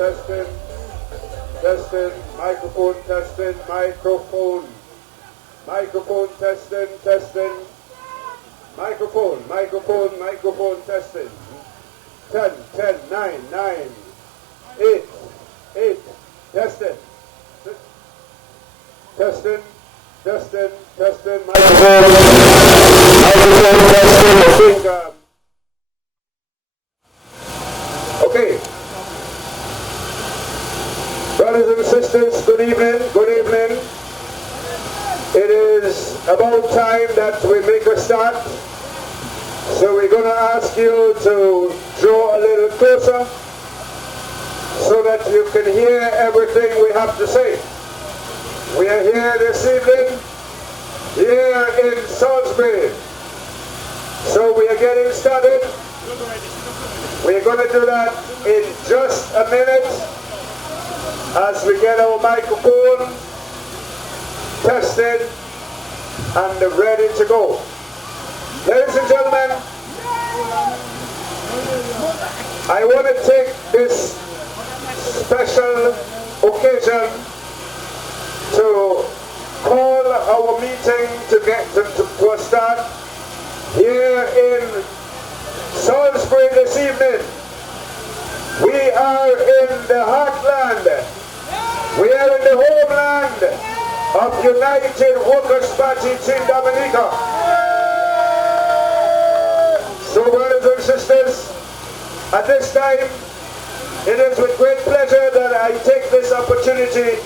testing, testing, microphone testing, microphone, microphone testing, testing, microphone, microphone, microphone testing. 10, 10, 9, 9, 8, 8, testing, testing, testing, testing, microphone, microphone testing, I think, okay. Brothers and sisters, good evening, good evening. It is about time that we make a start. So we're going to ask you to draw a little closer so that you can hear everything we have to say. We are here this evening, here in Salisbury. So we are getting started. We're going to do that in just a minute as we get our microphone tested and ready to go. Ladies and gentlemen, I want to take this special occasion to call our meeting to get to a start here in Salisbury this evening. We are in the heartland. We are in the homeland of United Workers' Party Team Dominica. So, brothers and sisters, at this time, it is with great pleasure that I take this opportunity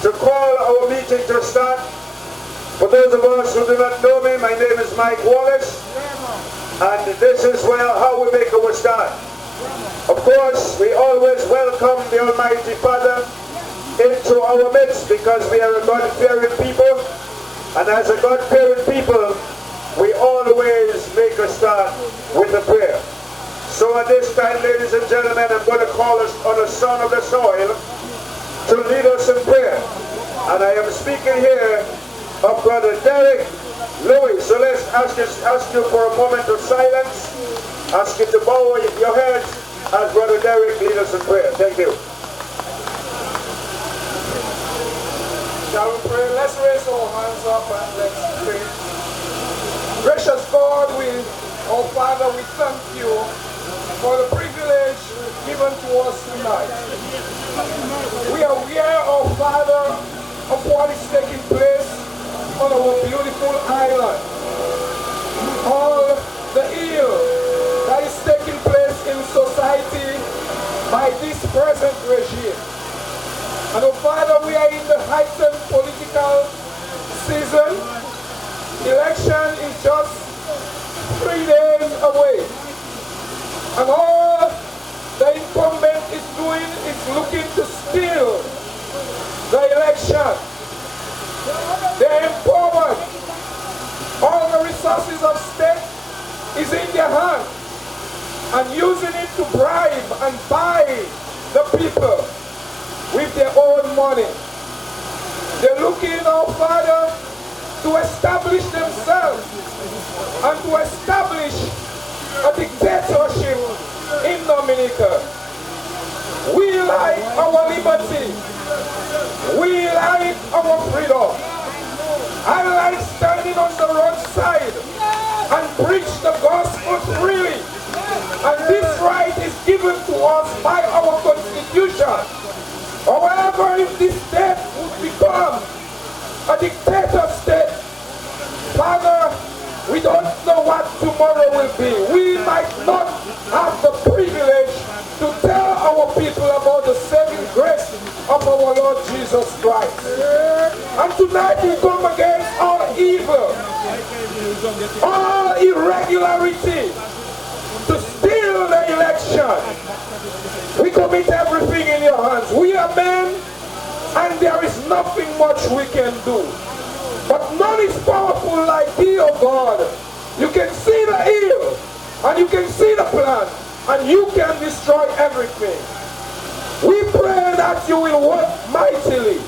to call our meeting to start. For those of us who do not know me, my name is Mike Wallace, and this is how we make our start. Of course, we always welcome the Almighty Father into our midst because we are a God-fearing people, and as a God-fearing people, we always make a start with a prayer. So at this time, ladies and gentlemen, I'm going to call us on a son of the soil to lead us in prayer. And I am speaking here of Brother Derek Louis. So let's ask you for a moment of silence. Ask you to bow your heads as Brother Derek leads us in prayer. Thank you. Shall we pray? Let's raise our hands up and let's pray. Gracious God, our Father, we thank you for the privilege given to us tonight. We are aware, oh Father, of what is taking place on our beautiful island. All the ill that is taking place in society by this present regime. And oh Father, we are in the heightened political season. Election is just 3 days away. And all the incumbent is doing is looking to steal the election. They're empowered. All the resources of state is in their hand and using it to bribe and buy the people with their own money. They're looking, oh Father, to establish themselves and to establish a dictatorship in Dominica. We like our liberty. We like our freedom. I like standing on the roadside and preach the gospel freely. And this right is given to us by our Constitution. However, if this state would become a dictator state, Father, we don't know what tomorrow will be. We might not have the privilege to tell our people about the saving grace of our Lord Jesus Christ. And tonight we come against all evil, all irregularity, to steal the election. We commit everything in your hands. We are men, and there is nothing much we can do. But none is powerful like thee, O God. You can see the ill, and you can see the plan, and you can destroy everything. We pray that you will work mightily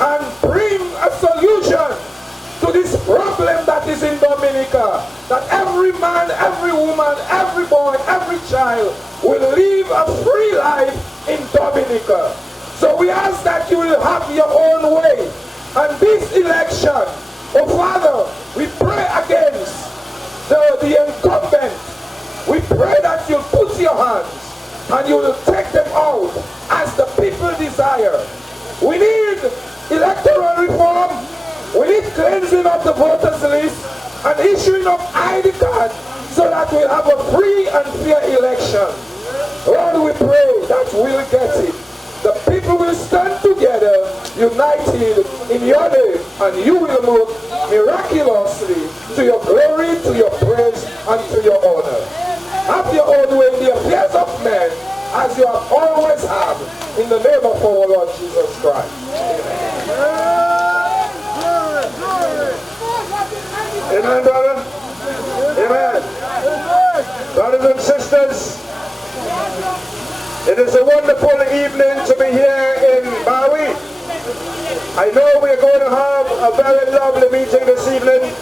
and bring a solution to this problem that is in Dominica, that every man, every woman, every boy, every child will live a free life in Dominica. Dominica. So we ask that you will have your own way. And this election, oh Father, we pray against the incumbent. We pray that you'll put your hands and you will take them out as the people desire. We need electoral reform. We need cleansing of the voters list and issuing of ID cards so that we'll have a free and fair election. Lord, we pray that we'll get it. The people will stand together, united in your name, and you will move miraculously to your glory, to your praise, and to your honor. Have your own way in the affairs of men, as you have always had, in the name of our Lord Jesus Christ. Amen. Amen, brother. Amen. Brothers and sisters, it is a wonderful evening to be here in Maui. I know we're going to have a very lovely meeting this evening.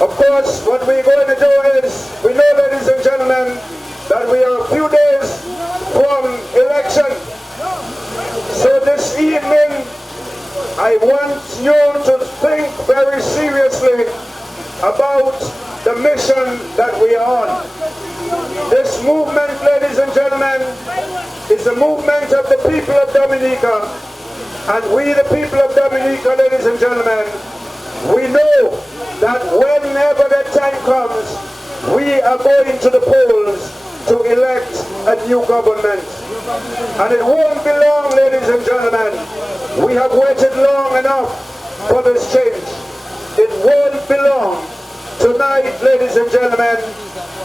Of course, what we're going to do is, we know, ladies and gentlemen, that we are a few days from election. So this evening, I want you to think very seriously about the mission that we are on. This movement, ladies and gentlemen, is a movement of the people of Dominica. And we, the people of Dominica, ladies and gentlemen, we know that whenever the time comes, we are going to the polls to elect a new government. And it won't be long, ladies and gentlemen. We have waited long enough for this change. It won't be long. Tonight, ladies and gentlemen,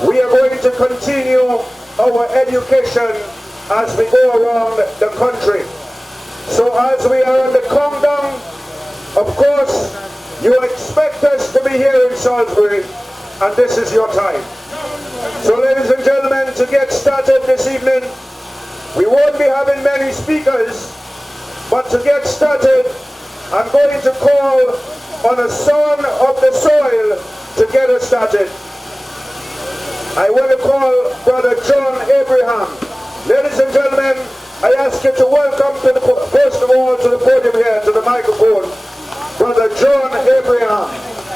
we are going to continue our education as we go around the country. So as we are on the countdown, of course, you expect us to be here in Salisbury, and this is your time. So ladies and gentlemen, to get started this evening, we won't be having many speakers, but to get started, I'm going to call on a son of the soil to get us started. I want to call Brother John Abraham. Ladies and gentlemen, I ask you to welcome first of all to the podium here, to the microphone, Brother John Abraham.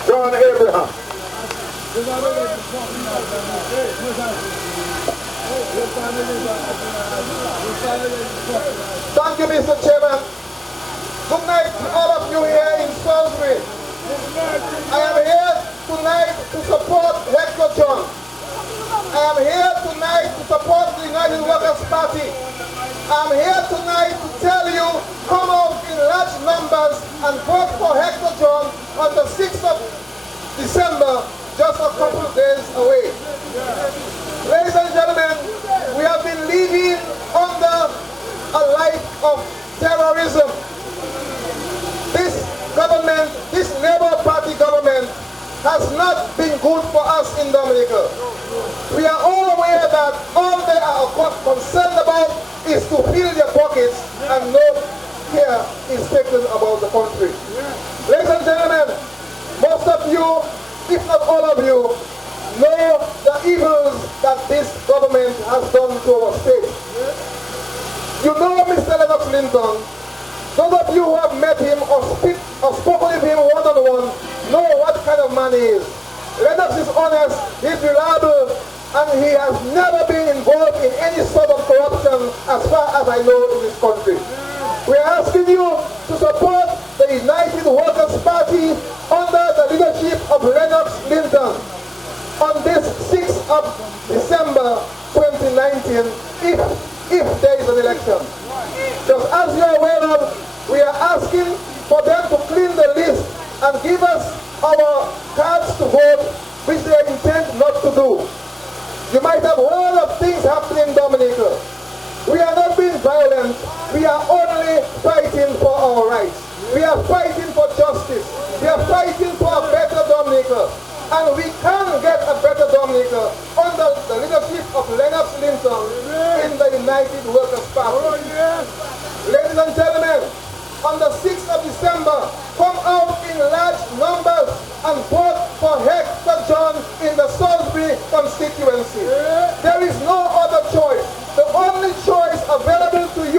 John Abraham. Thank you, Mr. Chairman. Good night to all of you here in Salisbury. I am here tonight to support Hector John. I am here tonight to support the United Workers' Party. I am here tonight to tell you, come out in large numbers and vote for Hector John on the 6th of December, just a couple of days away. Ladies and gentlemen, we have been living under a life of terrorism. This government, this Labour Party government, has not been good for us in Dominica. We are all aware that all they are concerned about is to fill their pockets and no care is taken about the country. Ladies and gentlemen, most of you, if not all of you, know the evils that this government has done to our state. You know Mr. Lennox Linton. Those of you who have met him or spoken with him one-on-one know what kind of man he is. Lennox is honest, he's reliable, and he has never been involved in any sort of corruption as far as I know in this country. We are asking you to support the United Workers' Party under the leadership of Lennox Linton on this 6th of December 2019 if there is an election. Just as you are aware of, we are asking for them to clean the list and give us our cards to vote, which they intend not to do. You might have heard of things happening in Dominica. We are not being violent. We are only fighting for our rights. We are fighting for justice. We are fighting for a better Dominica. And we can get a better Dominica under the leadership of Lennox Linton in the United Workers' Party. Ladies and gentlemen, on the 6th of December, come out in large numbers and vote for Hector John in the Salisbury constituency. There is no other choice. The only choice available to you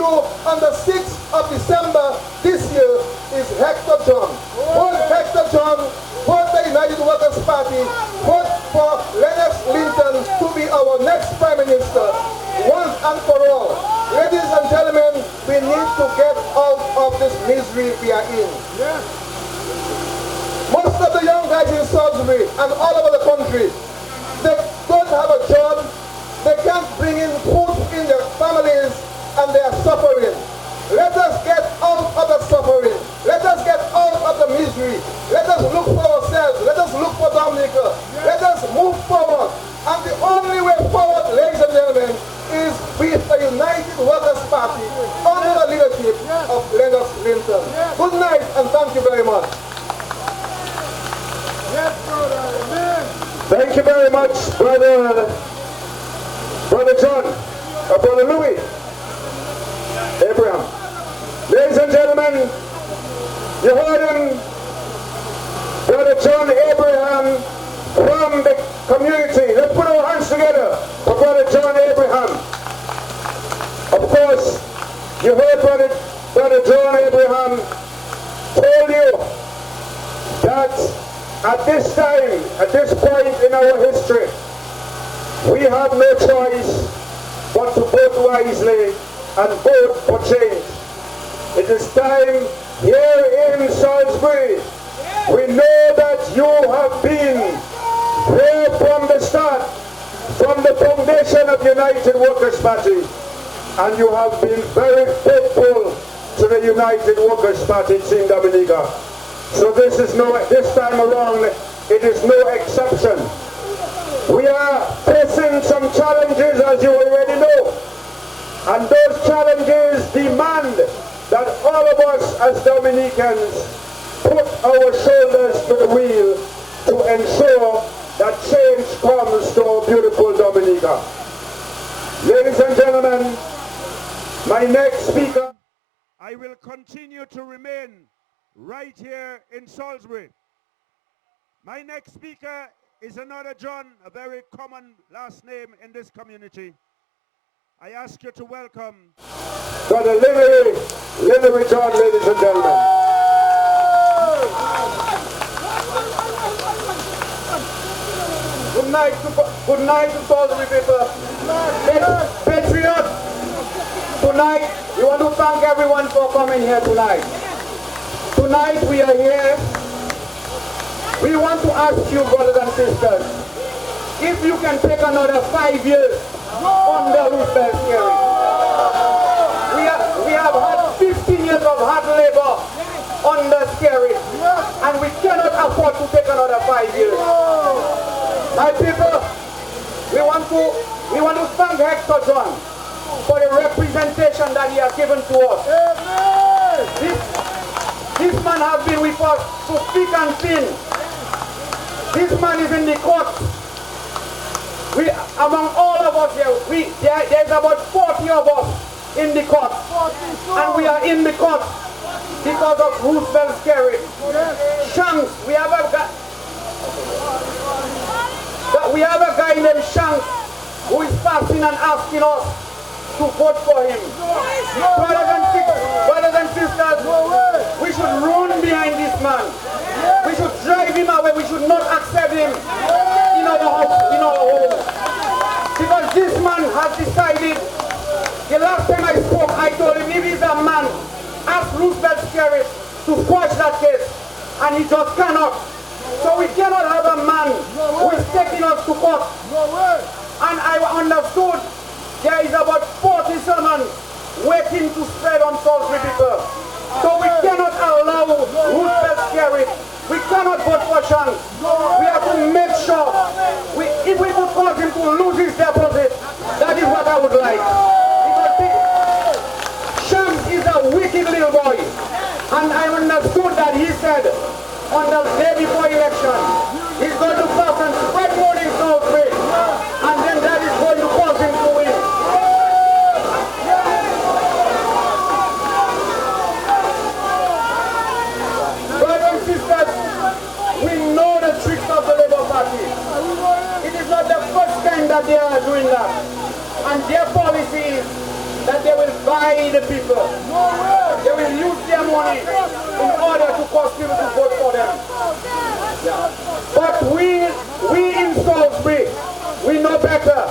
of this misery we are in. Most of the young guys in Salisbury and all over the country, they don't have a job, they can't bring in food in their families, and they are suffering. Let us get out of the suffering. Let us get out of the misery. Let us look for ourselves. Let us look for Dominica. Let us move forward. And the only way forward, ladies and gentlemen, is with the United Workers' Party under the leadership of Lennox Linton. Good night and thank you very much. Thank you very much, Brother John, Brother Louis, Abraham. Ladies and gentlemen, you heard him, Brother John Abraham from the community. Let's put our hands together for Brother John Abraham. Of course, you heard Brother John Abraham told you that at this time, at this point in our history, we have no choice but to vote wisely and vote for change. It is time here in Salisbury. We know that you have been there from the start, from the foundation of United Workers' Party, and you have been very faithful to the United Workers' Party Team Dominica. So this time around, it is no exception. We are facing some challenges, as you already know, and those challenges demand that all of us as Dominicans put our shoulders to the wheel to ensure that change comes to our beautiful Dominica. Ladies and gentlemen, my next speaker, I will continue to remain right here in Salisbury. My next speaker is another John, a very common last name in this community. I ask you to welcome Brother Lennox John, ladies and gentlemen. Good night to Salisbury people. Patriot, tonight we want to thank everyone for coming here tonight. Tonight we are here. We want to ask you, brothers and sisters, if you can take another 5 years under Roosevelt Carey. We have had 15 years of hard labor under Carey, and we cannot afford to take another 5 years. My people, we want to thank Hector John for the representation that he has given to us. This man has been with us to thick and thin. This man is in the court. Among all of us here, there's about 40 of us in the court. And we are in the court because of Roosevelt Carey. Shanks, we have a guy named Shanks who is passing and asking us to vote for him. Brothers and sisters, we should run behind this man. We should drive him away. We should not accept him in our house, in our home. Because this man has decided, the last time I spoke, I told him if he's a man, ask Roosevelt Carey to quash that case. And he just cannot. So we cannot have a man who is taking us to court. And I understood there is about 40 sermons waiting to spread on Salisbury people. So we cannot allow Roosevelt Carey. We cannot vote for Shanks. We have to make sure, if we could cause him to lose his deposit, that is what I would like. Because Shanks is a wicked little boy. And I understood that he said, on the day before election, he's going to pass and spread more in Salisbury. And then that is going to cause him to win. Brothers and sisters, we know the tricks of the Labour Party. It is not the first time that they are doing that. And their policy is that they will buy the people. They will use their money in order to cause people to vote for them. But we in Salisbury, we know better.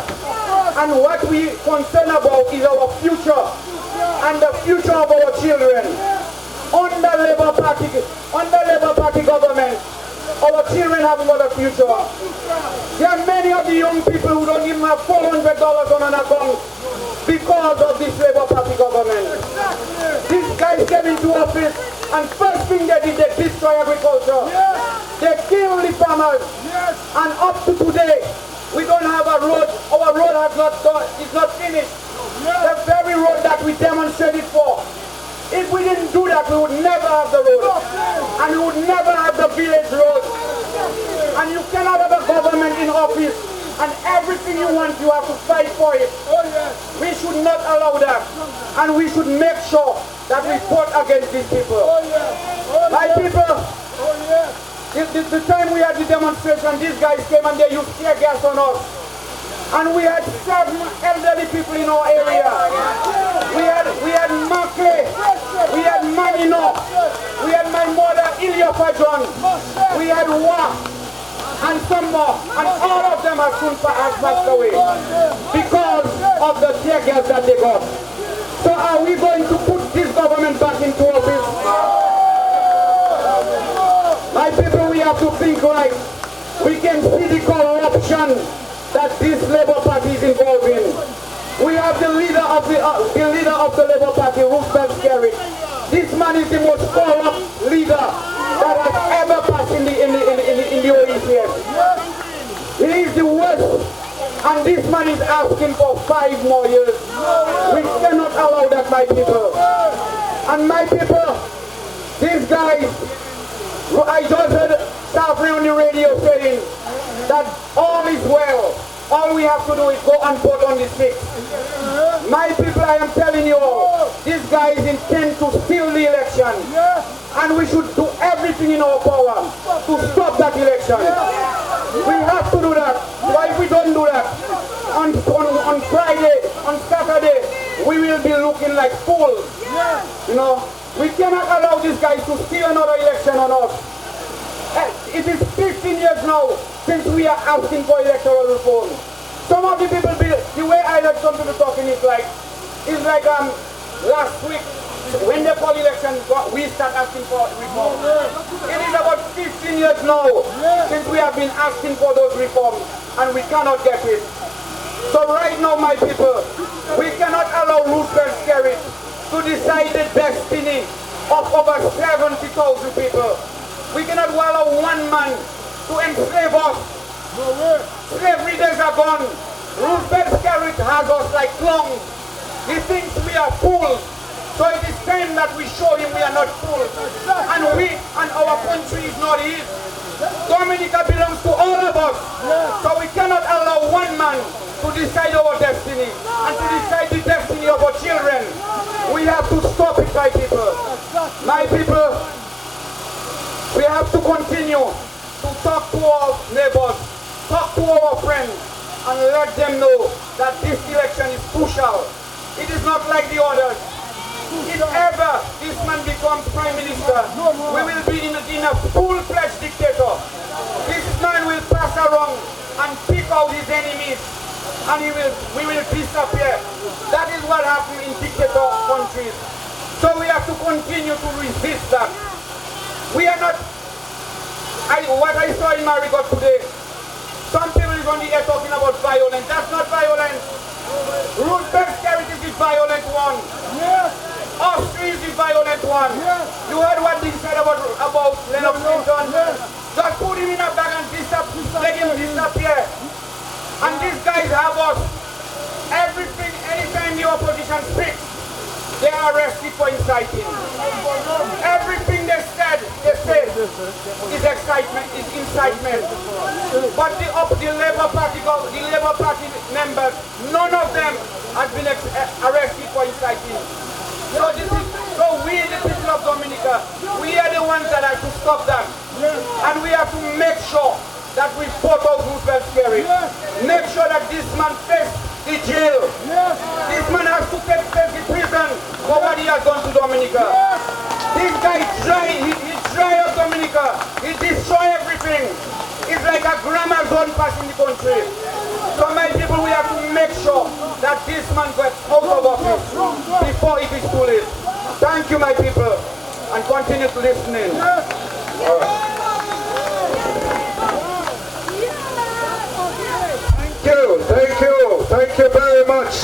And what we concern about is our future and the future of our children. under Labour Party government, our children haven't got a future. There are many of the young people who don't even have $400 on an account because of this Labour Party government. These guys came into office and first thing they did, they destroy agriculture. They kill the farmers. And up to today, we don't have a road. Our road has not done, is not finished. The very road that we demonstrated for. If we didn't do that, we would never have the road. And we would never have the village road. And you cannot have a government in office and everything you want, you have to fight for it. We should not allow that. And we should make sure that we fought against these people. My people, the time we had the demonstration, these guys came and they used tear gas on us. And we had 7 elderly people in our area. We had Makle, we had Manino, we had my mother Ilya Pajon, we had Wa, and some more, and all of them have soon passed away because of the tear gas that they got. So are we going to put this government back into office? My people, we have to think right. We can see the corruption that this Labour Party is involved in. We have the leader of the Labour Party, Roosevelt Skerritt. This man is the most corrupt leader that has ever passed in the OECS. He is the worst, and this man is asking for 5 more years. We cannot allow that, my people. And my people, these guys, I just heard Savri on the radio saying that all is well. All we have to do is go and vote on the 6th. My people, I am telling you all, these guys intend to steal the election. And we should do everything in our power to stop that election. We have to do that. Why if we don't do that? On Friday, on Saturday, we will be looking like fools. You know, we cannot allow these guys to steal another election on us. It is 15 years now since we are asking for electoral reform. Some of the people, the way I heard some people talking is like last week when the poll election we start asking for reform. It is about 15 years now since we have been asking for those reforms and we cannot get it. So right now, my people, we cannot allow Roosevelt Skerritt to decide the destiny of over 70,000 people. We cannot allow one man to enslave us. Slavery days are gone. Roosevelt Skerritt has us like clowns. He thinks we are fools. So it is time that we show him we are not fools. And our country is not his. Dominica belongs to all of us. So we cannot allow one man to decide our destiny and to decide the destiny of our children. We have to stop it, my people. My people, we have to continue to talk to our neighbors, talk to our friends, and let them know that this election is crucial. It is not like the others. If ever this man becomes Prime Minister, we will be in a full-fledged dictator. This man will pass around and pick out his enemies, and we will disappear. That is what happens in dictator countries. So we have to continue to resist that. We are not, what I saw in Marigot today, some people is on the air talking about violence. That's not violence. Roosevelt Skerritt is the violent one. Austria is the violent one. You heard what they said about Lennox Linton? Just put him in a bag and let him disappear. And these guys have us. Everything, anytime the opposition speaks, they are arrested for inciting. Everything they say is excitement, is incitement. But the Labour Party members, none of them has been arrested for inciting. So we, the people of Dominica, we are the ones that have to stop that. And we have to make sure that we fought out Roosevelt Skerritt. Make sure that this man faces the jail. This man has to face the prison for what he has done to Dominica. This guy he dry up Dominica. He destroy everything. It's like a grammar zone passing the country. So my people, we have to make sure that this man gets out of office before it is too late. Thank you, my people. And continue listening. Thank you very much,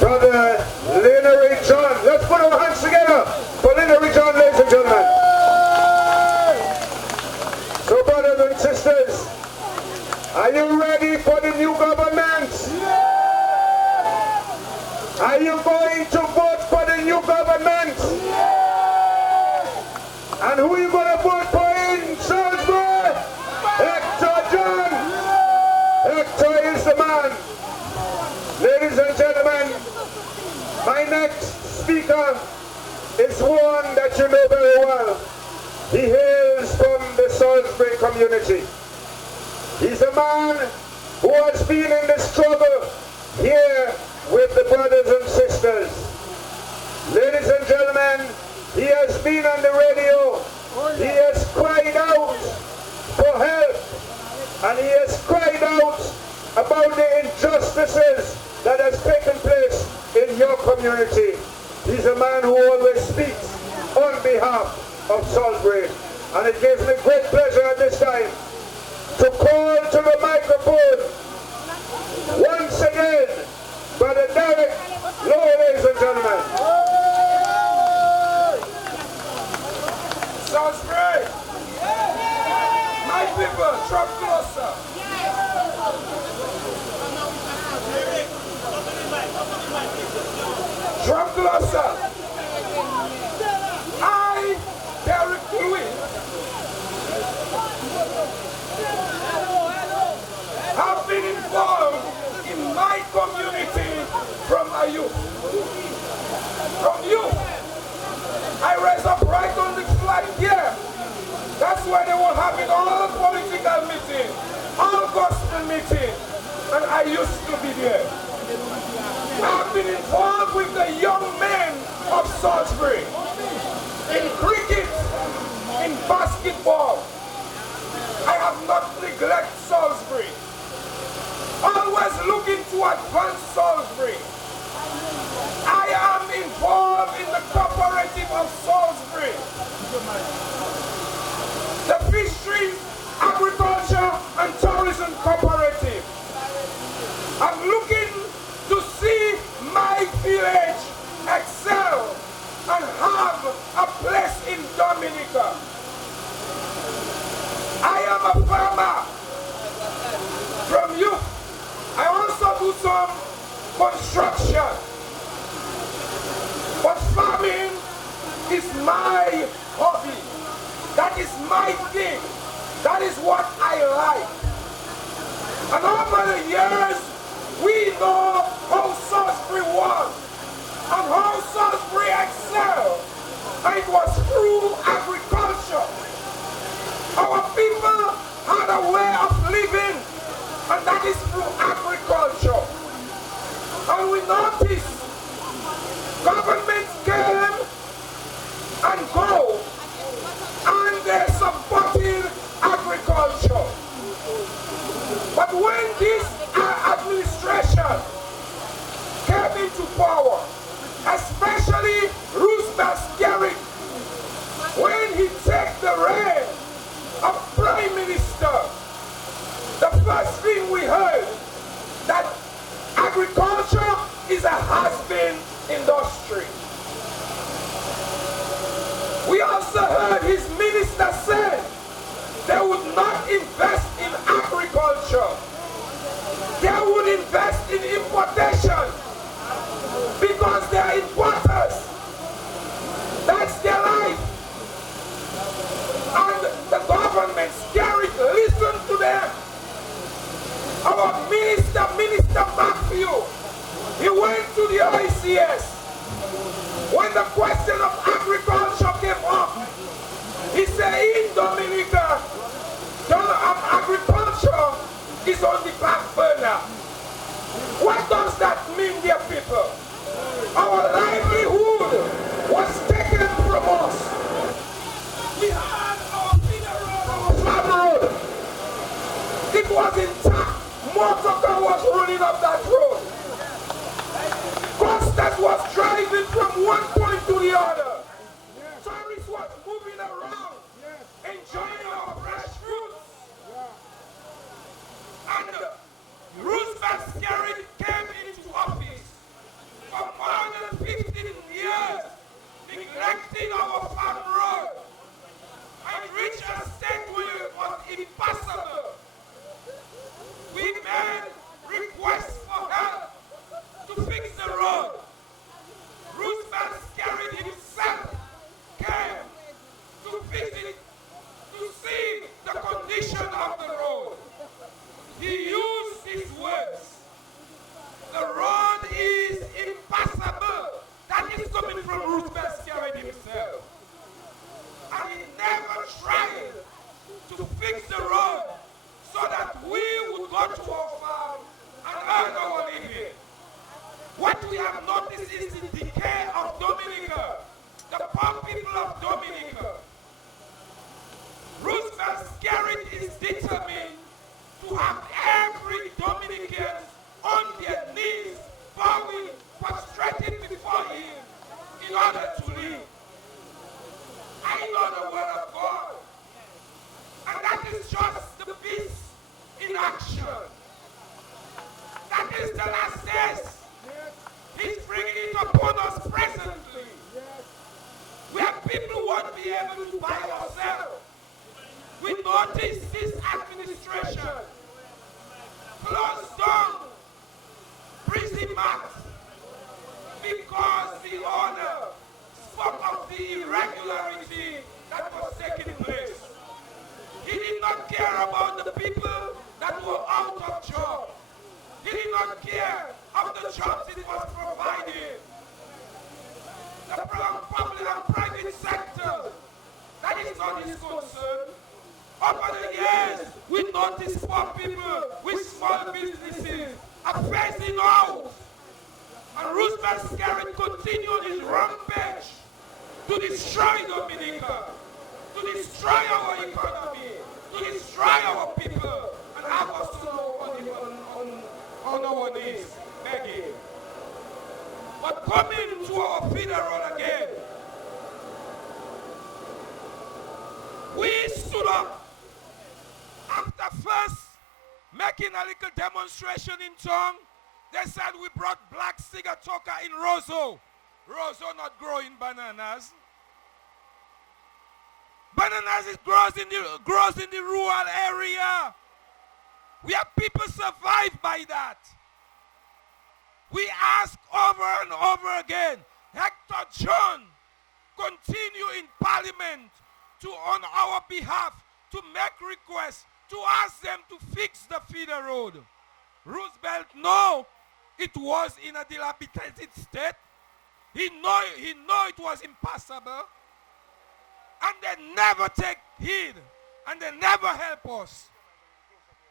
Brother Lennox John. Let's put our hands together for Lennox John, ladies and gentlemen. So, brothers and sisters, are you ready for the new government? Are you going to vote for the new government? And who are you going to vote for in Salisbury? Hector John. Hector is the man. Ladies and gentlemen, my next speaker is one that you know very well. He hails from the Salisbury community. He's a man who has been in the struggle here with the brothers and sisters. Ladies and gentlemen, he has been on the radio. He has cried out for help. And he has cried out about the injustices that has taken place in your community. He's a man who always speaks on behalf of Salisbury. And it gives me great pleasure at this time to call to the microphone once again Brother Derek Lowe, ladies and gentlemen. Salisbury, my people, drop closer. Drop closer. I, Derek Louis, have been involved in my community from my youth. From youth, I raised up right on the flag here. That's why they were having all political meetings, all gospel meetings, and I used to be there. I've been involved with the young men of Salisbury, in cricket, in basketball. I have not neglected Salisbury. Always looking to advance Salisbury. I am involved in the cooperative of Salisbury. The Fisheries, Agriculture and Tourism Cooperative. I'm looking to see my village excel and have a place in Dominica. I am a farmer from youth. I also do some construction. But farming is my hobby. That is my thing. That is what I like. And over the years, we know how Salisbury was and how Salisbury excelled. And it was through agriculture. Our people had a way of living, and that is through agriculture. And we noticed governments came and go, and they supported agriculture. But when this administration came into power, especially Roosevelt Garrett, when he took the reign of Prime Minister, the first thing we heard that agriculture is a has-been industry. We also heard his minister say they would not invest in agriculture. They would invest in importation because they are importers. That's their life. And the government scared, listen to them. Our Minister Matthew, he went to the ICS. When the question of agriculture came up, he said in Dominica, agriculture is on the back burner. What does that mean? constructing our farm road and reached a state where it was impossible. We made requests for help to fix the road. Roosevelt carried himself came to visit to see the condition of the road. He used these words: the road is impassable. That is coming from Roosevelt carried himself. And he never tried to fix the road so that we would go to our farm and earn our living. What we have noticed is the decay of Dominica, the poor people of Dominica. Roosevelt Skerrit is determined to have every Dominican on their knees, bowing, prostrated before him in order to live. I know the word of God, and that is just the beast in action. That is the last days. He's bringing it upon us presently. Where people won't be able to buy or sell. We notice this administration closed down prison mats because the owner spoke of the irregularity that was taking place. He did not care about the people that were out of job. He did not care of the jobs it was providing. The public and private sector, that is not his concern. Over the years, we notice poor people with small businesses are facing out. And Roosevelt Skerrit continued his rampage to destroy Dominica, to destroy our economy, to destroy our people, and have us on our knees, begging. But coming to our federal again, we stood up after first making a little demonstration in tongue. They said we brought black sigatoka in Roseau. Roseau not growing bananas. Bananas grows in the rural area. We have people survive by that. We ask over and over again, Hector John, continue in Parliament to, on our behalf, to make requests, to ask them to fix the feeder road. Roosevelt know it was in a dilapidated state. He know it was impossible. And they never take heed. And they never help us.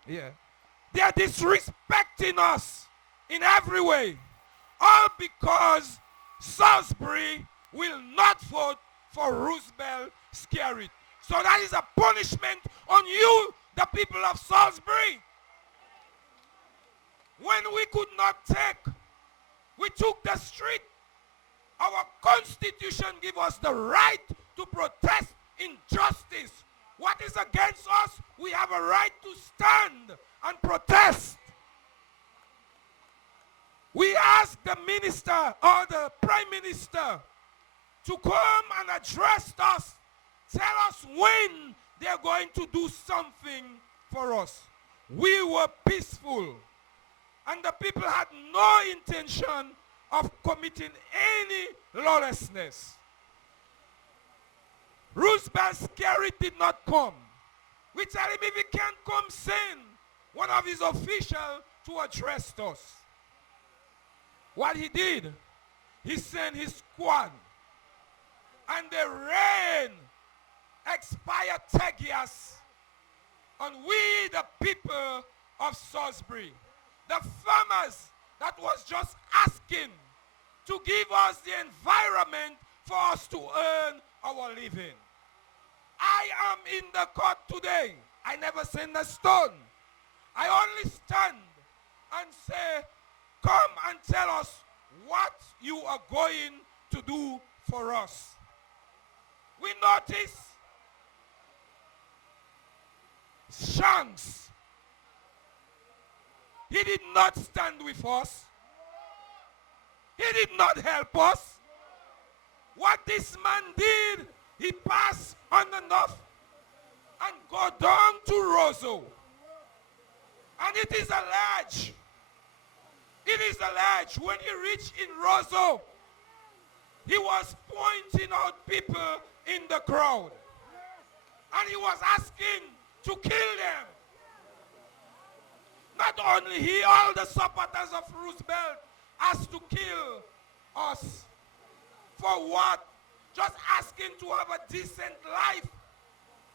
Yeah. They are disrespecting us in every way. All because Salisbury will not vote for Roosevelt Skerrit. So that is a punishment on you, the people of Salisbury. When we could not take, we took the street. Our constitution gives us the right to protest injustice. What is against us, we have a right to stand and protest. We ask the minister or the prime minister to come and address us. Tell us when they're going to do something for us. We were peaceful. And the people had no intention of committing any lawlessness. Roosevelt Skerrit did not come. We tell him if he can't come, send one of his officials to address us. What he did, he sent his squad. And they ran expired tegias on we, the people of Salisbury. The farmers that was just asking to give us the environment for us to earn our living. I am in the court today. I never send a stone. I only stand and say, come and tell us what you are going to do for us. We notice Shanks. He did not stand with us. He did not help us. what this man did, he passed on the north and go down to Roseau. And it is alleged, when he reached in Roseau, he was pointing out people in the crowd. And he was asking to kill them. Not only he, all the supporters of Roosevelt asked to kill us. For what? Just asking to have a decent life,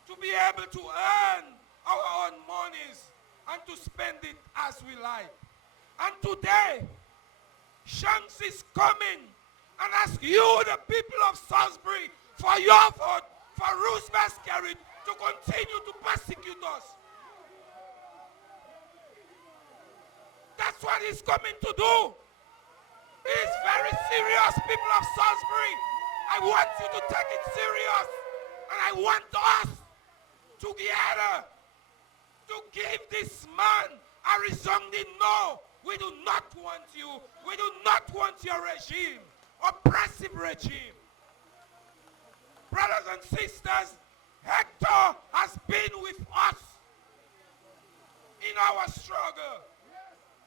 to be able to earn our own monies and to spend it as we like. And today, Shanks is coming and ask you, the people of Salisbury, for your vote for Roosevelt Skerrit to continue to persecute us. That's what he's coming to do. He's very serious, people of Salisbury. I want you to take it serious. And I want us together to give this man a resounding no. We do not want you. We do not want your regime, oppressive regime. Brothers and sisters, Hector has been with us in our struggle.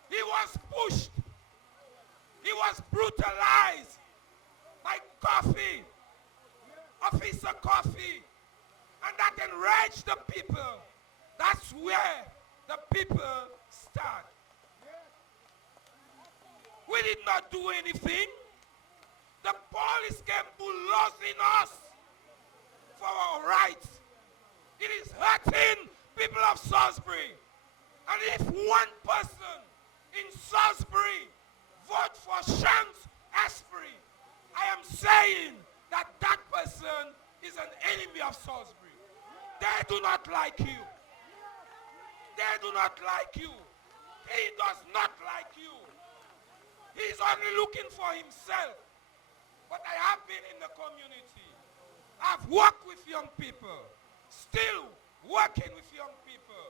He was pushed. He was brutalized by Coffee, Officer Coffee, and that enraged the people. That's where the people start. We did not do anything. The police came bulldozing us for our rights. It is hurting people of Salisbury. And if one person in Salisbury vote for Shanks Asbury, I am saying that that person is an enemy of Salisbury. They do not like you. They do not like you. He does not like you. He's only looking for himself. But I have been in the community. I've worked with young people. Still working with young people.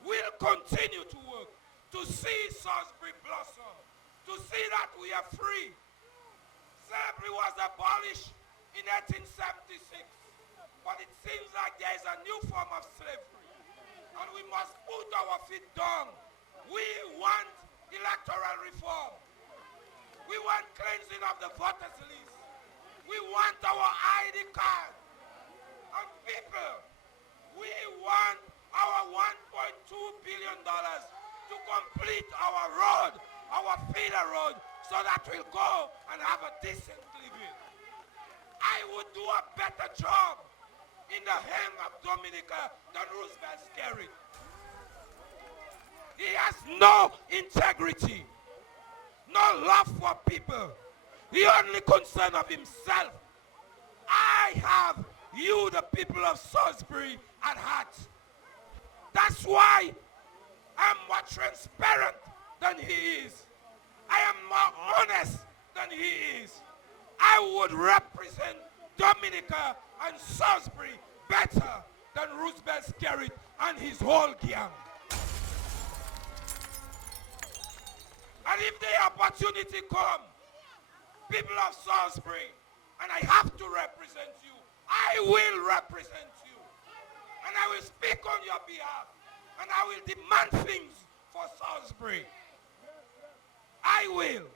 We'll continue to work to see Salisbury blossom. To see that we are free. Slavery was abolished in 1876. But it seems like there is a new form of slavery. And we must put our feet down. We want electoral reform. We want cleansing of the voters list. We want our ID card. And people, we want our $1.2 billion to complete our road, our feeder road, so that we'll go and have a decent living. I would do a better job in the hand of Dominica than Roosevelt Skerrit. He has no integrity, no love for people. He only concerned of himself. I have you, the people of Salisbury, at heart. That's why I'm more transparent than he is. I am more honest than he is. I would represent Dominica and Salisbury better than Roosevelt Skerrit and his whole gang. And if the opportunity comes, people of Salisbury, and I have to represent you, I will represent you. And I will speak on your behalf. And I will demand things for Salisbury. I will.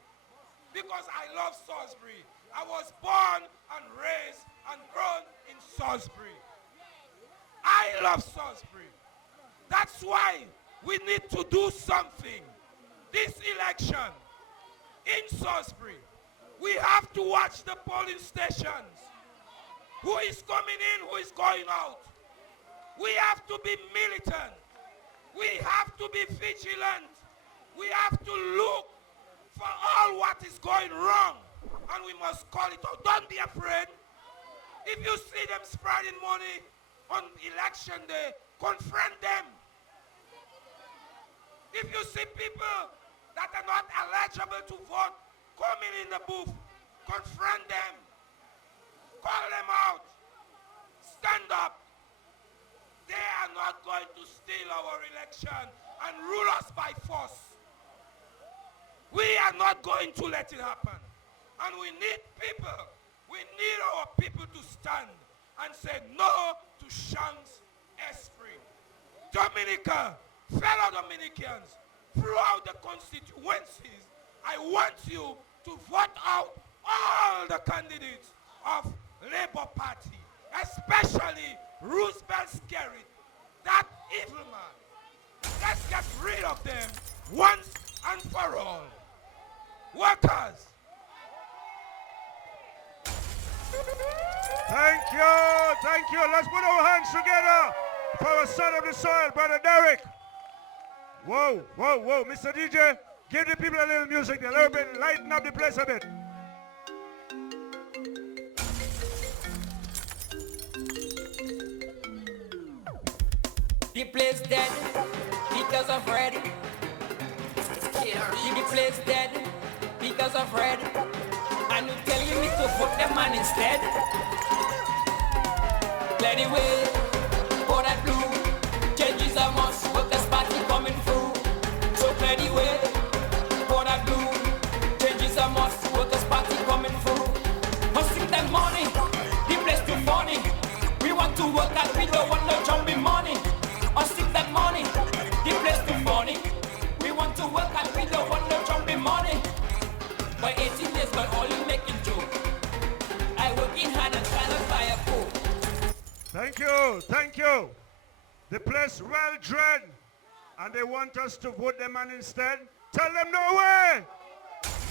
Because I love Salisbury. I was born and raised and grown in Salisbury. I love Salisbury. That's why we need to do something. This election in Salisbury, we have to watch the polling stations. Who is coming in, who is going out. We have to be militant. We have to be vigilant. We have to look for all what is going wrong. And we must call it out. Don't be afraid. If you see them spreading money on election day, confront them. If you see people that are not eligible to vote coming in the booth, confront them. Call them out. Stand up. They are not going to steal our election and rule us by force. We are not going to let it happen. And we need people. We need our and say no to Shanks Esprit. Dominica, fellow Dominicans, throughout the constituencies, I want you to vote out all the candidates of Labour Party, especially Roosevelt Skerrit, that evil man. Let's get rid of them once and for all. Workers. Thank you, thank you. Let's put our hands together for our son of the soil, Brother Derek. Whoa, whoa, whoa. Mr. DJ, give the people a little music, a little bit, lighten up the place a bit. The place dead because of red. The place dead because of red. And you tell you me to vote the man instead. Clear the way for that blue. Changes a must, workers' party coming through. So clear the way for that blue. Changes a must, workers' party coming through. Hustling that money, the place too funny. We want to work and we don't want no jumping money. Hustling that money, the place too funny. We want to work and we don't want no jumping money. By 18 days, but all you making joke. I work in hand and try to buy a coat. Thank you, thank you. The place well dread, and they want us to vote them man instead. Tell them no way.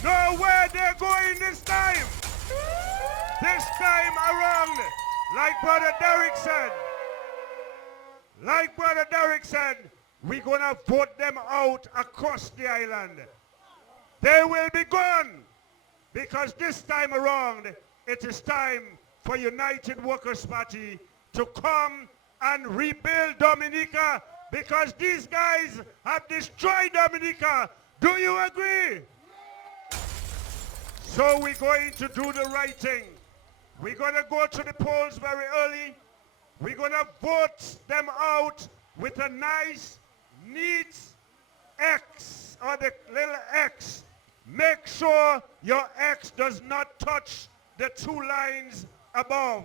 No way they're going this time. This time around, like Brother Derek said, we're gonna vote them out across the island. They will be gone, because this time around, it is time for United Workers' Party to come and rebuild Dominica, because these guys have destroyed Dominica. Do you agree? So we're going to do the right thing. We're going to go to the polls very early. We're going to vote them out with a nice, neat X, or the little X. Make sure your X does not touch the 2 lines above.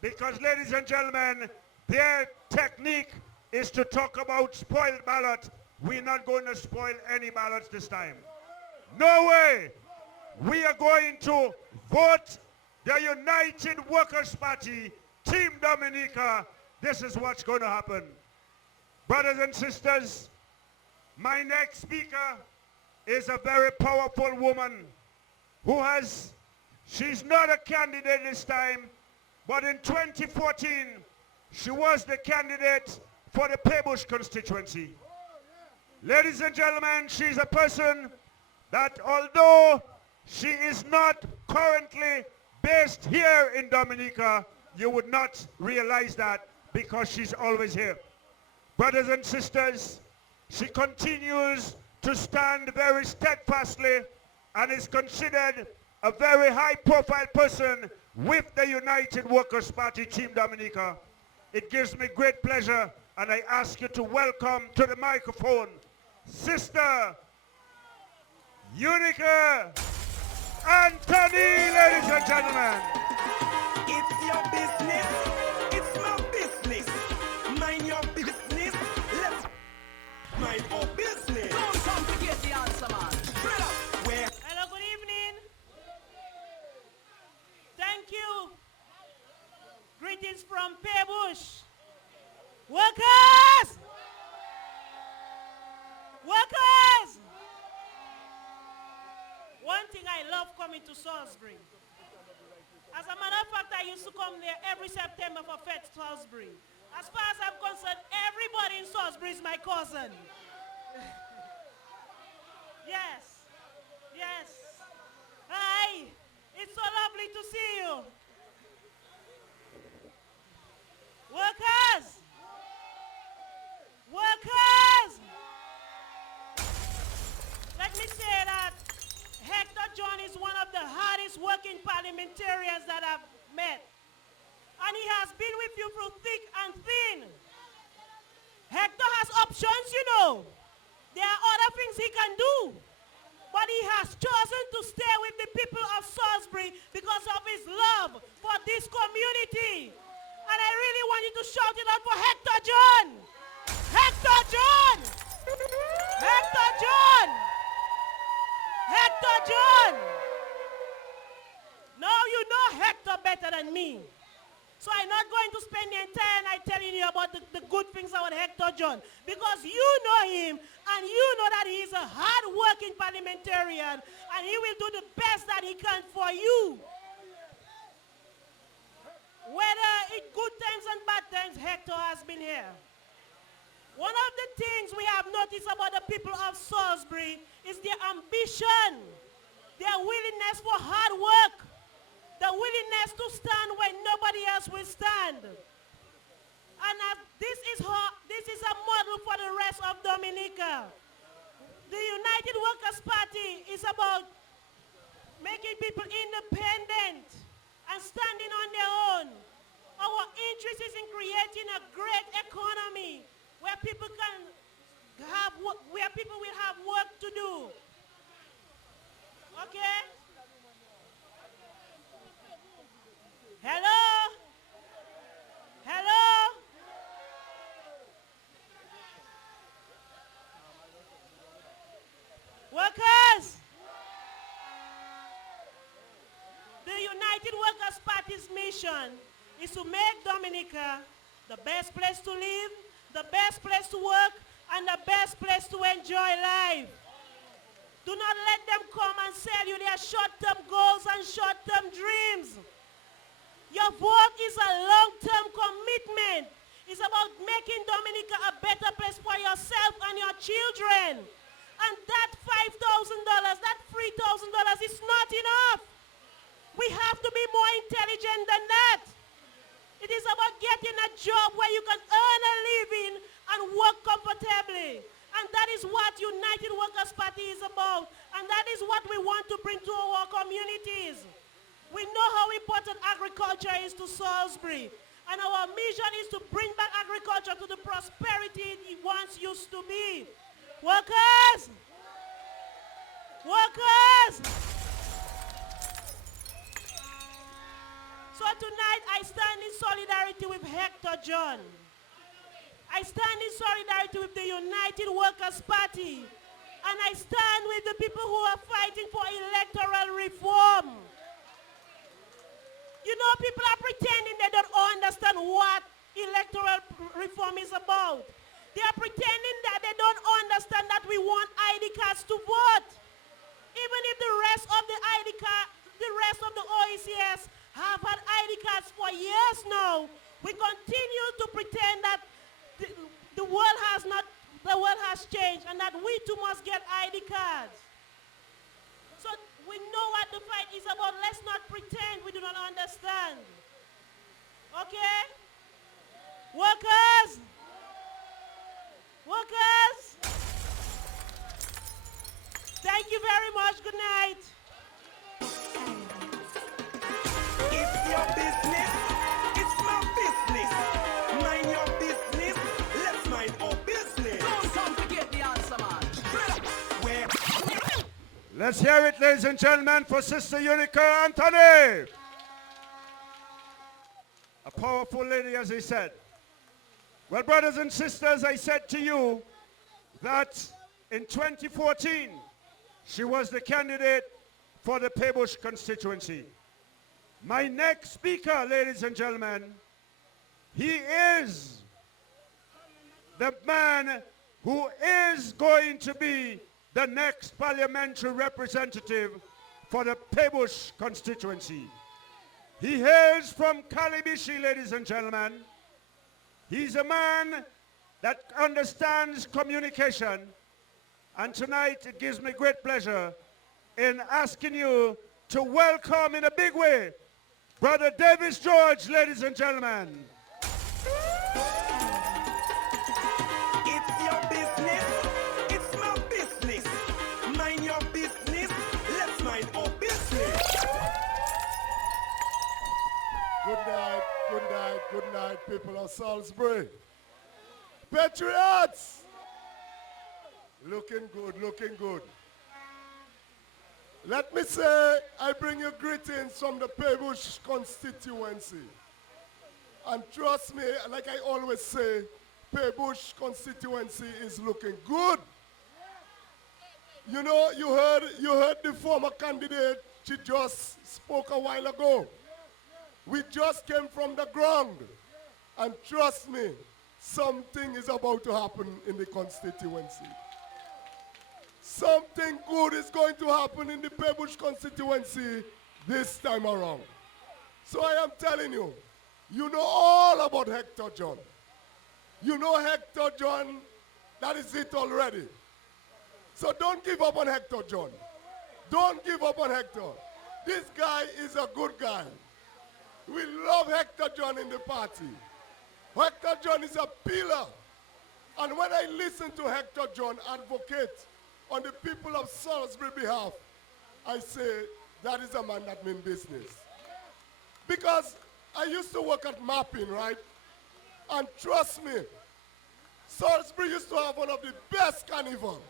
Because, ladies and gentlemen, their technique is to talk about spoiled ballot. We're not going to spoil any ballots this time. No way. We are going to vote the United Workers' Party, Team Dominica. This is what's going to happen. Brothers and sisters, my next speaker is a very powerful woman she's not a candidate this time, but in 2014, she was the candidate for the Paybush constituency. Ladies and gentlemen, she's a person that, although she is not currently based here in Dominica, you would not realize that because she's always here. Brothers and sisters, she continues to stand very steadfastly and is considered a very high-profile person with the United Workers' Party, Team Dominica. It gives me great pleasure, and I ask you to welcome to the microphone Sister Unica Anthony, ladies and gentlemen. It's your business, it's my business. Mind your business, let's mind our business. Don't come to get the answer, man. Straight up. Where? Hello, good evening. Thank you. Greetings from Paybush. Workers! Workers! One thing I love coming to Salisbury. As a matter of fact, I used to come there every September for Fete Salisbury. As far as I'm concerned, everybody in Salisbury is my cousin. Yes. Yes. Hi. It's so lovely to see you. Workers. Workers. Let me say that Hector John is one of the hardest working parliamentarians that I've met. And he has been with you through thick and thin. Hector has options, you know. There are other things he can do. But he has chosen to stay with the people of Salisbury because of his love for this community. me. So I'm not going to spend the entire night telling you about the good things about Hector John, because you know him and you know that he is a hard-working parliamentarian and he will do the best that he can for you. Whether in good times and bad times, Hector has been here. One of the things we have noticed about the people of Salisbury is their ambition, their willingness for hard work, the willingness to stand when nobody else will stand. And this is a model for the rest of Dominica. The United Workers' Party is about making people independent and standing on their own. Our interest is in creating a great economy where people will have work to do. Okay? Hello? Hello? Workers? The United Workers' Party's mission is to make Dominica the best place to live, the best place to work, and the best place to enjoy life. Do not let them come and sell you their short-term goals and short-term dreams. Your vote is a long-term commitment. It's about making Dominica a better place for yourself and your children. And that $5,000, that $3,000 is not enough. We have to be more intelligent than that. It is about getting a job where you can earn a living and work comfortably. And that is what United Workers' Party is about. And that is what we want to bring to our communities. We know how important agriculture is to Salisbury. And our mission is to bring back agriculture to the prosperity it once used to be. Workers! Workers! So tonight I stand in solidarity with Hector John. I stand in solidarity with the United Workers' Party. And I stand with the people who are fighting for electoral reform. You know, people are pretending they don't understand what electoral reform is about. They are pretending that they don't understand that we want ID cards to vote. Even if the rest of the OECS have had ID cards for years now, we continue to pretend that the world has changed and that we too must get ID cards. So we know what the fight is about. Let's not pretend we do not understand. Okay? Workers! Workers! Thank you very much. Good night. It's your business. It's my business. Mind your business. Let's mind our business. Don't forget the answer, man. Where? Let's hear it, ladies and gentlemen, for Sister Unica Anthony. A powerful lady, as I said. Well, brothers and sisters, I said to you that in 2014, she was the candidate for the Paybush constituency. My next speaker, ladies and gentlemen, he is the man who is going to be the next parliamentary representative for the Paybush constituency. He hails from Kalibishi, ladies and gentlemen. He's a man that understands communication. And tonight it gives me great pleasure in asking you to welcome in a big way Brother Davis George, ladies and gentlemen. It's your business. It's my business. Mind your business. Let's mind our business. Good night, good night, good night, people of Salisbury. Patriots! Looking good, looking good. Let me say, I bring you greetings from the Paybush constituency. And trust me, like I always say, Paybush constituency is looking good. You know, you heard the former candidate, she just spoke a while ago. We just came from the ground. And trust me, something is about to happen in the constituency. Something good is going to happen in the Pebush constituency this time around. So I am telling you, you know all about Hector John. You know Hector John, that is it already. So don't give up on Hector John. Don't give up on Hector. This guy is a good guy. We love Hector John in the party. Hector John is a pillar. And when I listen to Hector John advocate on the people of Salisbury behalf, I say that is a man that means business. Because I used to work at mapping, right? And trust me, Salisbury used to have one of the best carnival.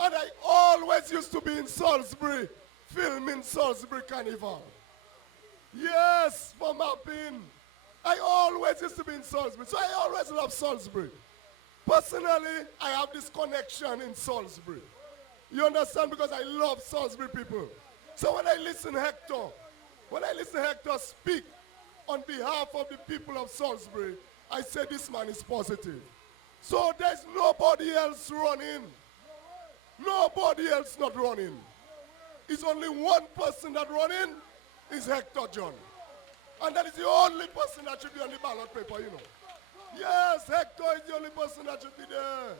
And I always used to be in Salisbury, filming Salisbury Carnival. Yes, for mapping. I always used to be in Salisbury, so I always love Salisbury. Personally, I have this connection in Salisbury. You understand? Because I love Salisbury people. So when I listen to Hector speak on behalf of the people of Salisbury, I say this man is positive. So there's nobody else running. Nobody else not running. It's only one person that running is Hector John. And that is the only person that should be on the ballot paper, you know. Yes, Hector is the only person that should be there.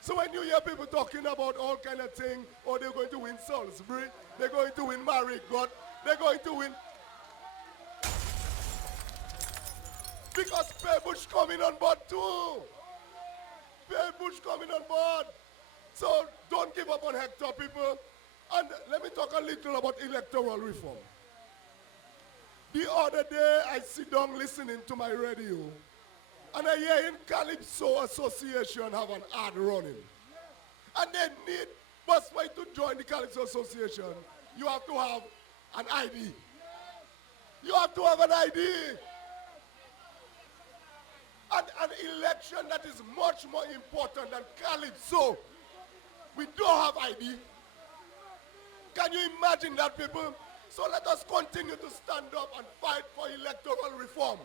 So when you hear people talking about all kind of things, oh, they're going to win Salisbury, they're going to win Marigot, they're going to win. Because Pebush coming on board too. Pebush coming on board. So don't give up on Hector, people. And let me talk a little about electoral reform. The other day, I sit down listening to my radio, and I hear in Calypso Association have an ad running. And they need, first way to join the Calypso Association, you have to have an ID. You have to have an ID. And an election that is much more important than Calypso. We don't have ID. Can you imagine that, people? So let us continue to stand up and fight for electoral reform.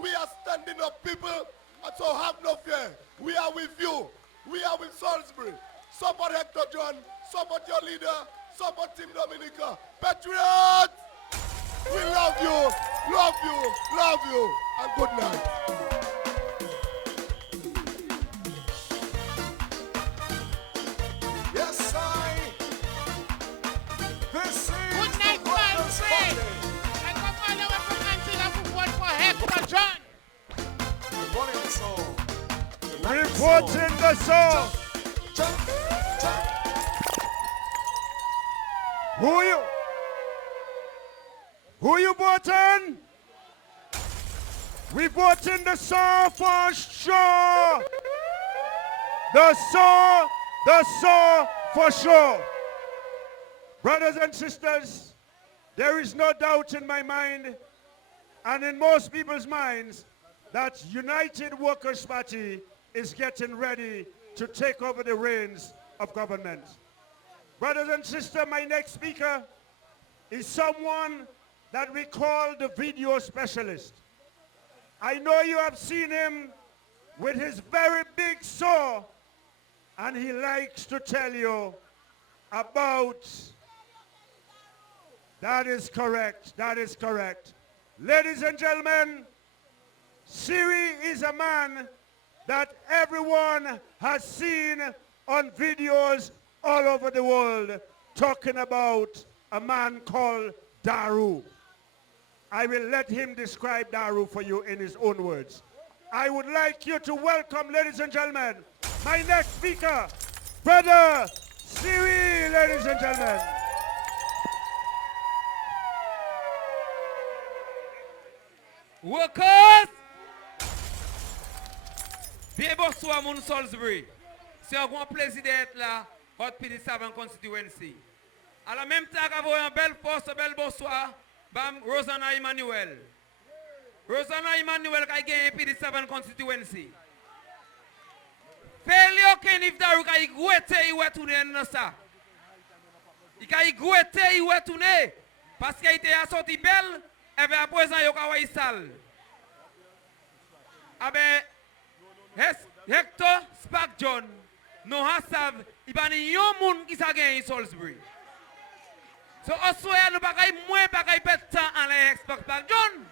We are standing up, people, and so have no fear. We are with you. We are with Salisbury. Support Hector John. Support your leader. Support Team Dominica. Patriots! We love you, and good night. Reporting the song. Who you voting? We voting the song for sure. The song for sure. Brothers and sisters, there is no doubt in my mind and in most people's minds that United Workers' Party is getting ready to take over the reins of government. Brothers and sisters, my next speaker is someone that we call the video specialist. I know you have seen him with his very big saw, and he likes to tell you about. That is correct. Ladies and gentlemen, Siri is a man that everyone has seen on videos all over the world talking about a man called Daru. I will let him describe Daru for you in his own words. I would like you to welcome, ladies and gentlemen, my next speaker, Brother Siri, ladies and gentlemen. Workers! Bien bonsoir, mon Salisbury. C'est un grand plaisir d'être là, au PD7 constituency. À la même temps, vous avez un bel force, un bel bonsoir, bam, Rosanna Emmanuel. Rosanna Emmanuel qui a gagné PD7 constituency. Failure can if Daru ka igwete iwe tourner dans ça. Il ka igwete iwe tourner parce qu'il était sorti belle Et bien à présent, il y a une salle. Hector Spark John, nous savons, il y a un monde qui a gagné Salisbury. So, on souhaite nous pas moins pas perdre temps en les Spark John.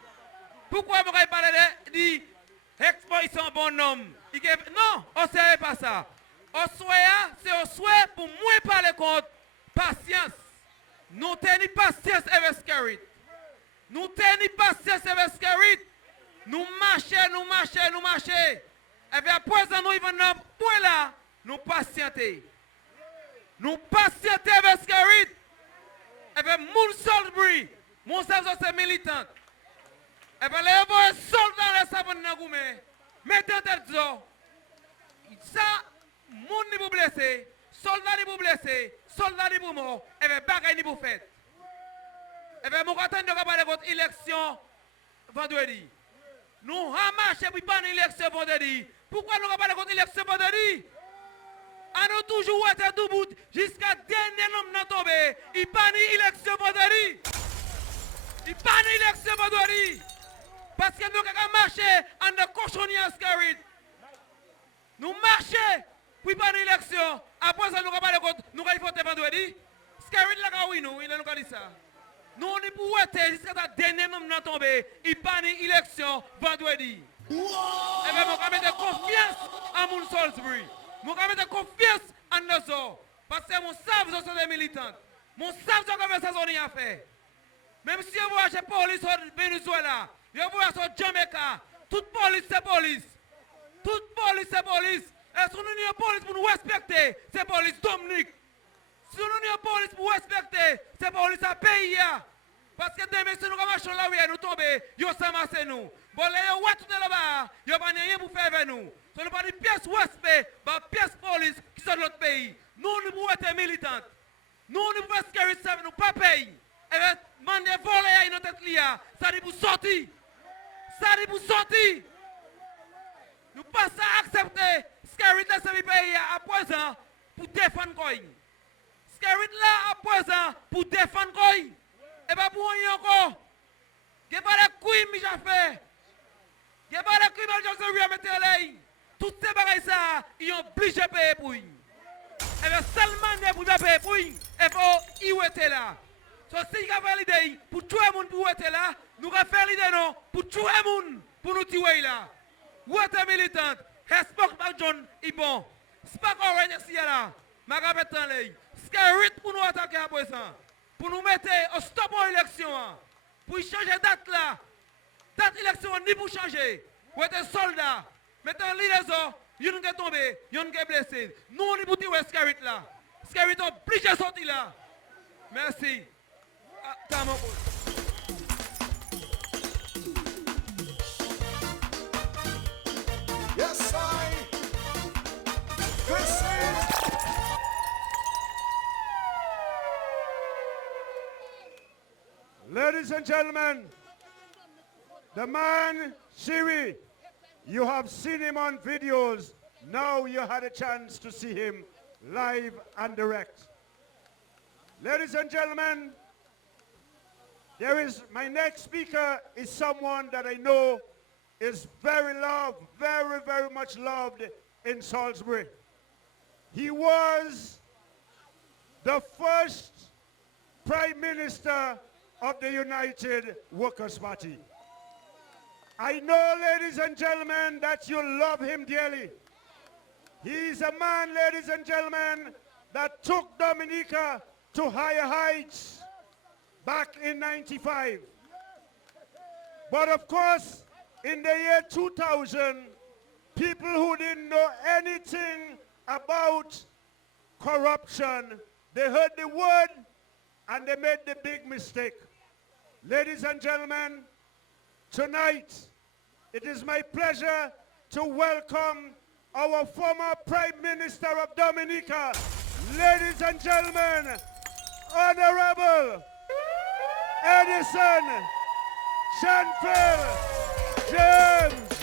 Pourquoi vous parlez de Hector, ils sont bon homme. Non, on ne sait pas ça. On souhaite, c'est un souhait pour moins parler contre patience. Nous tenons patience avec Scarit. Nous tenons patience avec Scarit. Nous marchons. Et bien, à présent, nous venons pour là, nous patienter. Nous patienter avec Scarit. Et bien, mon Salisbury, mon Salisbury, c'est militant. Et bien, les soldats, les savants, mettez en tête ça, moun ni pour blessé, soldat ni pour blessé, soldat ni pour mort, et bien bagay ni pour fait. Et bien nous attendons de parler de votre élection vendredi. Nous ramarchons pour pas une élection vendredi. Pourquoi nous parlons de votre élection vendredi? On a toujours été debout jusqu'à dernier homme n'a tombé. Il pas une élection vendredi. Il pas une élection vendredi. Parce que nous avons marché en de cochonnier à Scarit. Nous marchons pour pas une élection. Après ça, nous avons parlé de nous avons voté vendredi. Scarit là, oui, nous, il a dit ça. Nous, on est pour voter jusqu'à la dernière homme n'a tombé. Il pas une élection vendredi. Et bien, nous avons mettre confiance en mon Salisbury. Nous avons mettre confiance en nous autres. Parce que nous savons que nous sommes des militants. Nous savons que nous avons fait. Même si vous voyez la police au Venezuela, vous voyez la Jamaica, toute police c'est police. Toute police c'est police. Et si nous avons une police pour nous respecter, c'est police Dominique. Si nous avons une police pour respecter, c'est police à pays. Parce que demain, si nous marchons là où nous tombons, ils s'amassent nous. Bon, là, ils retournent là-bas, ils n'ont rien pour faire avec nous. Si nous pas des pièces respect, des pièces police qui sont dans notre pays. Nous, nous pouvons être militants. Nous, nous pouvons être ça, nous pas payer. Et bien, manier voler à notre tête, ça dit pour sortir. Ça dit pour sortir. Nous pas à accepter Scarit là, c'est pays à présent pour défendre quoi. Scarit là, à présent pour défendre quoi. Et pas pour rien encore. Il n'y a pas de couilles, mais j'ai fait. Il n'y a pas de couilles, mais j'ai fait mettre l'air. Toutes ces bagages ça, ils ont obligé de payer pour eux. Et bien, seulement pour payer pour eux, et pour y être là. Donc, si vous avez l'idée pour tuer les gens pour être là, nous allons faire l'idée non pour tuer les gens pour nous tuer là. Vous êtes militant, Spock John est bon. Spock Orange est là. Je vais mettre en l'air. Scarit pour nous attaquer à présent. Pour nous mettre au stop aux élections. Pour changer date là. Date élection ni pour changer. Vous êtes soldat. Mettez en liaison. Vous êtes tombé. Vous êtes blessé. Nous, on est pour tuer Scarit là. Scarit est obligé de sortir là. Merci. Yes, I. This is. Ladies and gentlemen, the man, Shiri, you have seen him on videos. Now you had a chance to see him live and direct. Ladies and gentlemen, my next speaker is someone that I know is very loved, very, very much loved in Salisbury. He was the first Prime Minister of the United Workers' Party. I know, ladies and gentlemen, that you love him dearly. He's a man, ladies and gentlemen, that took Dominica to higher heights back in '95. But of course, in the year 2000, people who didn't know anything about corruption, they heard the word and they made the big mistake. Ladies and gentlemen, tonight it is my pleasure to welcome our former Prime Minister of Dominica, ladies and gentlemen, Honorable Edison Shanfield James.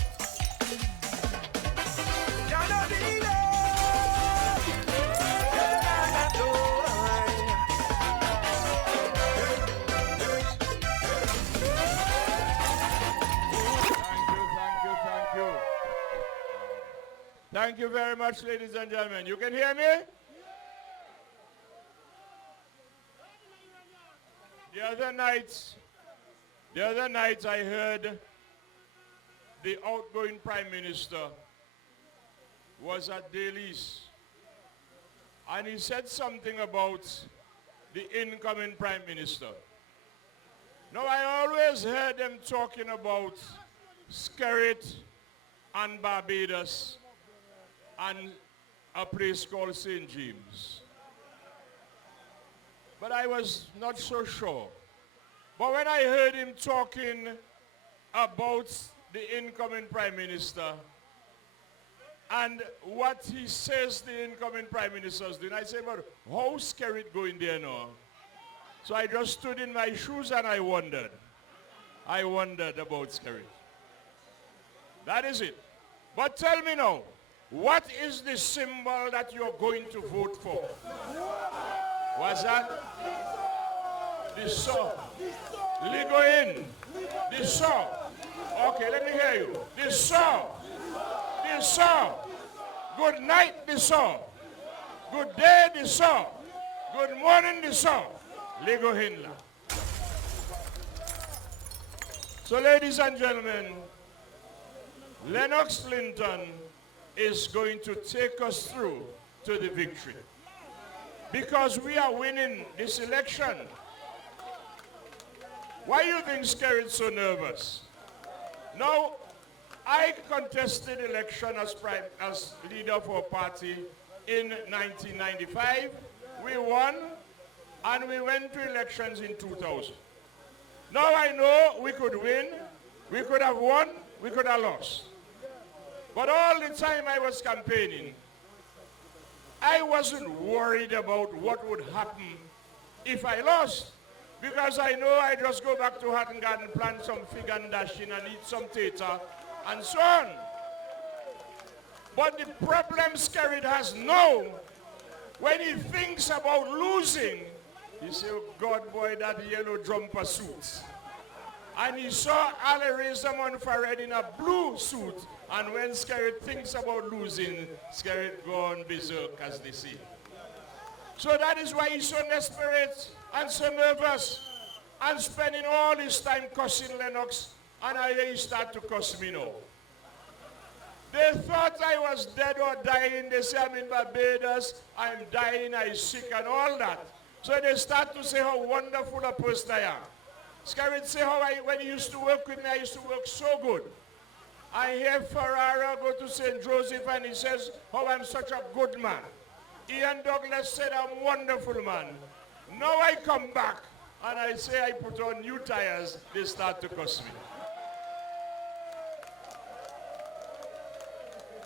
Thank you very much, ladies and gentlemen. You can hear me? The other night I heard the outgoing Prime Minister was at Daly's, and he said something about the incoming Prime Minister. Now, I always heard them talking about Skerrit and Barbados and a place called St. James. But I was not so sure. But when I heard him talking about the incoming Prime Minister and what he says the incoming Prime Minister is doing, I said, but how's Skerrit going there now? So I just stood in my shoes and I wondered. I wondered about Skerrit. That is it. But tell me now, what is the symbol that you're going to vote for? What's that? The saw. Go in. The saw. Okay, let me hear you. The saw. The saw. Good night, the saw. Good day, the saw. Good morning, the saw. Lego Hinla. So, ladies and gentlemen, Lennox Linton is going to take us through to the victory. Because we are winning this election. Why do you think Skerrit's so nervous? Now, I contested election as leader of our party in 1995. We won, and we went to elections in 2000. Now I know we could win, we could have won, we could have lost. But all the time I was campaigning, I wasn't worried about what would happen if I lost. Because I know I just go back to Hatton Garden, plant some fig and dash in and eat some tater and so on. But the problem Skerrit has now, when he thinks about losing, he says, oh God, boy, that yellow jumper suit. And he saw Ali Razaman Fared in a blue suit. And when Skerrit thinks about losing, Skerrit gone berserk, as they say. So that is why he's so desperate and so nervous and spending all his time cussing Lennox, and he start to cuss me now. They thought I was dead or dying. They say I'm in Barbados, I'm dying, I'm sick and all that. So they start to say how wonderful a person I am. Skerrit say how when he used to work with me, I used to work so good. I hear Ferrara go to St. Joseph and he says how I'm such a good man. Ian Douglas said I'm a wonderful man. Now I come back and I say I put on new tires, they start to cuss me.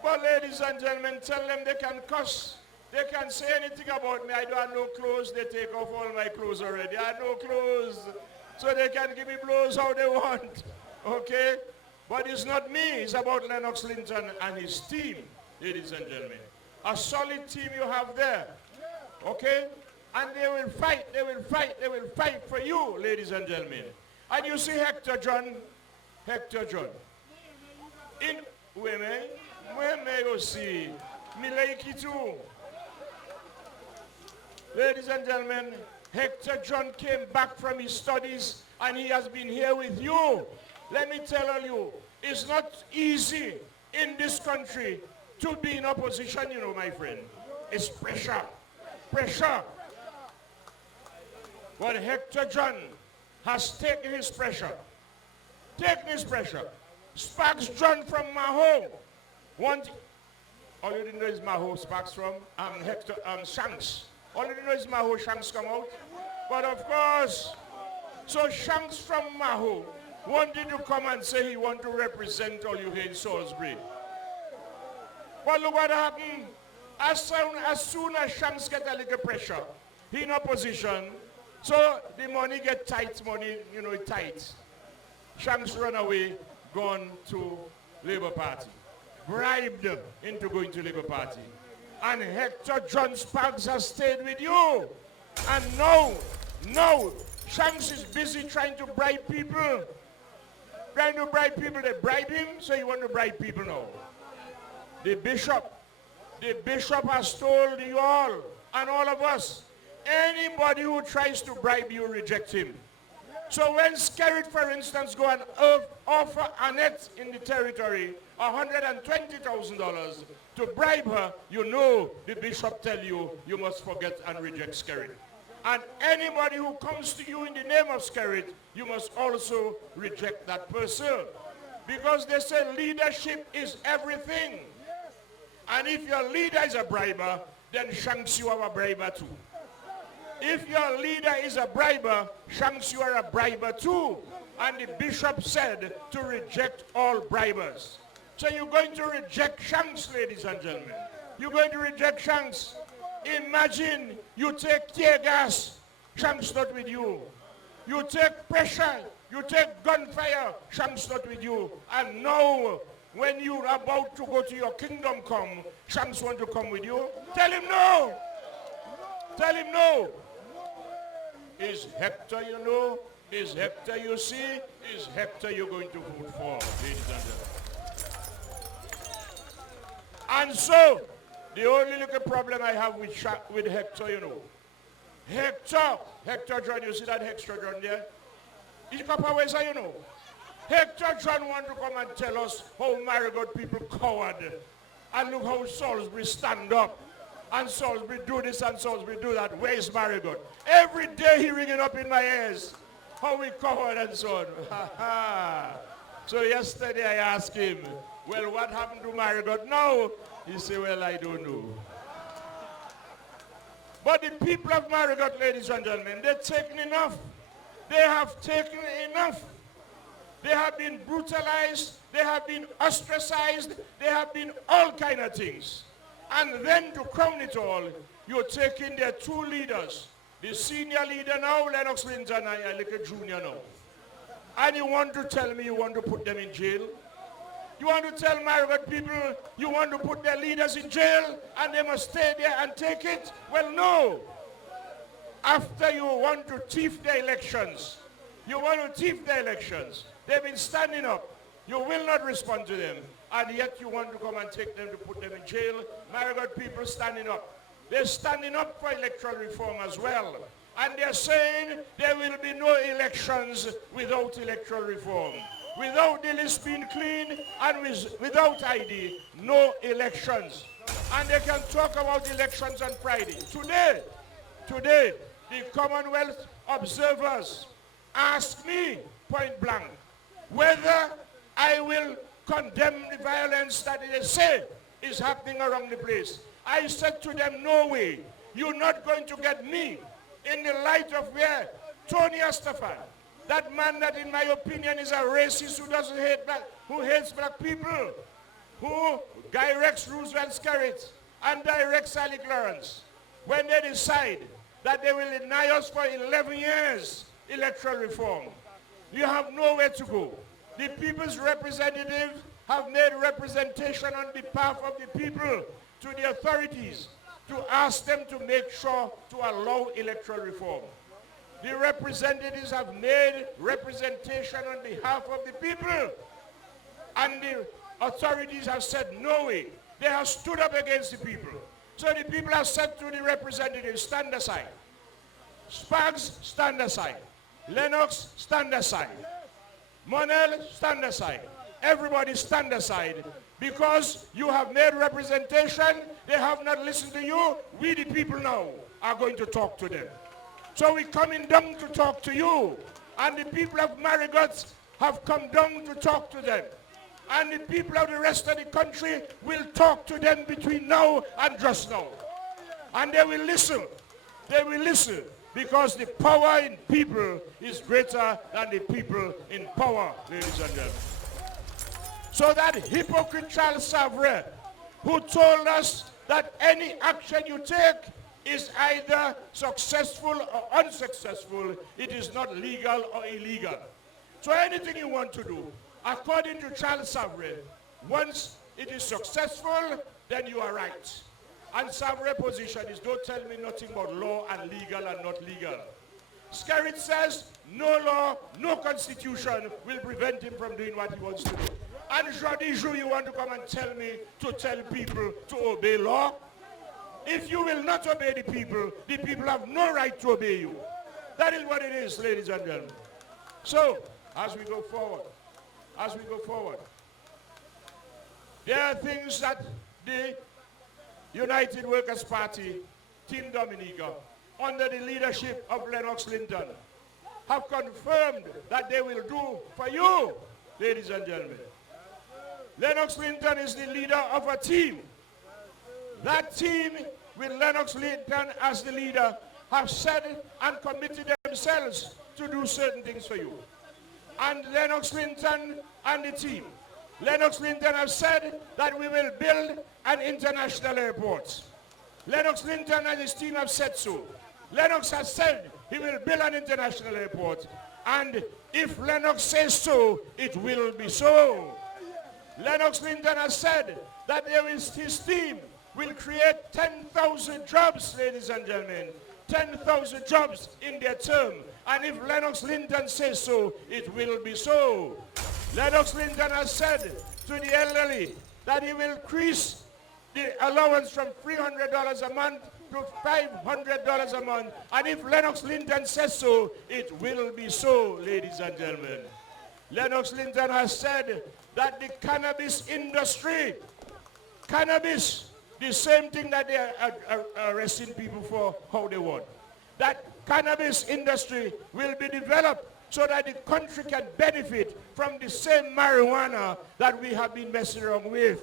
But ladies and gentlemen, tell them they can cuss. They can say anything about me. I don't have no clothes. They take off all my clothes already. I have no clothes. So they can give me blows how they want. Okay? But it's not me. It's about Lennox Linton and his team, ladies and gentlemen. A solid team you have there. Okay? And they will fight, they will fight, they will fight for you, ladies and gentlemen. And you see Hector John. In women, you see, me like it too. Ladies and gentlemen, Hector John came back from his studies and he has been here with you. Let me tell you, it's not easy in this country to be in opposition, you know, my friend. It's pressure. Pressure. But Hector John has taken his pressure. Taken his pressure. Sparks John from Maho. All you didn't know is Maho Sparks from Shanks. All you didn't know is Maho Shanks come out. But of course, so Shanks from Maho wanted to come and say he want to represent all you here in Salisbury. But look what happened. As soon as Shanks get a little pressure, he in opposition, so the money get tight, tight. Shanks run away, gone to Labour Party. Bribed into going to Labour Party. And Hector John Sparks has stayed with you. And now, Shanks is busy trying to bribe people. They bribe him, so you want to bribe people now. The bishop The bishop has told you all, and all of us, anybody who tries to bribe you, reject him. So when Skerrit, for instance, go and offer Annette in the territory $120,000 to bribe her, you know the bishop tell you, you must forget and reject Skerrit. And anybody who comes to you in the name of Skerrit, you must also reject that person. Because they say leadership is everything. And if your leader is a briber, then Shanks, you are a briber too. If your leader is a briber, Shanks, you are a briber too. And the bishop said to reject all bribers. So you're going to reject Shanks, ladies and gentlemen. You're going to reject Shanks. Imagine you take tear gas, Shanks not with you. You take pressure, you take gunfire, Shanks not with you. And now, when you're about to go to your kingdom come, Shanks want to come with you. Tell him no. Tell him no. Is Hector you know? Is Hector you see? Is Hector you're going to vote for, ladies and gentlemen? And so, the only little problem I have with Hector, you know. Hector John, you see that Hector John there? He's a couple of ways, you know. Hector John want to come and tell us how Marigot people coward. And look how Salisbury stand up. And Salisbury do this and Salisbury do that. Where is Marigot? Every day he ringing up in my ears. How we coward and so on. So yesterday I asked him, well, what happened to Marigot now? He said, well, I don't know. But the people of Marigot, ladies and gentlemen, they've taken enough. They have taken enough. They have been brutalized. They have been ostracized. They have been all kind of things. And then to crown it all, you're taking their two leaders. The senior leader now, Lennox Linton, and I like a junior now. And you want to tell me you want to put them in jail? You want to tell Marigot people you want to put their leaders in jail and they must stay there and take it? Well, no. After you want to thief the elections, they've been standing up. You will not respond to them. And yet you want to come and take them to put them in jail. Marigot people standing up. They're standing up for electoral reform as well. And they're saying there will be no elections without electoral reform. Without the list being clean and without ID, no elections. And they can talk about elections on Friday. Today, the Commonwealth observers asked me point blank whether I will condemn the violence that they say is happening around the place. I said to them, no way. You're not going to get me in the light of where Tony Estefan, that man that in my opinion is a racist who doesn't hate black, who hates black people, who directs Roosevelt Skerrit and directs Sally Clarence, when they decide that they will deny us for 11 years electoral reform. You have nowhere to go. The people's representatives have made representation on behalf of the people to the authorities to ask them to make sure to allow electoral reform. The representatives have made representation on behalf of the people, and the authorities have said no way. They have stood up against the people. So the people have said to the representatives, stand aside. Spags, stand aside. Lennox, stand aside. Monel, stand aside. Everybody stand aside, because you have made representation. They have not listened to you. We the people now are going to talk to them. So we're coming down to talk to you. And the people of Marigot have come down to talk to them. And the people of the rest of the country will talk to them between now and just now. And they will listen. They will listen. Because the power in people is greater than the people in power, ladies and gentlemen. So that hypocrite Charles Savre, who told us that any action you take is either successful or unsuccessful, it is not legal or illegal. So anything you want to do, according to Charles Savre, once it is successful, then you are right. And Savre's position is, don't tell me nothing about law and legal and not legal. Skerrit says no law, no constitution will prevent him from doing what he wants to do. And Jody, you want to come and tell me to tell people to obey law? If you will not obey the people have no right to obey you. That is what it is, ladies and gentlemen. So, as we go forward, there are things that the United Workers' Party, Team Dominica, under the leadership of Lennox Linton, have confirmed that they will do for you, ladies and gentlemen. Lennox Linton is the leader of a team. That team, with Lennox Linton as the leader, have said and committed themselves to do certain things for you. And Lennox Linton and the team, Lennox Linton have said that we will build an international airport. Lennox Linton and his team have said so. Lennox has said he will build an international airport. And if Lennox says so, it will be so. Lennox Linton has said that his team will create 10,000 jobs, ladies and gentlemen. 10,000 jobs in their term. And if Lennox Linton says so, it will be so. Lennox Linton has said to the elderly that he will increase the allowance from $300 a month to $500 a month. And if Lennox Linton says so, it will be so, ladies and gentlemen. Lennox Linton has said that the cannabis industry, the same thing that they are arresting people for how they want, that cannabis industry will be developed so that the country can benefit from the same marijuana that we have been messing around with.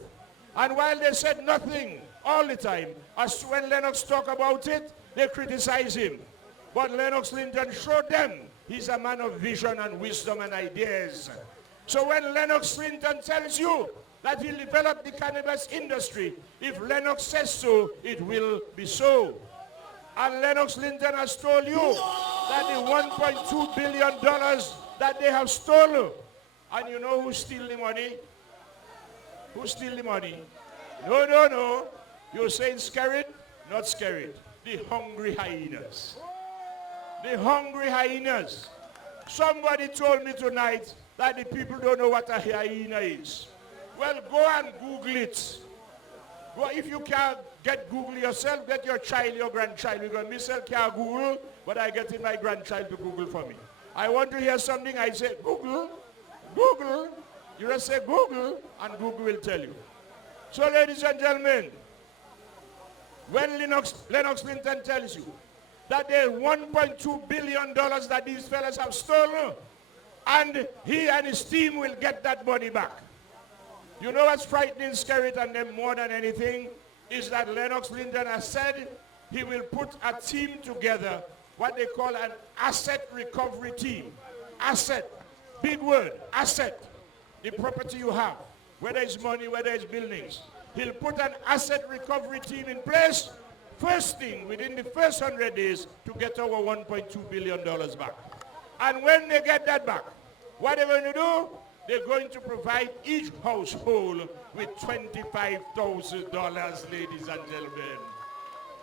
And while they said nothing all the time, as when Lennox talk about it, they criticize him. But Lennox Linton showed them he's a man of vision and wisdom and ideas. So when Lennox Linton tells you that he'll develop the cannabis industry, if Lennox says so, it will be so. And Lennox Linton has told you that the $1.2 billion that they have stolen, and you know who steal the money? Who steal the money? No. You're saying scared? Not scared. The hungry hyenas. The hungry hyenas. Somebody told me tonight that the people don't know what a hyena is. Well, go and Google it. Go, if you can't get Google yourself, get your child, your grandchild. Because myself can't Google, but I get my grandchild to Google for me. I want to hear something, I say, Google. You just say Google, and Google will tell you. So, ladies and gentlemen, when Lennox Linton tells you that there's $1.2 billion that these fellas have stolen, and he and his team will get that money back. You know what's frightening, scary than them more than anything is that Lennox Linton has said he will put a team together, what they call an asset recovery team. Asset, big word, asset. The property you have, whether it's money, whether it's buildings. He'll put an asset recovery team in place, first thing, within the first 100 days, to get our $1.2 billion back. And when they get that back, what they're going to do? They're going to provide each household with $25,000, ladies and gentlemen.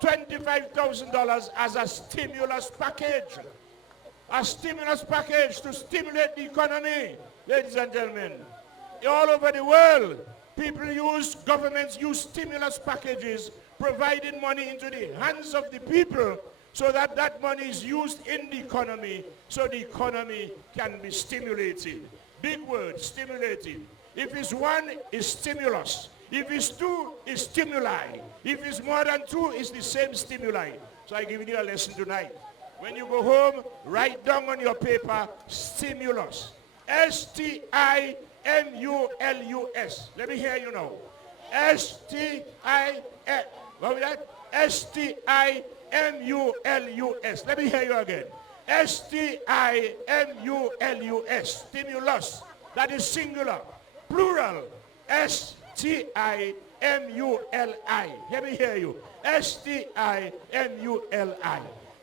$25,000 as a stimulus package. A stimulus package to stimulate the economy, ladies and gentlemen. All over the world, governments use stimulus packages, providing money into the hands of the people so that that money is used in the economy so the economy can be stimulated. Big word, stimulated. If it's one, it's stimulus. If it's two, it's stimuli. If it's more than two, it's the same stimuli. So I'm giving you a lesson tonight. When you go home, write down on your paper, stimulus. S-T-I-M-U-L-U-S. Let me hear you now. S-T-I-M. What was that? S-T-I-M-U-L-U-S. Let me hear you again. S-T-I-M-U-L-U-S. Stimulus. That is singular. Plural. S-T-I-M-U-L-I. Let me hear you. S-T-I-M-U-L-I.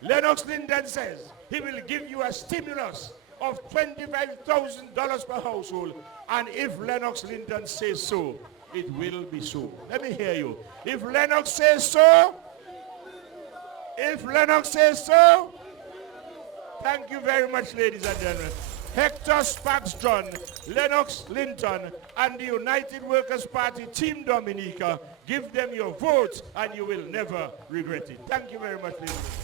Lennox Linton says he will give you a stimulus of $25,000 per household. And if Lennox Linton says so, it will be so. Let me hear you. If Lennox says so, thank you very much, ladies and gentlemen. Hector Sparks John, Lennox Linton, and the United Workers' Party Team Dominica. Give them your votes and you will never regret it. Thank you very much, ladies.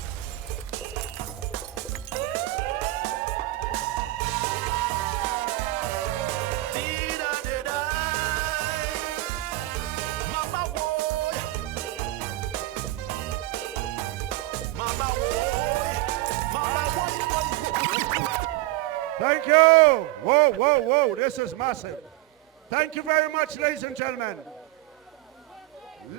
Thank you. Whoa, whoa, whoa. This is massive. Thank you very much, ladies and gentlemen.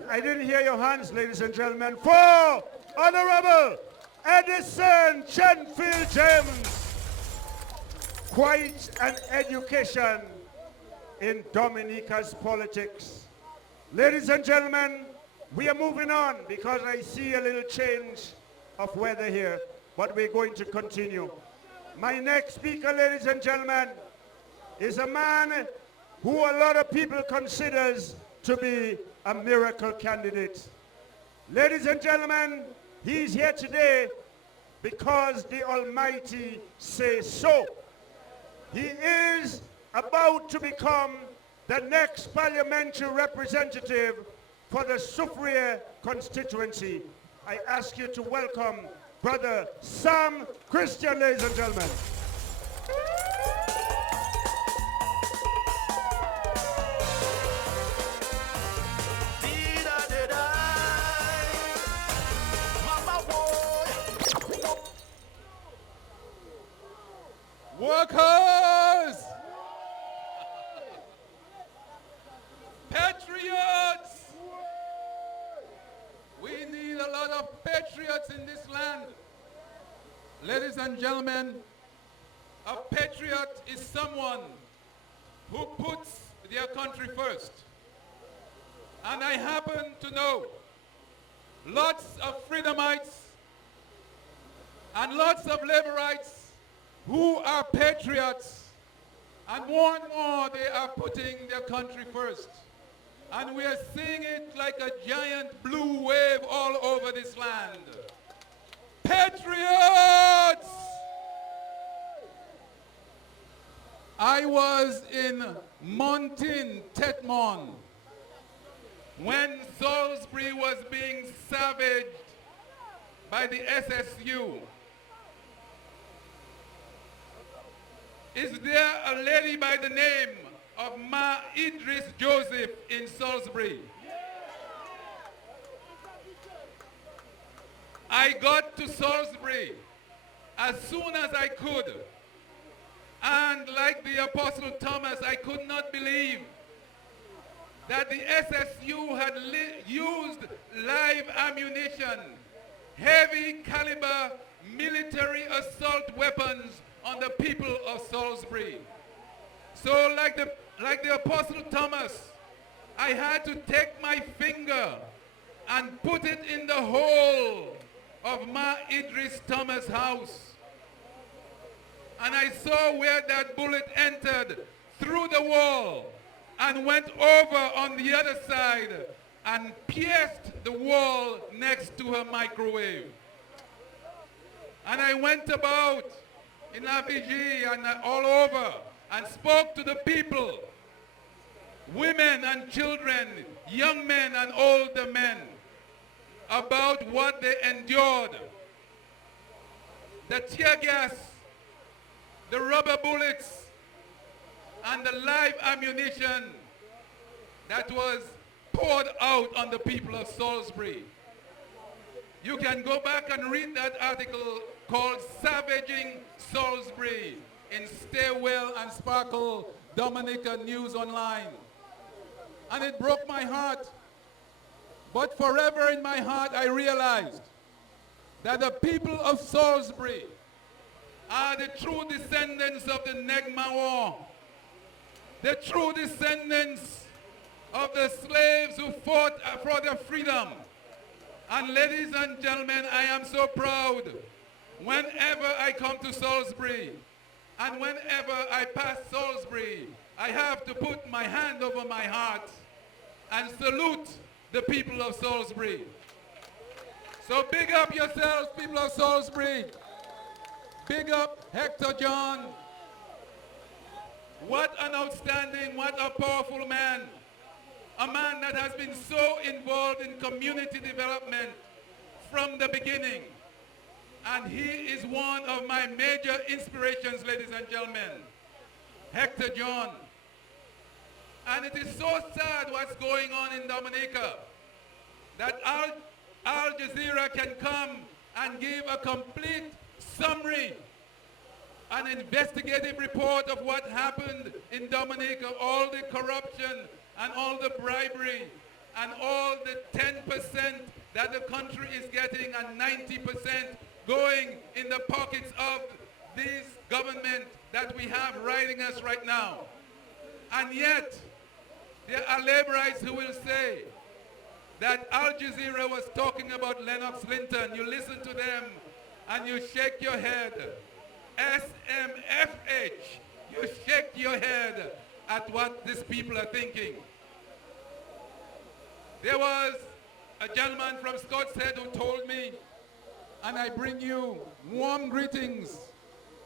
I didn't hear your hands, ladies and gentlemen. For Honorable Edison Chenfield James. Quite an education in Dominica's politics. Ladies and gentlemen, we are moving on because I see a little change of weather here, but we're going to continue. My next speaker, ladies and gentlemen, is a man who a lot of people considers to be a miracle candidate. Ladies and gentlemen, he's here today because the Almighty says so. He is about to become the next parliamentary representative for the Soufriere constituency. I ask you to welcome Brother Sam Christian, ladies and gentlemen. Workers! Patriots! We need a lot of patriots in this land. Ladies and gentlemen, a patriot is someone who puts their country first. And I happen to know lots of freedomites and lots of laborites who are patriots, and more and more they are putting their country first. And we are seeing it like a giant blue wave all over this land. Patriots! I was in Montin, Tetmon, when Salisbury was being savaged by the SSU. Is there a lady by the name of Ma Idris Joseph in Salisbury? I got to Salisbury as soon as I could. And like the Apostle Thomas, I could not believe that the SSU had used live ammunition, heavy caliber military assault weapons on the people of Salisbury. So like the Apostle Thomas, I had to take my finger and put it in the hole of Ma Idris Thomas' house. And I saw where that bullet entered through the wall and went over on the other side and pierced the wall next to her microwave. And I went about in Abidjan and all over and spoke to the people, women and children, young men and older men, about what they endured. The tear gas, the rubber bullets, and the live ammunition that was poured out on the people of Salisbury. You can go back and read that article called Savaging Salisbury in Stay Well and Sparkle Dominica News Online. And it broke my heart. But forever in my heart I realized that the people of Salisbury are the true descendants of the Negmawan, the true descendants of the slaves who fought for their freedom. And ladies and gentlemen, I am so proud whenever I come to Salisbury and whenever I pass Salisbury, I have to put my hand over my heart and salute the people of Salisbury. So big up yourselves, people of Salisbury. Big up Hector John. What an outstanding, what a powerful man. A man that has been so involved in community development from the beginning. And he is one of my major inspirations, ladies and gentlemen. Hector John. And it is so sad what's going on in Dominica that Al Jazeera can come and give a complete summary, an investigative report of what happened in Dominica, all the corruption and all the bribery and all the 10% that the country is getting and 90% going in the pockets of this government that we have riding us right now. And yet, there are laborites who will say that Al Jazeera was talking about Lennox Linton. You listen to them and you shake your head. SMFH, you shake your head at what these people are thinking. There was a gentleman from Scott's Head who told me, and I bring you warm greetings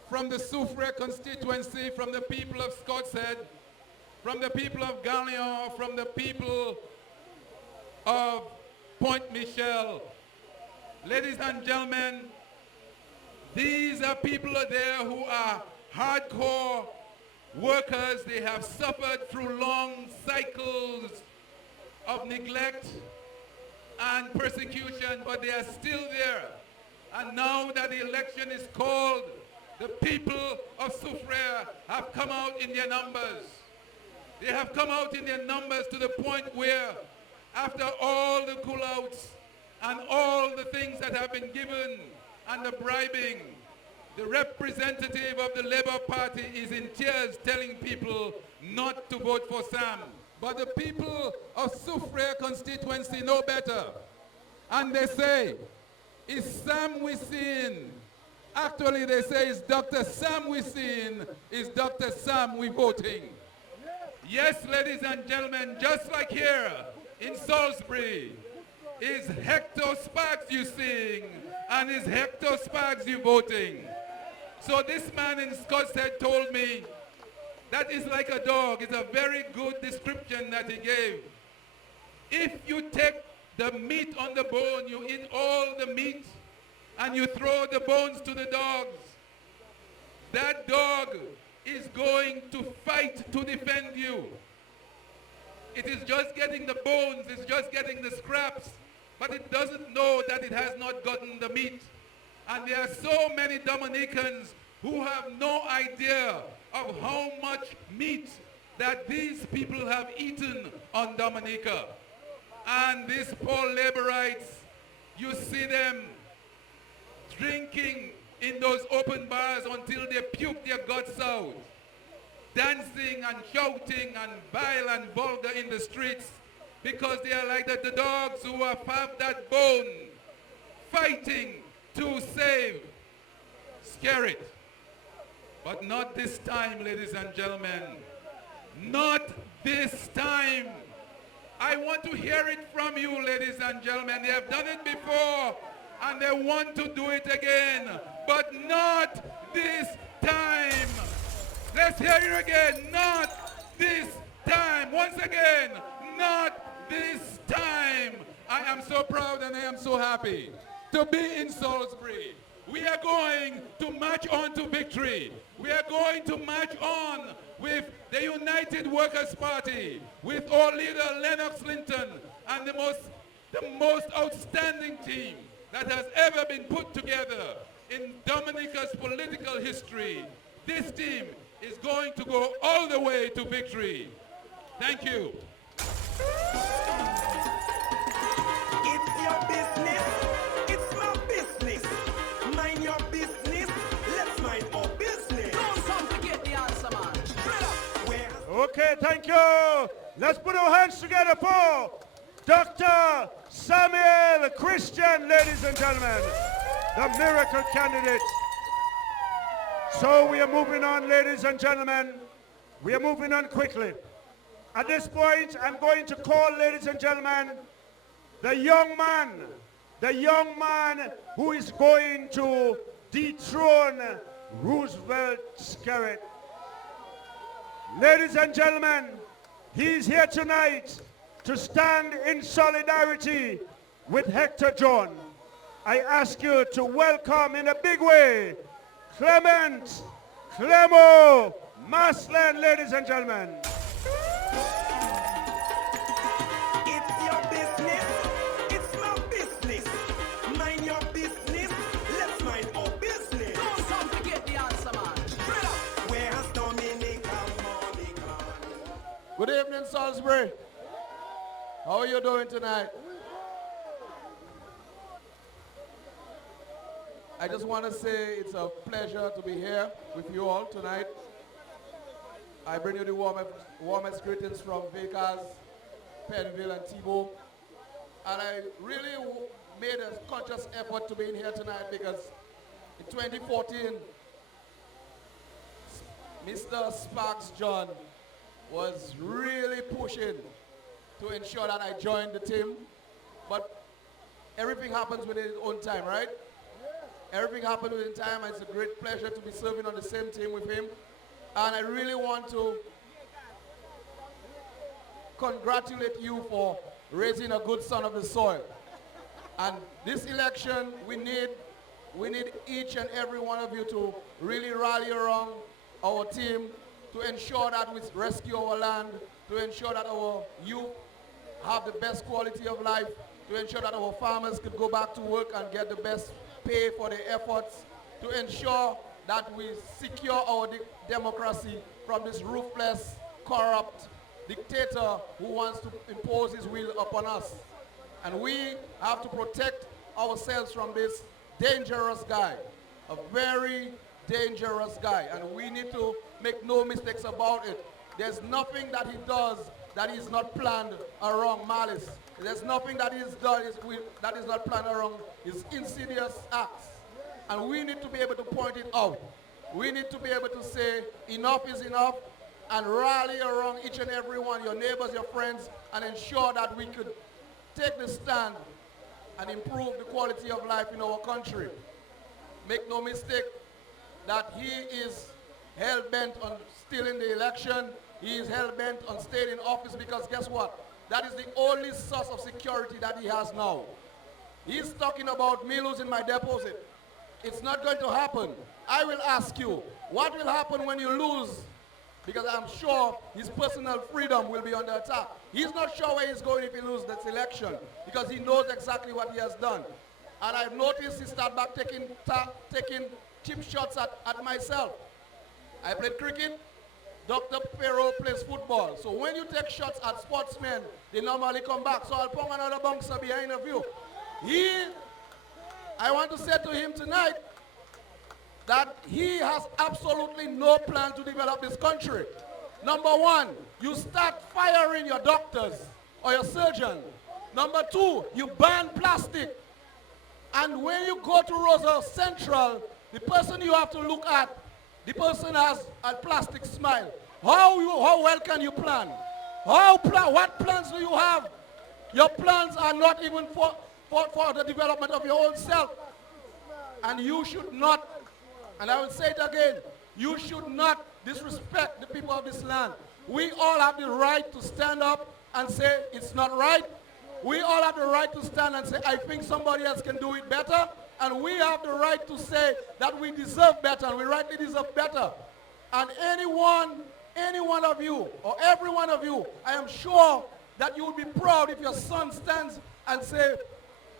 from the Soufriere constituency, from the people of Scott's Head, from the people of Galion, from the people of Point Michel. Ladies and gentlemen, these are people there who are hardcore workers. They have suffered through long cycles of neglect and persecution, but they are still there. And now that the election is called, the people of Soufriere have come out in their numbers. They have come out in their numbers to the point where, after all the call-outs and all the things that have been given and the bribing, the representative of the Labour Party is in tears telling people not to vote for Sam. But the people of Soufriere constituency know better. And they say, is Sam we seen? Actually, they say, is Dr. Sam we seen? Is Dr. Sam we voting? Yes, ladies and gentlemen, just like here in Salisbury, is Hector Sparks you seeing? And is Hector Sparks you voting? So this man in Scott's Head told me that is like a dog. It's a very good description that he gave. If you take the meat on the bone, you eat all the meat, and you throw the bones to the dogs, that dog is going to fight to defend you. It is just getting the bones, it's just getting the scraps, but it doesn't know that it has not gotten the meat. And there are so many Dominicans who have no idea of how much meat that these people have eaten on Dominica. And these poor laborites, you see them drinking in those open bars until they puke their guts out, dancing and shouting and vile and vulgar in the streets because they are like the dogs who have that bone, fighting to save. Scare it. But not this time, ladies and gentlemen. Not this time. I want to hear it from you, ladies and gentlemen. They have done it before, and they want to do it again. But not this time. Let's hear it again. Not this time. Once again, not this time. I am so proud and I am so happy to be in Salisbury. We are going to march on to victory. We are going to march on with the United Workers' Party, with our leader Lennox Linton, and the most outstanding team that has ever been put together in Dominica's political history. This team is going to go all the way to victory. Thank you. It's your business. It's my business. Mind your business. Let's mind our business. Don't come to get the answer, man. Okay, thank you. Let's put our hands together for Dr. Samuel Christian, ladies and gentlemen, the miracle candidate. So we are moving on, ladies and gentlemen. We are moving on quickly. At this point, I'm going to call, ladies and gentlemen, the young man who is going to dethrone Roosevelt Skerritt. Ladies and gentlemen, he's here tonight to stand in solidarity with Hector John. I ask you to welcome in a big way, Clement Clemo Marsland, ladies and gentlemen. It's your business, it's my business. Mind your business, let's mind our business. Don't complicate the answer, man. Straight up. Where's Dominica, Monica? Good evening, Salisbury. How are you doing tonight? I just want to say it's a pleasure to be here with you all tonight. I bring you the warmest greetings from Vickers, Penville, and Tebow. And I really made a conscious effort to be in here tonight because in 2014, Mr. Sparks John was really pushing to ensure that I joined the team. But everything happens within its own time, right? Everything happened within time, and it's a great pleasure to be serving on the same team with him. And I really want to congratulate you for raising a good son of the soil. And this election, we need each and every one of you to really rally around our team to ensure that we rescue our land, to ensure that our youth have the best quality of life, to ensure that our farmers could go back to work and get the best pay for their efforts, to ensure that we secure our democracy from this ruthless, corrupt dictator who wants to impose his will upon us. And we have to protect ourselves from this dangerous guy, a very dangerous guy, and we need to make no mistakes about it. There's nothing that he does that is not planned around malice. There's nothing that is done that is not planned around his insidious acts. And we need to be able to point it out. We need to be able to say enough is enough and rally around each and every one, your neighbors, your friends, and ensure that we could take the stand and improve the quality of life in our country. Make no mistake that he is hell-bent on stealing the election. He is hell-bent on staying in office because guess what? That is the only source of security that he has now. He's talking about me losing my deposit. It's not going to happen. I will ask you, what will happen when you lose? Because I'm sure his personal freedom will be under attack. He's not sure where he's going if he loses this election because he knows exactly what he has done. And I've noticed he started back taking cheap shots at myself. I played cricket. Dr. Perot plays football. So when you take shots at sportsmen, they normally come back. So I'll put another bouncer behind of you. I want to say to him tonight that he has absolutely no plan to develop this country. Number one, you start firing your doctors or your surgeon. Number two, you ban plastic. And when you go to Rosa Central, the person you have to look at, the person has a plastic smile. How well can you plan? What plans do you have? Your plans are not even for the development of your own self. And you should not, and I will say it again, you should not disrespect the people of this land. We all have the right to stand up and say it's not right. We all have the right to stand and say I think somebody else can do it better. And we have the right to say that we deserve better and we rightly deserve better. And any one of you or every one of you, I am sure that you will be proud if your son stands and say,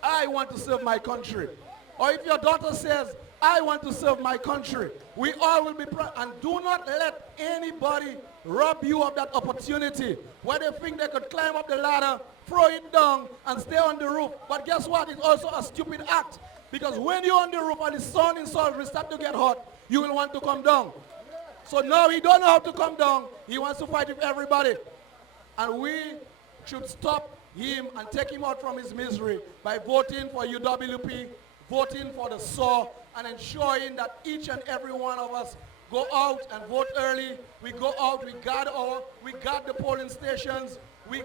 I want to serve my country. Or if your daughter says, I want to serve my country. We all will be proud. And do not let anybody rob you of that opportunity where they think they could climb up the ladder, throw it down, and stay on the roof. But guess what? It's also a stupid act. Because when you're on the roof and the sun in Salisbury start to get hot, you will want to come down. So now he don't know how to come down. He wants to fight with everybody. And we should stop him and take him out from his misery by voting for UWP, voting for the SAW, and ensuring that each and every one of us go out and vote early. We go out, we guard the polling stations, we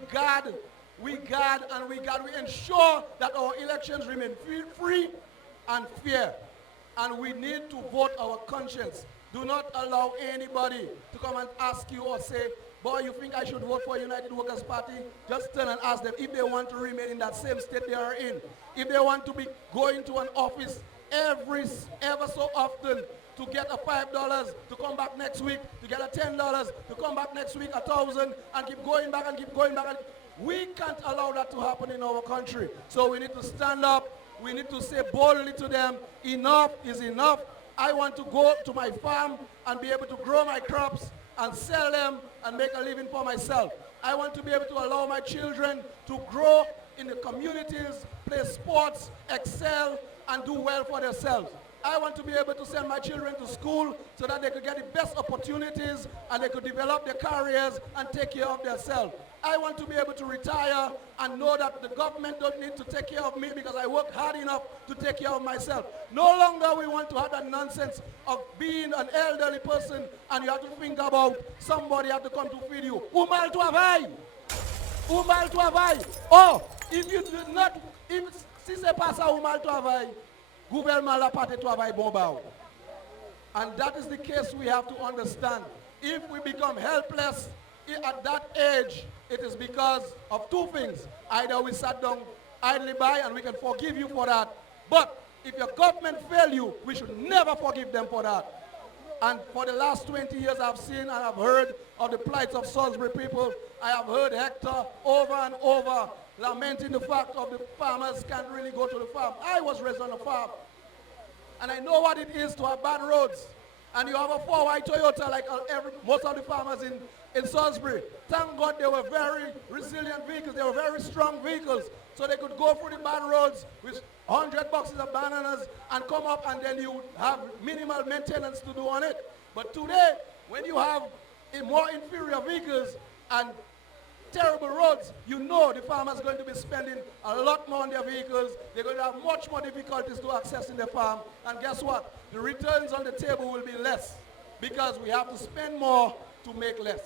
ensure that our elections remain free and fair. And we need to vote our conscience. Do not allow anybody to come and ask you or say, boy, you think I should vote for United Workers' Party? Just turn and ask them if they want to remain in that same state they are in. If they want to be going to an office ever so often to get a $5, to come back next week, to get a $10, to come back next week, 1,000, and keep going back and keep going back. We can't allow that to happen in our country. So we need to stand up. We need to say boldly to them, enough is enough. I want to go to my farm and be able to grow my crops and sell them and make a living for myself. I want to be able to allow my children to grow in the communities, play sports, excel, and do well for themselves. I want to be able to send my children to school so that they could get the best opportunities and they could develop their careers and take care of themselves. I want to be able to retire and know that the government don't need to take care of me because I work hard enough to take care of myself. No longer we want to have that nonsense of being an elderly person and you have to think about somebody have to come to feed you. Umal to avai. Umal to avai. Oh, if you do not, si se pasa umal to avai, gouvernement la pate to avai bombao. And that is the case we have to understand. If we become helpless at that age, it is because of two things. Either we sat down idly by and we can forgive you for that. But if your government fail you, we should never forgive them for that. And for the last 20 years I've seen and I've heard of the plights of Salisbury people. I have heard Hector over and over lamenting the fact of the farmers can't really go to the farm. I was raised on a farm. And I know what it is to have bad roads. And you have a 4-wheel Toyota like most of the farmers in Salisbury. Thank God they were very resilient vehicles. They were very strong vehicles. So they could go through the bad roads with 100 boxes of bananas and come up and then you have minimal maintenance to do on it. But today, when you have more inferior vehicles and terrible roads, you know the farmers are going to be spending a lot more on their vehicles. They're going to have much more difficulties to accessing their farm. And guess what? The returns on the table will be less because we have to spend more to make less.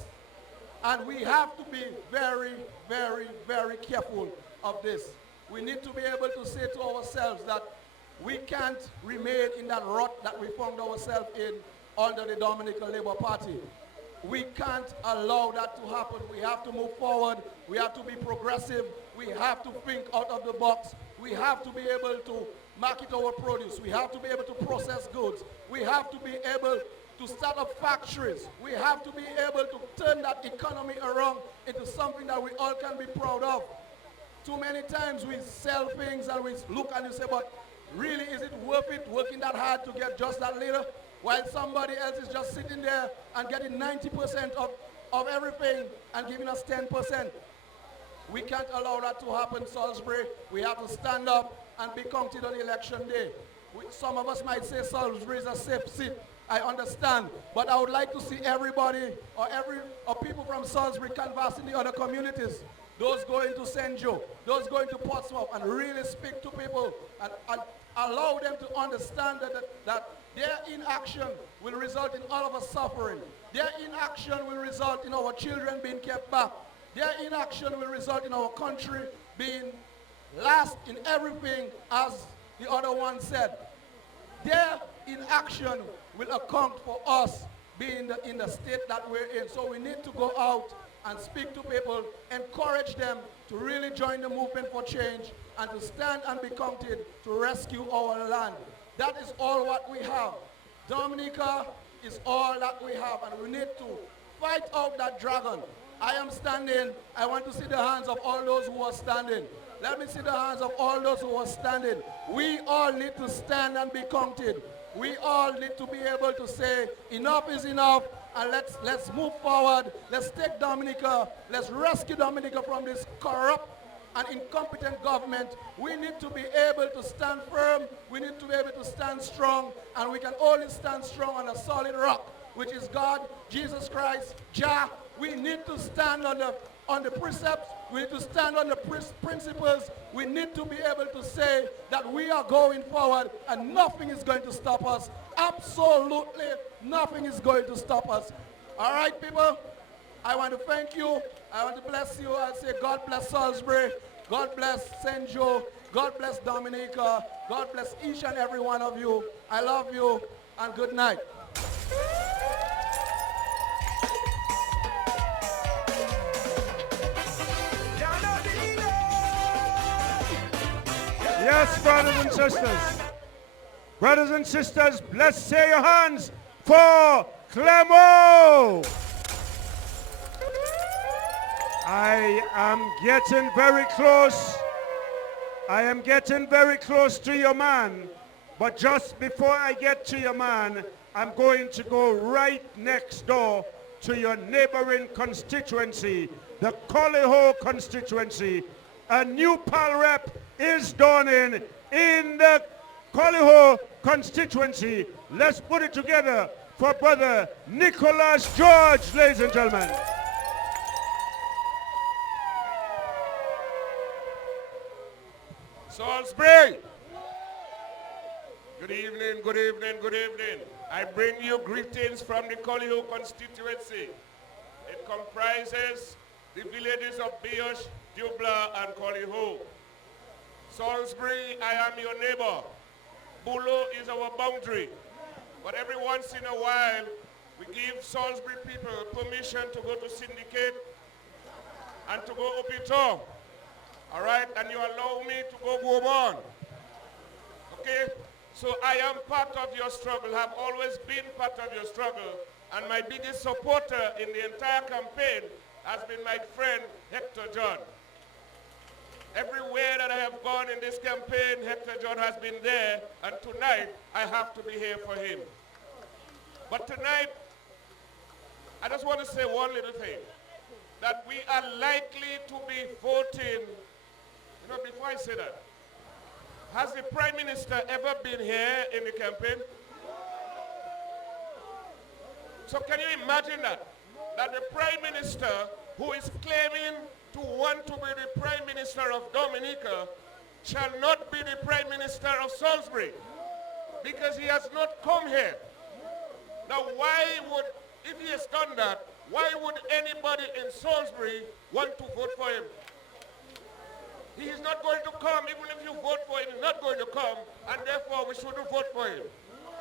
And we have to be very, very, very careful of this. We need to be able to say to ourselves that we can't remain in that rut that we found ourselves in under the Dominican Labour Party. We can't allow that to happen. We have to move forward. We have to be progressive. We have to think out of the box. We have to be able to market our produce. We have to be able to process goods. We have to be able to start up factories. We have to be able to turn that economy around into something that we all can be proud of. Too many times we sell things and we look and you say, but really is it worth it working that hard to get just that little? While somebody else is just sitting there and getting 90% of everything and giving us 10%. We can't allow that to happen, Salisbury. We have to stand up and be counted on election day. Some of us might say Salisbury is a safe seat. I understand, but I would like to see everybody or people from Salisbury canvassing the other communities. Those going to St. Joe, those going to Portsmouth, and really speak to people and allow them to understand that their inaction will result in all of us suffering. Their inaction will result in our children being kept back. Their inaction will result in our country being last in everything, as the other one said. Their inaction will account for us being in the state that we're in. So we need to go out and speak to people, encourage them to really join the movement for change and to stand and be counted to rescue our land. That is all what we have. Dominica is all that we have, and we need to fight out that dragon. I am standing. I want to see the hands of all those who are standing. Let me see the hands of all those who are standing. We all need to stand and be counted. We all need to be able to say enough is enough, and let's move forward. Let's take Dominica. Let's rescue Dominica from this corrupt and incompetent government. We need to be able to stand firm. We need to be able to stand strong, and we can only stand strong on a solid rock, which is God, Jesus Christ, Jah. We need to stand on the precepts. We need to stand on the principles. We need to be able to say that we are going forward and nothing is going to stop us. Absolutely nothing is going to stop us. All right, people, I want to thank you. I want to bless you. I say God bless Salisbury. God bless St. Joe. God bless Dominica. God bless each and every one of you. I love you, and good night. Yes, brothers and sisters. Brothers and sisters, let's say your hands for Clemo. I am getting very close. I am getting very close to your man. But just before I get to your man, I'm going to go right next door to your neighboring constituency, the Solihull constituency. A new PAL rep is dawning in the Solihull constituency. Let's put it together for Brother Nicholas George, ladies and gentlemen. Salisbury. Good evening, good evening, good evening. I bring you greetings from the Solihull constituency. It comprises the villages of Biosh, Dubla, and Solihull. Salisbury, I am your neighbor. Bulo is our boundary. But every once in a while, we give Salisbury people permission to go to Syndicate and to go Upito. All right, and you allow me to go Gomon. Okay, so I am part of your struggle, have always been part of your struggle, and my biggest supporter in the entire campaign has been my friend Hector John. Everywhere that I have gone in this campaign, Hector John has been there, and tonight I have to be here for him. But tonight, I just want to say one little thing, that we are likely to be voting. You know, before I say that, has the Prime Minister ever been here in the campaign? So can you imagine that? That the Prime Minister, who is claiming to want to be the Prime Minister of Dominica, shall not be the Prime Minister of Salisbury, because he has not come here. Now why would, if he has done that, why would anybody in Salisbury want to vote for him? He is not going to come. Even if you vote for him, he's not going to come, and therefore we shouldn't vote for him.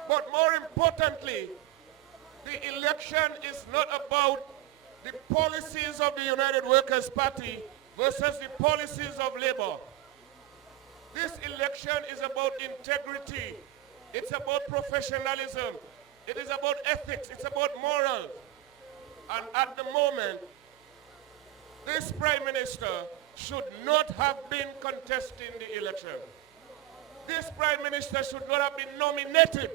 But more importantly, the election is not about the policies of the United Workers' Party versus the policies of Labour. This election is about integrity. It's about professionalism. It is about ethics. It's about morals. And at the moment, this Prime Minister should not have been contesting the election. This Prime Minister should not have been nominated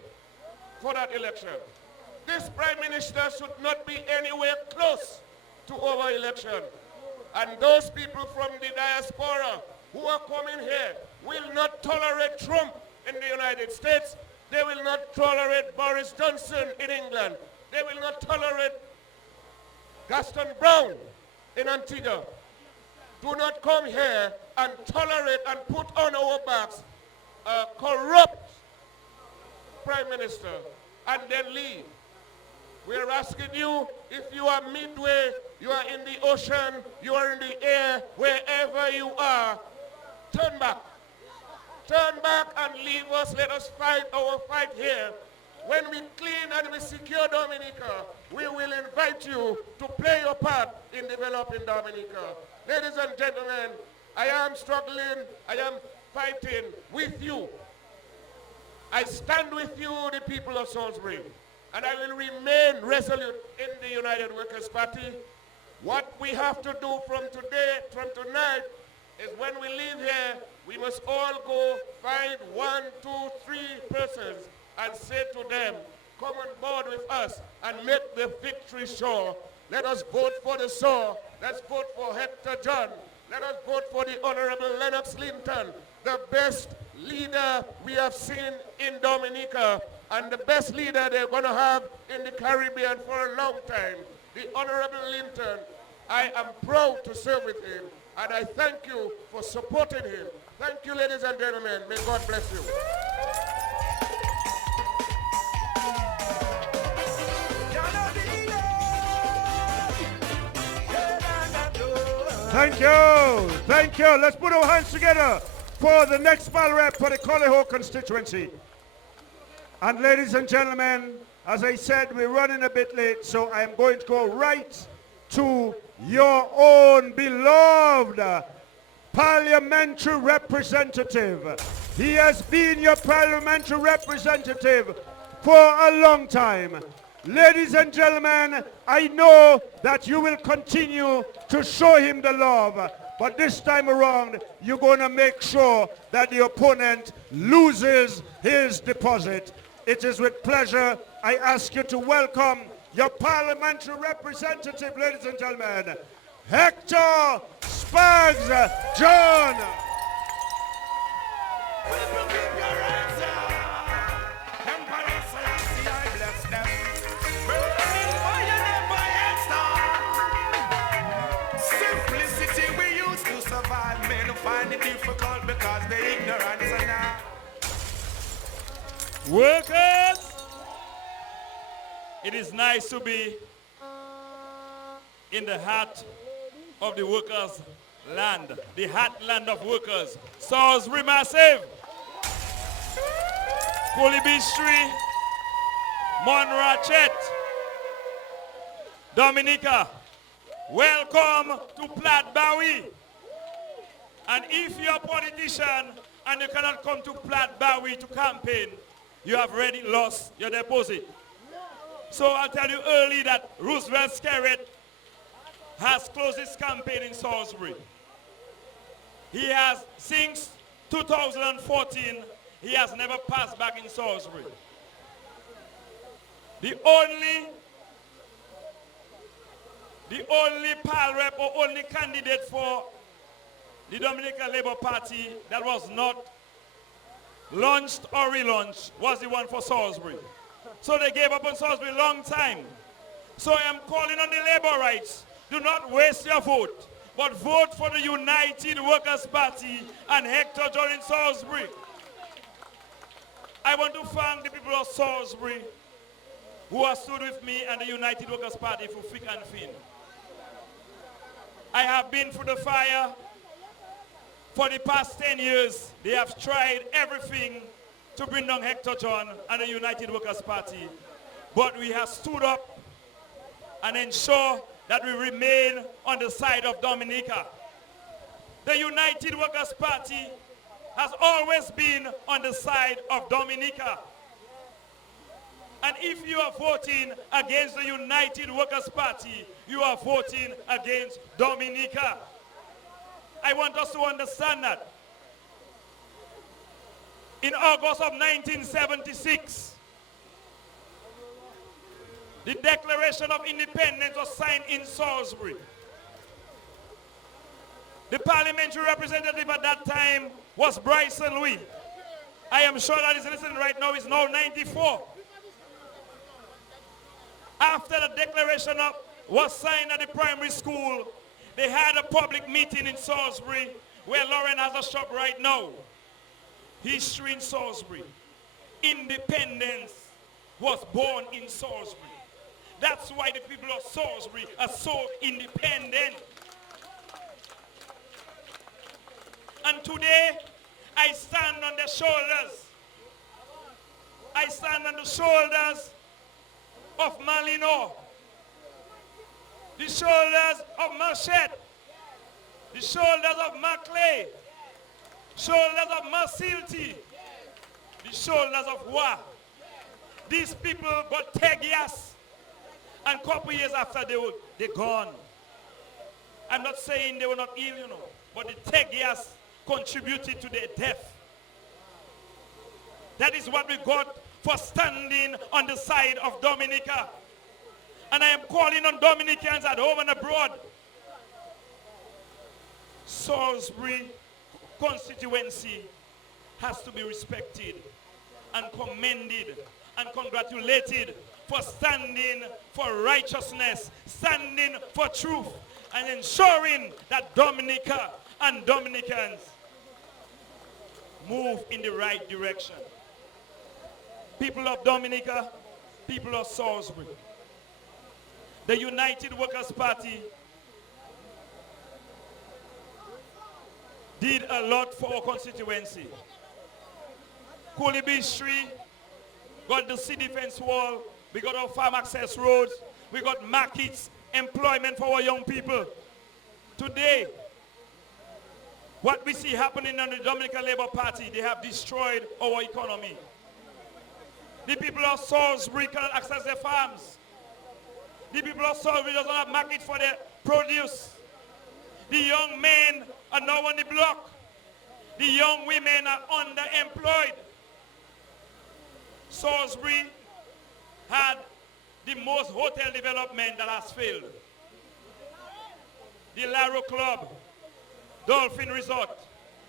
for that election. This Prime Minister should not be anywhere close to our election. And those people from the diaspora who are coming here will not tolerate Trump in the United States. They will not tolerate Boris Johnson in England. They will not tolerate Gaston Brown in Antigua. Do not come here and tolerate and put on our backs a corrupt Prime Minister and then leave. We're asking you, if you are midway, you are in the ocean, you are in the air, wherever you are, turn back. Turn back and leave us. Let us fight our fight here. When we clean and we secure Dominica, we will invite you to play your part in developing Dominica. Ladies and gentlemen, I am struggling, I am fighting with you. I stand with you, the people of Salisbury, and I will remain resolute in the United Workers' Party. What we have to do from today, from tonight, is when we leave here, we must all go find 1, 2, 3 persons and say to them, come on board with us and make the victory sure. Let us vote for the SOAR. Let's vote for Hector John. Let us vote for the Honorable Lennox Linton, the best leader we have seen in Dominica and the best leader they're going to have in the Caribbean for a long time. The Honorable Linton, I am proud to serve with him, and I thank you for supporting him. Thank you, ladies and gentlemen. May God bless you. Thank you. Thank you. Let's put our hands together for the next PAL rep for the Solihull constituency. And ladies and gentlemen, As I said, we're running a bit late, so I'm going to go right to your own beloved parliamentary representative. He has been your parliamentary representative for a long time. Ladies and gentlemen, I know that you will continue to show him the love, but this time around, you're going to make sure that the opponent loses his deposit. It is with pleasure I ask you to welcome your parliamentary representative, ladies and gentlemen, Hector Spags John. Simplicity we used to survive, men find it difficult because they're ignorant now. Workers, it is nice to be in the heart of the workers' land, the heartland of workers. Salisbury Massive, Kulibistri, Monrachet, Dominica. Welcome to Platte Bowie. And if you're a politician and you cannot come to Platte Bowie to campaign, you have already lost your deposit. So I'll tell you early that Roosevelt Skerritt has closed his campaign in Salisbury. He has, since 2014, he has never passed back in Salisbury. The only PAL rep or only candidate for the Dominican Labour Party that was not launched or relaunched was the one for Salisbury. So they gave up on Salisbury a long time. So I am calling on the labor rights. Do not waste your vote, but vote for the United Workers' Party and Hector John in Salisbury. I want to thank the people of Salisbury who have stood with me and the United Workers' Party for thick and thin. I have been through the fire. For the past 10 years, they have tried everything to bring down Hector John and the United Workers' Party. But we have stood up and ensured that we remain on the side of Dominica. The United Workers' Party has always been on the side of Dominica. And if you are voting against the United Workers' Party, you are voting against Dominica. I want us to understand that. In August of 1976, the Declaration of Independence was signed in Salisbury. The parliamentary representative at that time was Bryson Louis. I am sure that he's listening right now. He's now 94. After the declaration was signed at the primary school, they had a public meeting in Salisbury where Lauren has a shop right now. History in Salisbury. Independence was born in Salisbury. That's why the people of Salisbury are so independent. And today, I stand on their shoulders. I stand on the shoulders of Malino, the shoulders of Marchette, the shoulders of Maclay, shoulders of Masilti, the shoulders of Wa. These people got Tegias, and a couple years after they're gone. I'm not saying they were not ill, you know, but the Tegias contributed to their death. That is what we got for standing on the side of Dominica. And I am calling on Dominicans at home and abroad. Salisbury constituency has to be respected and commended and congratulated for standing for righteousness, standing for truth, and ensuring that Dominica and Dominicans move in the right direction. People of Dominica, people of Salisbury, the United Workers' Party did a lot for our constituency. Kulibistri got the sea defense wall We got our farm access roads. We got markets, employment for our young people. Today, what we see happening in the Dominican Labour Party, they have destroyed our economy. The people of Salisbury cannot access their farms. The people of Salisbury doesn't have market for their produce. The young men are now on the block. The young women are underemployed. Salisbury had the most hotel development that has failed. The Laro Club, Dolphin Resort,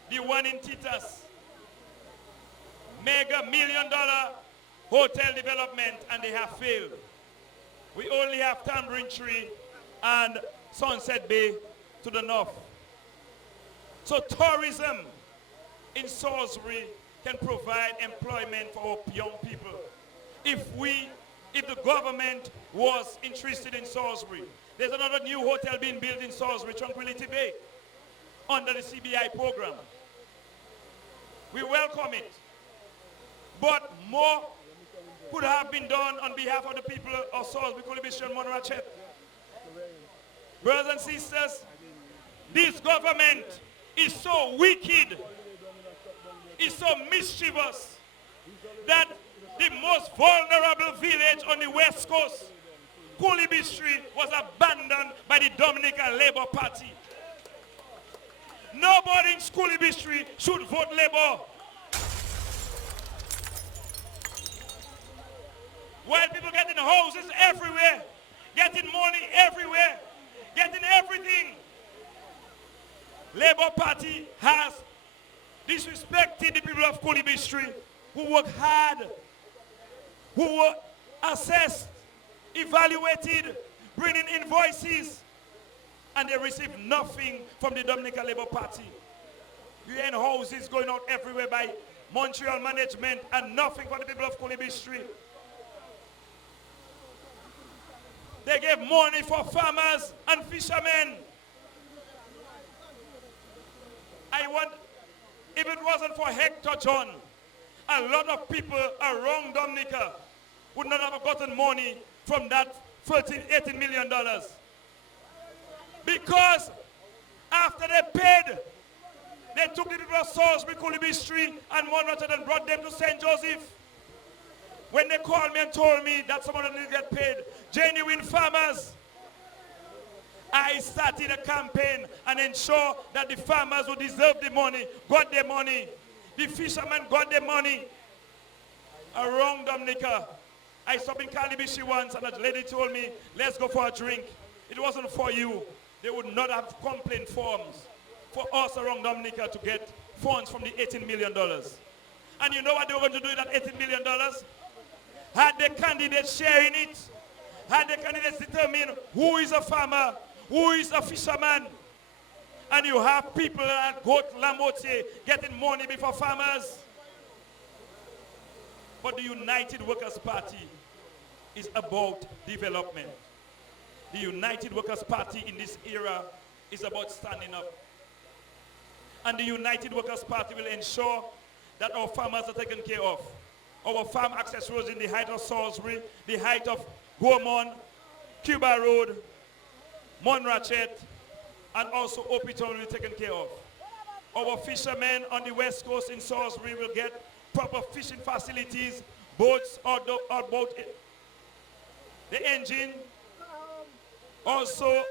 the one in Titas, mega $1 million hotel development, and they have failed. We only have Tambourine Tree and Sunset Bay to the north. So tourism in Salisbury can provide employment for our young people. If the government was interested in Salisbury, there's another new hotel being built in Salisbury, Tranquility Bay, under the CBI program. We welcome it. But more could have been done on behalf of the people of Salisbury, Coalition, Monrachet. Brothers and sisters, this government is so wicked, is so mischievous, that the most vulnerable village on the West Coast, Coolibistry, was abandoned by the Dominican Labour Party. Nobody in Coolibistry should vote Labour. While people getting houses everywhere, getting money everywhere, getting everything, Labour Party has disrespected the people of Coolibistry who work hard, who were assessed, evaluated, bringing invoices, and they receive nothing from the Dominican Labour Party. You end houses going out everywhere by Montreal management and nothing for the people of Coolibistry. They gave money for farmers and fishermen. If it wasn't for Hector John, a lot of people around Dominica would not have gotten money from that $18 million. Because after they paid, they took the people of Salisbury, Coolibistry, and Monrachet and brought them to St. Joseph. When they called me and told me that someone didn't get paid, genuine farmers, I started a campaign and ensure that the farmers who deserve the money got their money. The fishermen got their money. Around Dominica, I stopped in Calibishi once and a lady told me, let's go for a drink. It wasn't for you. They would not have complaint forms for us around Dominica to get funds from the $18 million. And you know what they were going to do with that $18 million? Had the candidates sharing it, had the candidates determine who is a farmer, who is a fisherman, and you have people at Goat Lamotier getting money before farmers. But the United Workers' Party is about development. The United Workers' Party in this era is about standing up. And the United Workers' Party will ensure that our farmers are taken care of. Our farm access roads in the height of Salisbury, the height of Gormont, Cuba Road, Monrachet, and also Opiton will be taken care of. Our fishermen on the West Coast in Salisbury will get proper fishing facilities, boats or boat, the engine, also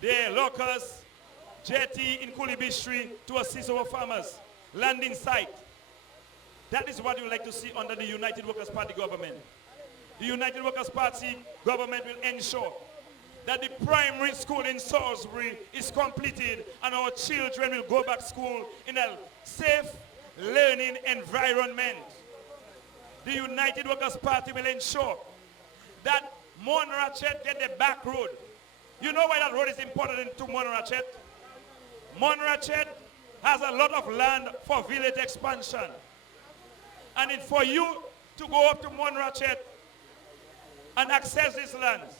the lockers, jetty in Coolibistry to assist our farmers, landing site. That is what we would like to see under the United Workers' Party government. The United Workers' Party government will ensure that the primary school in Salisbury is completed and our children will go back to school in a safe learning environment. The United Workers' Party will ensure that Monrachet get the back road. You know why that road is important to Monrachet? Monrachet has a lot of land for village expansion. And for you to go up to Monrachet and access these lands,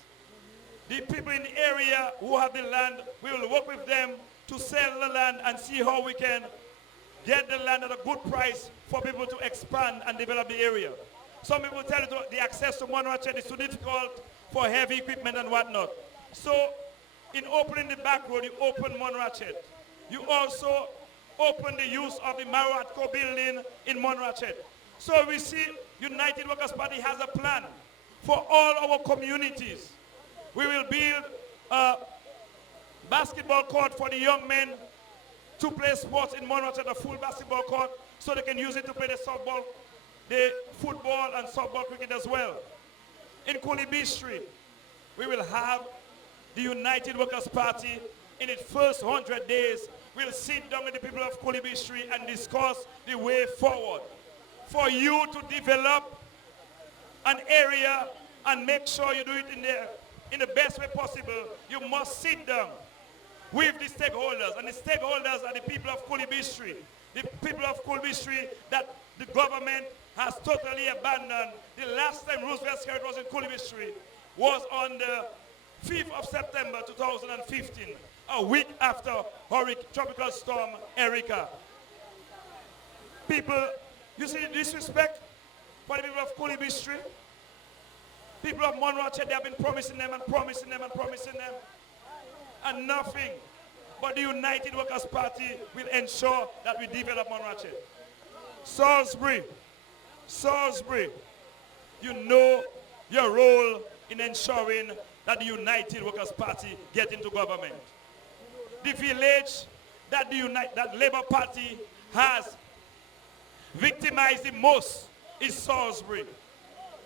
the people in the area who have the land, we will work with them to sell the land and see how we can get the land at a good price for people to expand and develop the area. Some people tell you the access to Monrachet is too difficult for heavy equipment and whatnot. So in opening the back road, you open Monrachet. You also open the use of the Maratco building in Monrachet. So we see United Workers' Party has a plan for all our communities. We will build a basketball court for the young men to play sports in Monrachet, a full basketball court, so they can use it to play the softball, the football and softball cricket as well. In Kulibistri, we will have the United Workers' Party in its first 100 days. We'll sit down with the people of Kulibistri and discuss the way forward. For you to develop an area and make sure you do it in the best way possible, you must sit down with the stakeholders. And the stakeholders are the people of Kulibistri. The people of Kulibistri that the government has totally abandoned. The last time Roosevelt Skerrit was in Kulibistri was on the 5th of September 2015, a week after Tropical Storm Erika. People, you see the disrespect for the people of Kulibistri? People of Monrachet, they have been promising them and promising them and promising them. And nothing but the United Workers' Party will ensure that we develop Monrachet. Salisbury, you know your role in ensuring that the United Workers' Party get into government. The village that that Labour Party has victimized the most is Salisbury.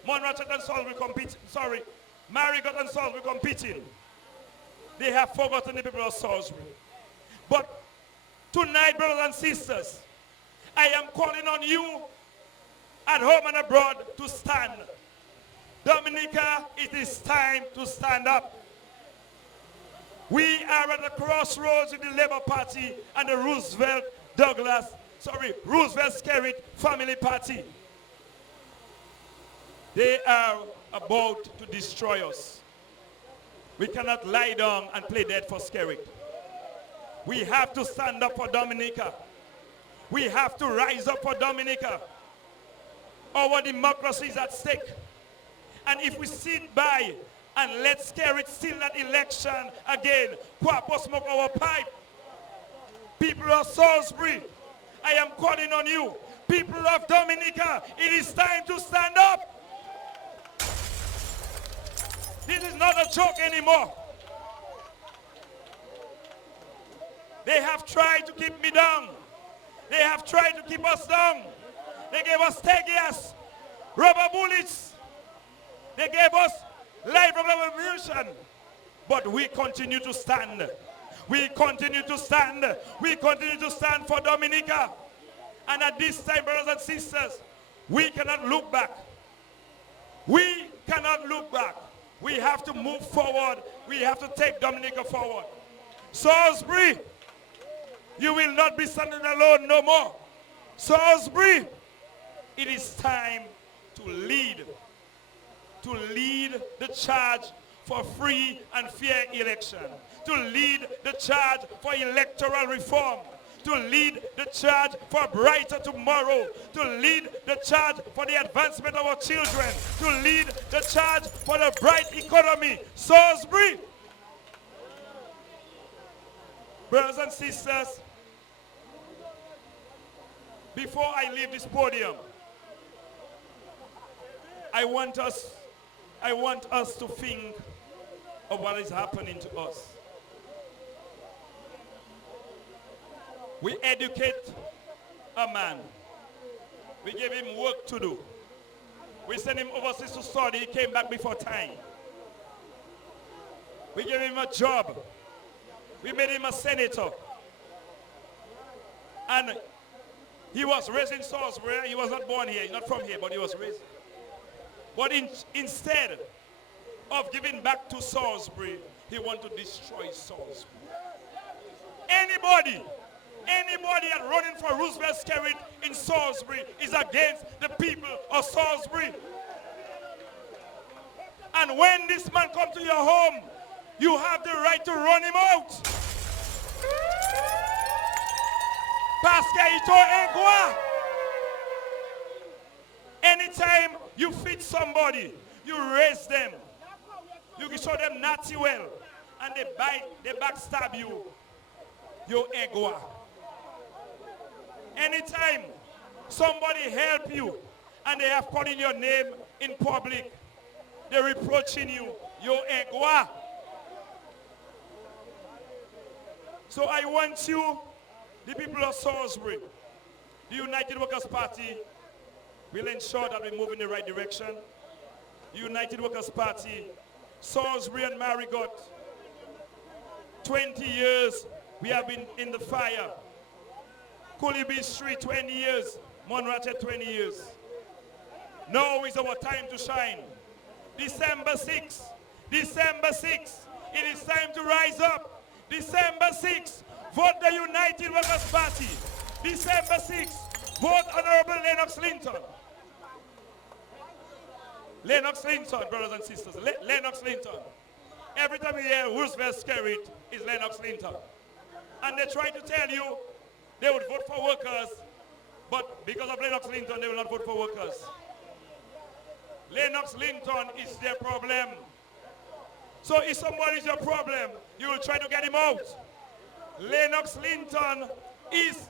Monrachet and Salisbury competing. Marigot and Salisbury competing. They have forgotten the people of Salisbury. But tonight, brothers and sisters, I am calling on you at home and abroad to stand. Dominica, it is time to stand up. We are at the crossroads with the Labour Party and the Roosevelt Skerrit family party. They are about to destroy us. We cannot lie down and play dead for Skerrit. We have to stand up for Dominica. We have to rise up for Dominica. Our democracy is at stake. And if we sit by and let Skerrit steal that election again, Kwapo smoke our pipe. People of Salisbury, I am calling on you. People of Dominica, it is time to stand up. This is not a joke anymore. They have tried to keep me down. They have tried to keep us down. They gave us tear gas, rubber bullets. They gave us live ammunition. But we continue to stand. We continue to stand. We continue to stand for Dominica. And at this time, brothers and sisters, we cannot look back. We cannot look back. We have to move forward. We have to take Dominica forward. Salisbury, you will not be standing alone no more. Salisbury, it is time to lead the charge for free and fair election, to lead the charge for electoral reform, to lead the charge for a brighter tomorrow, to lead the charge for the advancement of our children, to lead the charge for the bright economy. Salisbury. Brothers and sisters, before I leave this podium, I want us to think of what is happening to us. We educate a man. We gave him work to do. We sent him overseas to study. He came back before time. We gave him a job. We made him a senator. And he was raised in Salisbury. He was not born here. He's not from here, but he was raised. But instead of giving back to Salisbury, he wanted to destroy Salisbury. Anybody that running for Roosevelt Skerrit in Salisbury is against the people of Salisbury. And when this man comes to your home, you have the right to run him out. Parce qu'il est quoi? Anytime you feed somebody, you raise them. You can show them naughty well. And they bite, they backstab you. You egwa. Anytime somebody help you and they have calling your name in public, they're reproaching you. You egwa. So I want you, the people of Salisbury, the United Workers' Party will ensure that we move in the right direction. The United Workers' Party, Salisbury and Marigot, 20 years we have been in the fire. Cooley Street, 20 years. Monratchet, 20 years. Now is our time to shine. December 6th, December 6th, it is time to rise up. December 6th, vote the United Workers' Party. December 6th, vote Honorable Lennox Linton. Lennox Linton, brothers and sisters. Lennox Linton. Every time you hear Roosevelt Skerrit, is Lennox Linton. And they try to tell you they would vote for workers, but because of Lennox Linton, they will not vote for workers. Lennox Linton is their problem. So if somebody is your problem, you will try to get him out. Lennox Linton is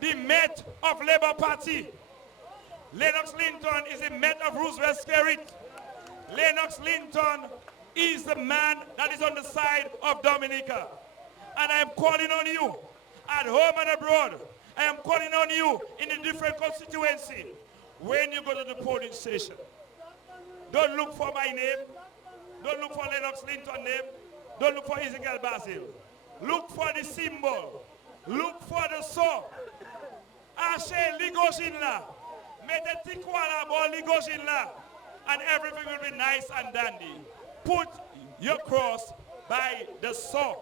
the Met of Labour Party. Lennox Linton is the Met of Roosevelt Skerrit. Lennox Linton is the man that is on the side of Dominica. And I am calling on you at home and abroad. I am calling on you in a different constituency. When you go to the polling station, don't look for my name. Don't look for Lennox Linton's name. Don't look for Ezekiel Basil. Look for the symbol. Look for the saw. Ashe ligoshinla. Mete tikwala bo ligoshinla. And everything will be nice and dandy. Put your cross by the saw.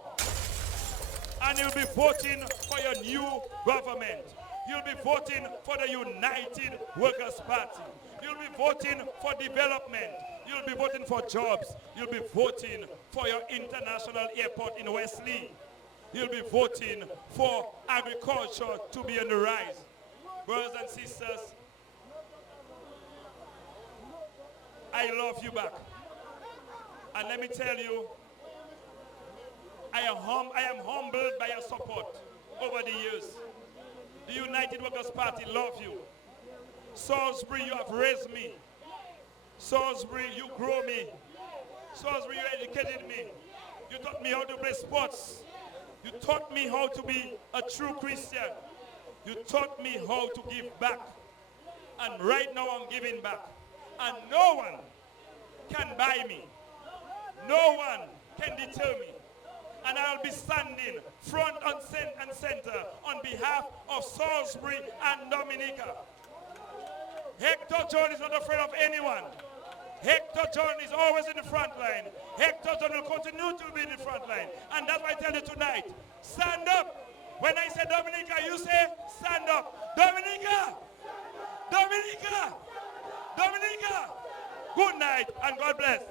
And you'll be voting for your new government. You'll be voting for the United Workers' Party. You'll be voting for development. You'll be voting for jobs. You'll be voting for your international airport in Wesley. You'll be voting for agriculture to be on the rise. Brothers and sisters, I love you back. And let me tell you, I am humbled by your support over the years. The United Workers' Party love you. Salisbury, you have raised me. Salisbury, you grow me. Salisbury, you educated me. You taught me how to play sports. You taught me how to be a true Christian. You taught me how to give back. And right now I'm giving back. And no one can buy me. No one can deter me. And I'll be standing front and center on behalf of Salisbury and Dominica. Hector John is not afraid of anyone. Hector John is always in the front line. Hector John will continue to be in the front line. And that's why I tell you tonight, stand up. When I say Dominica, you say stand up. Dominica! Dominica! Dominica! Good night and God bless.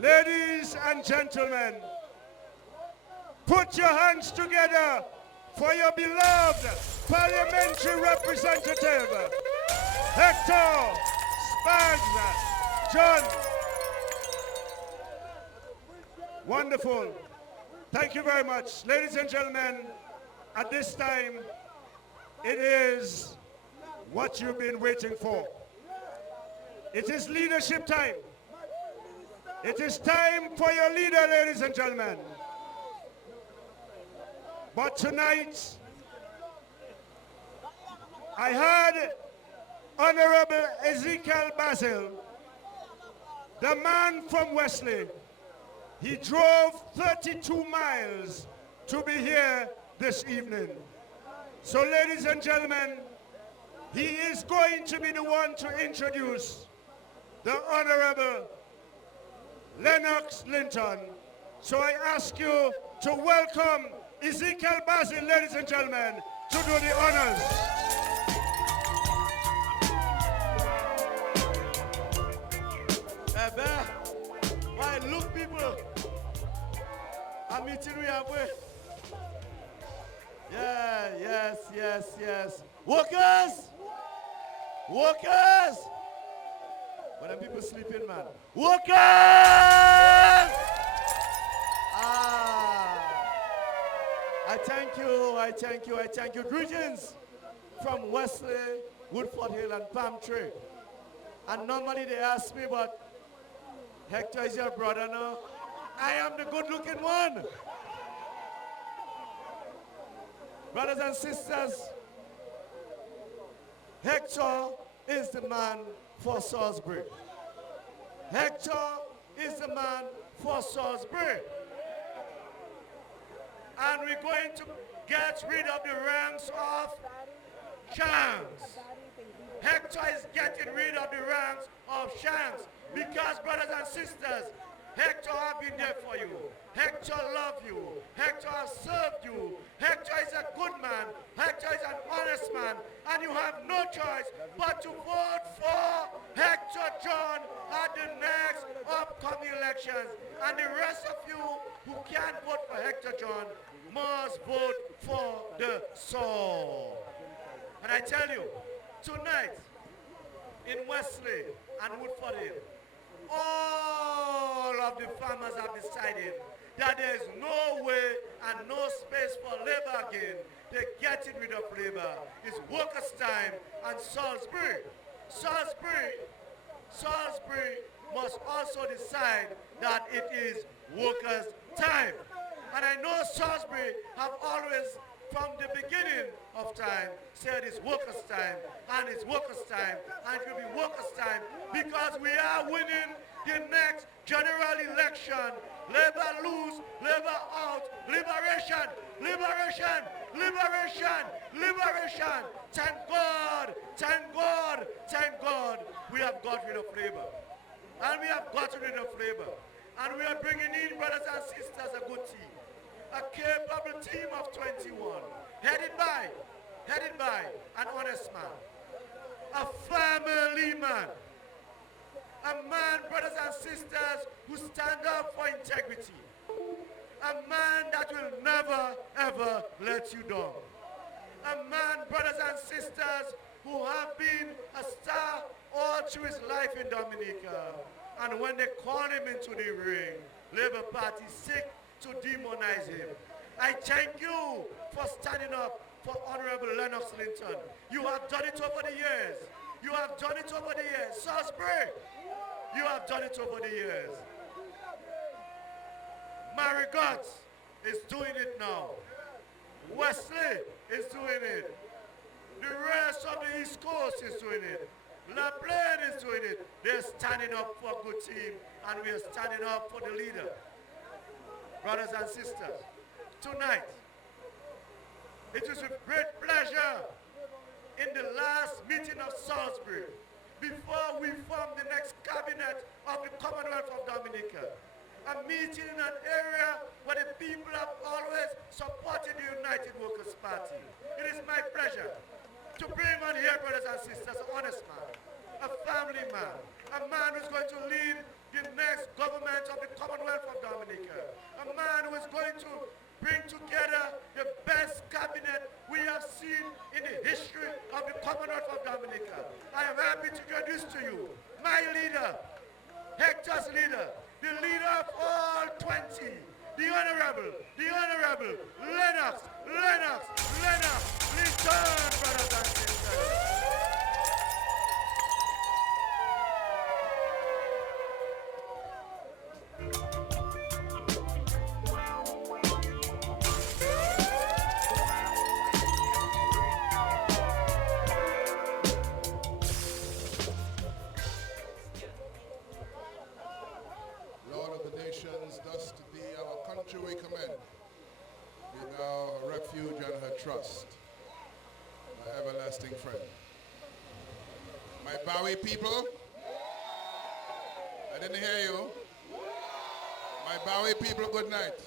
Ladies and gentlemen, put your hands together for your beloved parliamentary representative, Hector Spans John. Wonderful. Thank you very much. Ladies and gentlemen, at this time, it is what you've been waiting for. It is leadership time. It is time for your leader, ladies and gentlemen. But tonight, I heard Honorable Ezekiel Basil, the man from Wesley. He drove 32 miles to be here this evening. So, ladies and gentlemen, he is going to be the one to introduce the Honorable Lennox Linton. So I ask you to welcome Ezekiel Basil, ladies and gentlemen, to do the honors. people. A meeting we have with. Yeah, yes. Workers! Workers! But them people sleeping, man. Workers! I thank you. Greetings from Wesley, Woodford Hill, and Palm Tree. And normally they ask me, but Hector is your brother now. I am the good-looking one. Brothers and sisters, Hector is the man for Salisbury. Hector is the man for Salisbury. And we're going to get rid of the ranks of Shanks. Hector is getting rid of the ranks of Shanks because, brothers and sisters, Hector have been there for you. Hector loved you. Hector has served you. Hector is a good man. Hector is an honest man. And you have no choice but to vote for Hector John at the next upcoming elections. And the rest of you who can't vote for Hector John must vote for the soul. And I tell you, tonight in Wesley and Woodford Hill, all of the farmers have decided that there is no way and no space for labor again. They're getting rid of labor. It's workers' time. And Salisbury must also decide that it is workers' time. And I know Salisbury have always, from the beginning of time, said it's workers' time, and it's workers' time, and it will be workers' time, because we are winning the next general election. Labor lose, labor out, liberation, liberation, liberation, liberation. Thank God, thank God, thank God, we have got rid of labor. And we have gotten rid of labor. And we are bringing in, brothers and sisters, a good team. A capable team of 21, headed by an honest man, a family man, a man, brothers and sisters, who stand up for integrity, a man that will never, ever let you down, a man, brothers and sisters, who have been a star all through his life in Dominica, and when they call him into the ring, Labour Party seek to demonize him. I thank you for standing up for Honorable Lennox Linton. You have done it over the years. You have done it over the years. Salisbury, you have done it over the years. Marigot is doing it now. Wesley is doing it. The rest of the East Coast is doing it. La Plaine is doing it. They're standing up for a good team, and we are standing up for the leader. Brothers and sisters, tonight, it is with great pleasure in the last meeting of Salisbury, before we form the next cabinet of the Commonwealth of Dominica, a meeting in an area where the people have always supported the United Workers' Party. It is my pleasure to bring on here, brothers and sisters, an honest man, a family man, a man who's going to lead the next government of the Commonwealth of Dominica, a man who is going to bring together the best cabinet we have seen in the history of the Commonwealth of Dominica. I am happy to introduce to you my leader, Hector's leader, the leader of all 20, the Honorable Lennox Linton, brothers and sisters. Thus to be our country we commend, be thou her refuge and her trust, my everlasting friend. My Bowie people, I didn't hear you. My Bowie people, good night.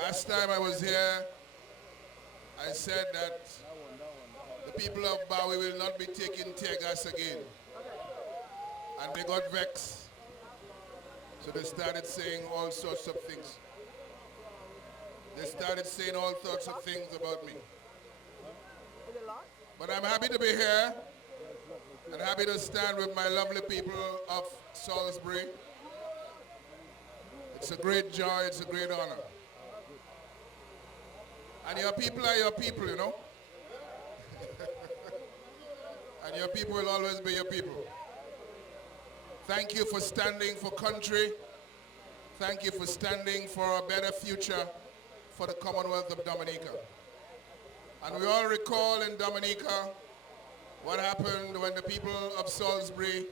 Last time I was here, I said that the people of Bowie will not be taking tear gas again. And they got vexed. So they started saying all sorts of things. They started saying all sorts of things about me. But I'm happy to be here and happy to stand with my lovely people of Salisbury. It's a great joy, it's a great honor. And your people are your people, you know. And your people will always be your people. Thank you for standing for country. Thank you for standing for a better future for the Commonwealth of Dominica. And we all recall in Dominica what happened when the people of Salisbury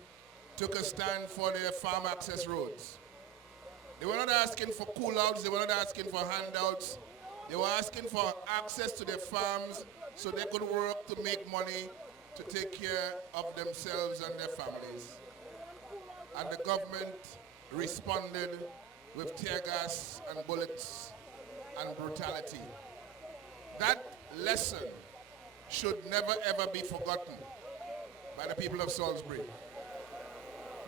took a stand for their farm access roads. They were not asking for call-outs, they were not asking for handouts. They were asking for access to their farms so they could work to make money to take care of themselves and their families. And the government responded with tear gas and bullets and brutality. That lesson should never ever be forgotten by the people of Salisbury.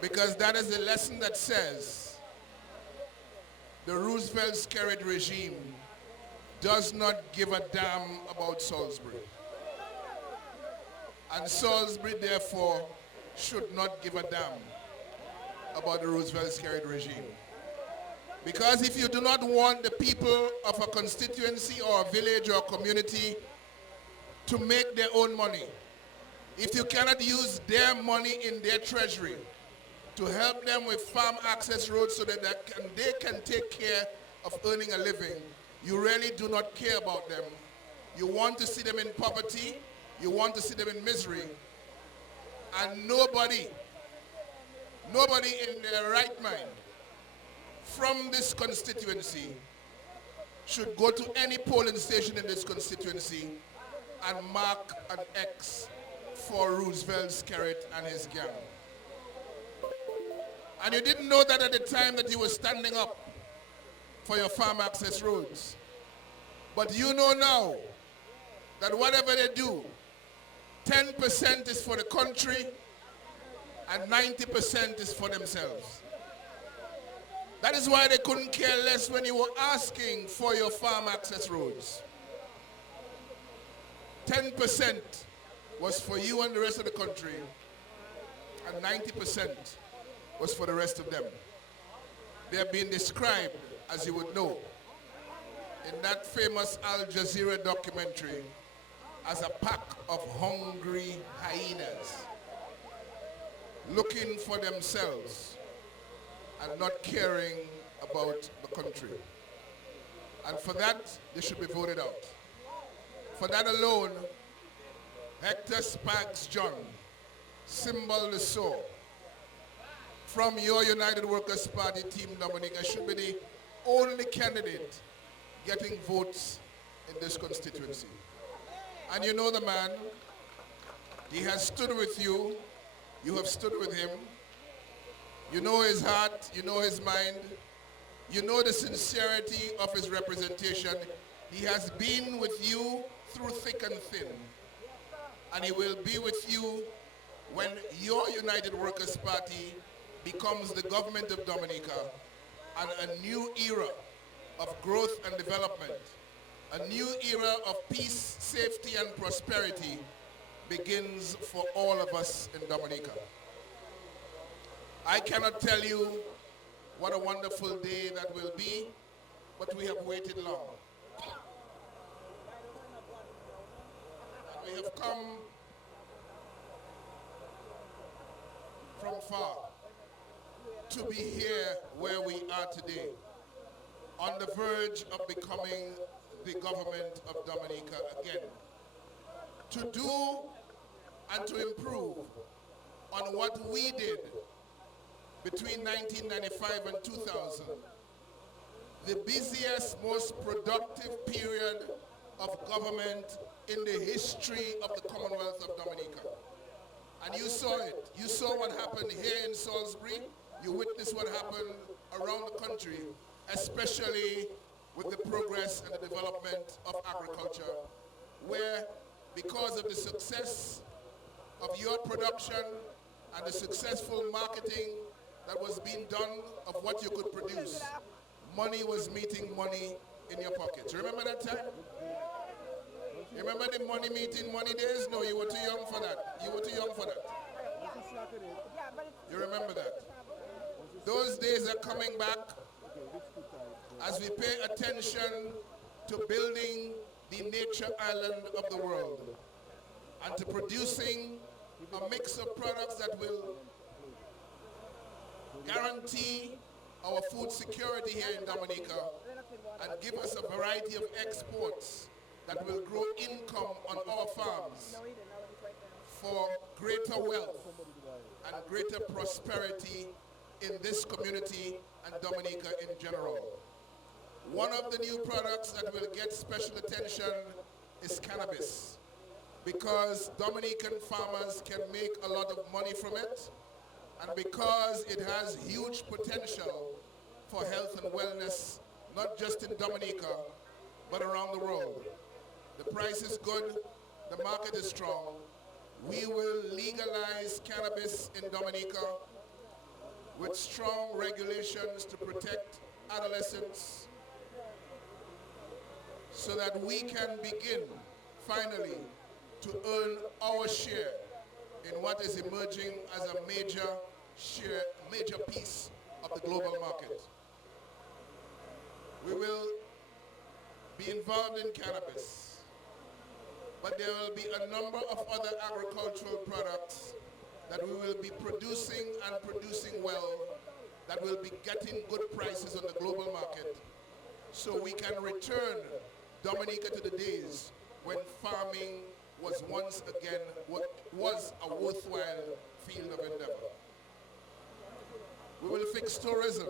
Because that is a lesson that says the Roosevelt-Skerrit regime does not give a damn about Salisbury. And Salisbury, therefore, should not give a damn about the Roosevelt-Skerrit regime. Because if you do not want the people of a constituency or a village or a community to make their own money, if you cannot use their money in their treasury to help them with farm access roads so that they can take care of earning a living, you really do not care about them. You want to see them in poverty, you want to see them in misery, and nobody in their right mind from this constituency should go to any polling station in this constituency and mark an X for Roosevelt-Skerrit and his gang. And you didn't know that at the time that you were standing up for your farm access roads. But you know now that whatever they do, 10% is for the country and 90% is for themselves. That is why they couldn't care less when you were asking for your farm access roads. 10% was for you and the rest of the country, and 90% was for the rest of them. They have been described, as you would know, in that famous Al Jazeera documentary as a pack of hungry hyenas looking for themselves and not caring about the country. And for that, they should be voted out. For that alone, Hector Sparks John, symbol the soul, from your United Workers' Party, Team Dominica, should be the only candidate getting votes in this constituency. And you know the man, he has stood with you, you have stood with him, you know his heart, you know his mind, you know the sincerity of his representation. He has been with you through thick and thin, and he will be with you when your United Workers' Party becomes the government of Dominica, and a new era of growth and development, a new era of peace, safety, and prosperity begins for all of us in Dominica. I cannot tell you what a wonderful day that will be, but we have waited long. And we have come from far to be here where we are today, on the verge of becoming the government of Dominica again, to do and to improve on what we did between 1995 and 2000, the busiest, most productive period of government in the history of the Commonwealth of Dominica. And you saw it. You saw what happened here in Salisbury. You witnessed what happened around the country, especially with the progress and the development of agriculture, where because of the success of your production and the successful marketing that was being done of what you could produce, money was meeting money in your pockets. Remember that time? You remember the money meeting money days? No, you were too young for that. You were too young for that. You remember that? Those days are coming back as we pay attention to building the nature island of the world and to producing a mix of products that will guarantee our food security here in Dominica and give us a variety of exports that will grow income on our farms for greater wealth and greater prosperity in this community and Dominica in general. One of the new products that will get special attention is cannabis, because Dominican farmers can make a lot of money from it, and because it has huge potential for health and wellness, not just in Dominica, but around the world. The price is good, the market is strong. We will legalize cannabis in Dominica with strong regulations to protect adolescents so that we can begin, finally, to earn our share in what is emerging as a major piece of the global market. We will be involved in cannabis, but there will be a number of other agricultural products that we will be producing and producing well, that will be getting good prices on the global market, so we can return Dominica to the days when farming was once again was a worthwhile field of endeavor. We will fix tourism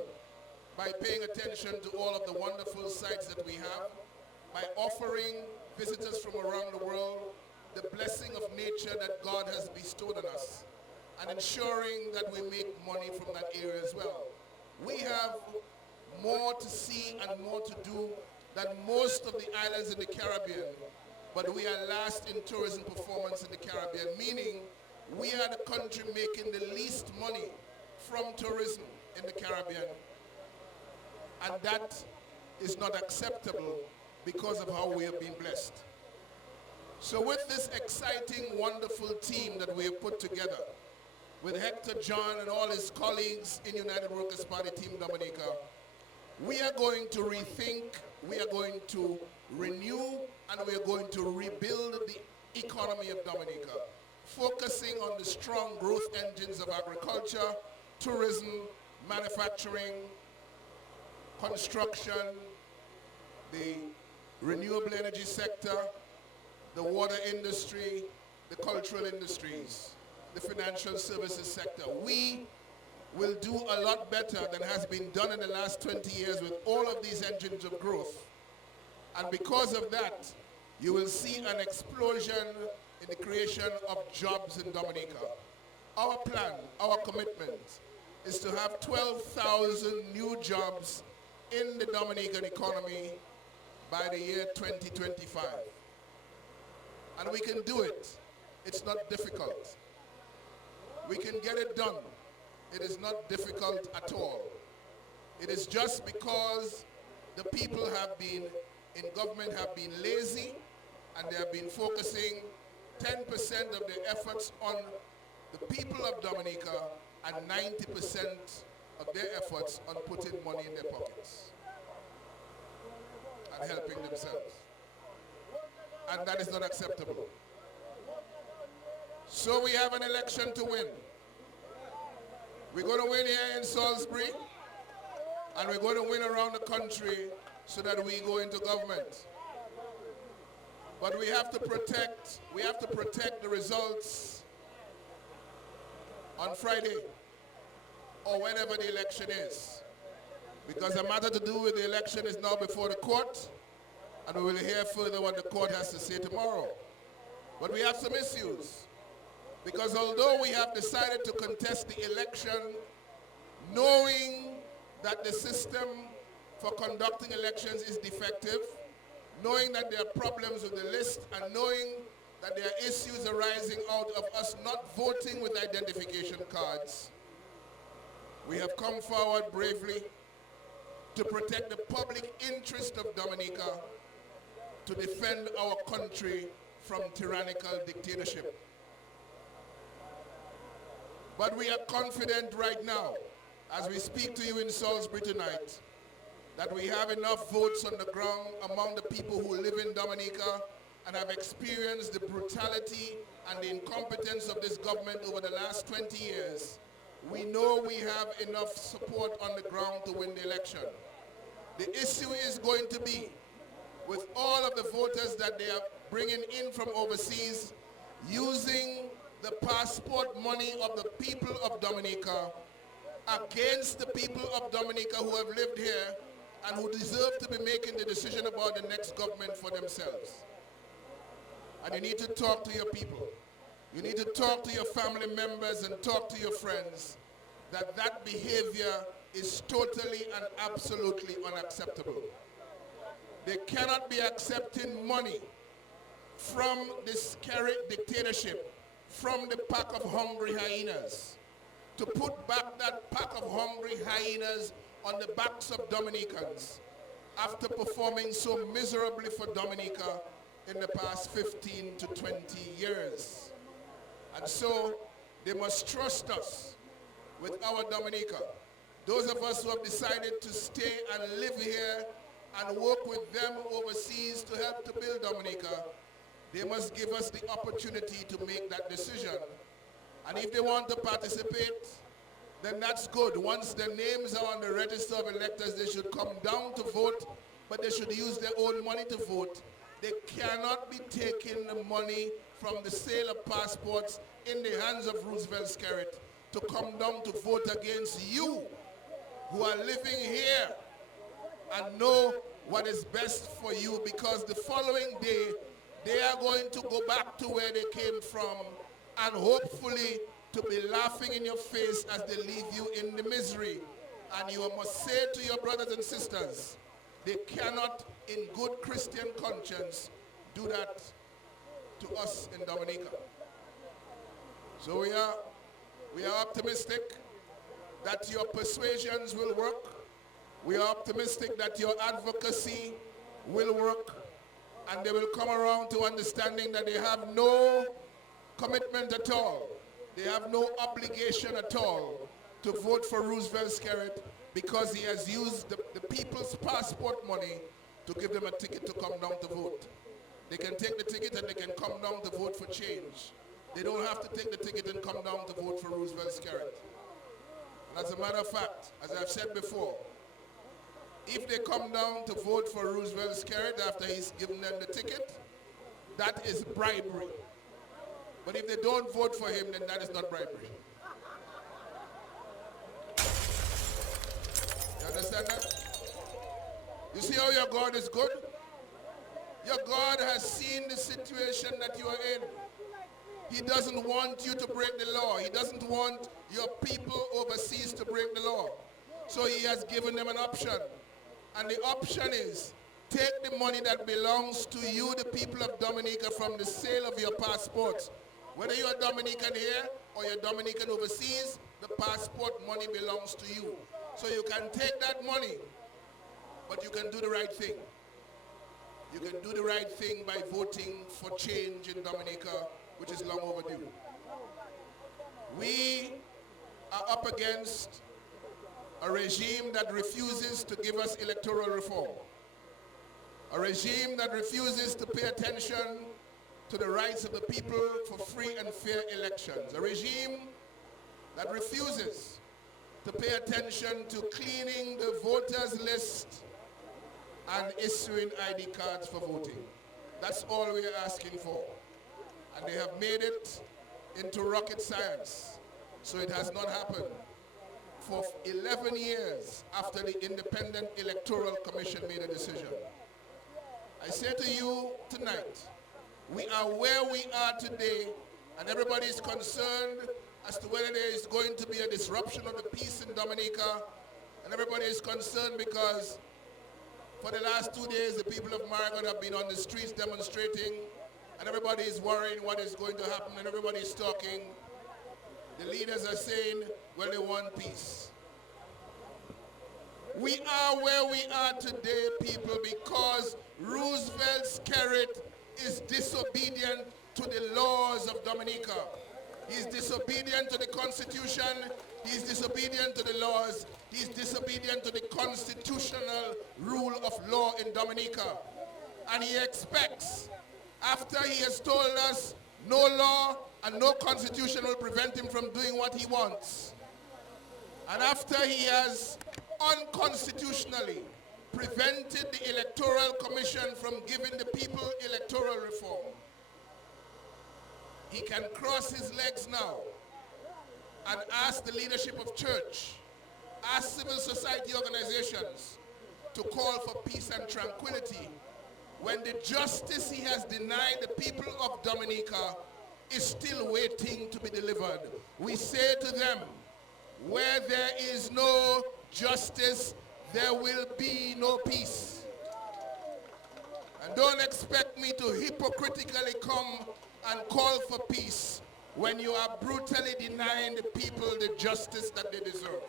by paying attention to all of the wonderful sites that we have, by offering visitors from around the world the blessing of nature that God has bestowed on us, and ensuring that we make money from that area as well. We have more to see and more to do than most of the islands in the Caribbean, but we are last in tourism performance in the Caribbean, meaning we are the country making the least money from tourism in the Caribbean, and that is not acceptable because of how we have been blessed. So with this exciting, wonderful team that we have put together, with Hector John and all his colleagues in United Workers' Party Team Dominica, we are going to rethink, we are going to renew, and we are going to rebuild the economy of Dominica, focusing on the strong growth engines of agriculture, tourism, manufacturing, construction, the renewable energy sector, the water industry, the cultural industries, the financial services sector. We will do a lot better than has been done in the last 20 years with all of these engines of growth. And because of that, you will see an explosion in the creation of jobs in Dominica. Our plan, our commitment, is to have 12,000 new jobs in the Dominican economy by the year 2025. And we can do it. It's not difficult. We can get it done. It is not difficult at all. It is just because the people have been, in government have been lazy, and they have been focusing 10% of their efforts on the people of Dominica and 90% of their efforts on putting money in their pockets and helping themselves. And that is not acceptable. So we have an election to win. We're going to win here in Salisbury, and we're going to win around the country so that we go into government. But we have to protect the results on Friday or whenever the election is. Because the matter to do with the election is now before the court, and we will hear further what the court has to say tomorrow. But we have some issues. Because although we have decided to contest the election, knowing that the system for conducting elections is defective, knowing that there are problems with the list, and knowing that there are issues arising out of us not voting with identification cards, we have come forward bravely to protect the public interest of Dominica, to defend our country from tyrannical dictatorship. But we are confident right now, as we speak to you in Salisbury tonight, that we have enough votes on the ground among the people who live in Dominica and have experienced the brutality and the incompetence of this government over the last 20 years. We know we have enough support on the ground to win the election. The issue is going to be, with all of the voters that they are bringing in from overseas, using the passport money of the people of Dominica against the people of Dominica who have lived here and who deserve to be making the decision about the next government for themselves. And you need to talk to your people. You need to talk to your family members and talk to your friends that that behavior is totally and absolutely unacceptable. They cannot be accepting money from this carrot dictatorship, from the pack of hungry hyenas, to put back that pack of hungry hyenas on the backs of Dominicans after performing so miserably for Dominica in the past 15 to 20 years. And so they must trust us with our Dominica. Those of us who have decided to stay and live here and work with them overseas to help to build Dominica, they must give us the opportunity to make that decision. And if they want to participate, then that's good. Once their names are on the register of electors, they should come down to vote, but they should use their own money to vote. They cannot be taking the money from the sale of passports in the hands of Roosevelt Skerrit to come down to vote against you who are living here and know what is best for you, because the following day they are going to go back to where they came from and hopefully to be laughing in your face as they leave you in the misery. And you must say to your brothers and sisters, they cannot in good Christian conscience do that to us in Dominica. So we are optimistic that your persuasions will work. We are optimistic that your advocacy will work, and they will come around to understanding that they have no commitment at all. They have no obligation at all to vote for Roosevelt Skerrit because he has used the people's passport money to give them a ticket to come down to vote. They can take the ticket and they can come down to vote for change. They don't have to take the ticket and come down to vote for Roosevelt Skerrit. And as a matter of fact, as I've said before, if they come down to vote for Roosevelt Skerrit after he's given them the ticket, that is bribery. But if they don't vote for him, then that is not bribery. You understand that? You see how your God is good? Your God has seen the situation that you are in. He doesn't want you to break the law. He doesn't want your people overseas to break the law. So he has given them an option. And the option is, take the money that belongs to you, the people of Dominica, from the sale of your passports. Whether you're a Dominican here or you're Dominican overseas, the passport money belongs to you. So you can take that money, but you can do the right thing. You can do the right thing by voting for change in Dominica, which is long overdue. We are up against a regime that refuses to give us electoral reform. A regime that refuses to pay attention to the rights of the people for free and fair elections. A regime that refuses to pay attention to cleaning the voters list and issuing ID cards for voting. That's all we are asking for. And they have made it into rocket science. So it has not happened. For 11 years after the Independent Electoral Commission made a decision. I say to you tonight, we are where we are today, and everybody is concerned as to whether there is going to be a disruption of the peace in Dominica, and everybody is concerned because for the last 2 days the people of Marigot have been on the streets demonstrating and everybody is worrying what is going to happen, and everybody is talking. The leaders are saying, well, they want peace. We are where we are today, people, because Roosevelt Skerrit is disobedient to the laws of Dominica. He's disobedient to the Constitution. He's disobedient to the laws. He's disobedient to the constitutional rule of law in Dominica. And he expects, after he has told us no law and no constitution will prevent him from doing what he wants, and after he has unconstitutionally prevented the Electoral Commission from giving the people electoral reform, he can cross his legs now and ask the leadership of church, ask civil society organizations to call for peace and tranquility when the justice he has denied the people of Dominica is still waiting to be delivered. We say to them, where there is no justice, there will be no peace. And don't expect me to hypocritically come and call for peace when you are brutally denying the people the justice that they deserve.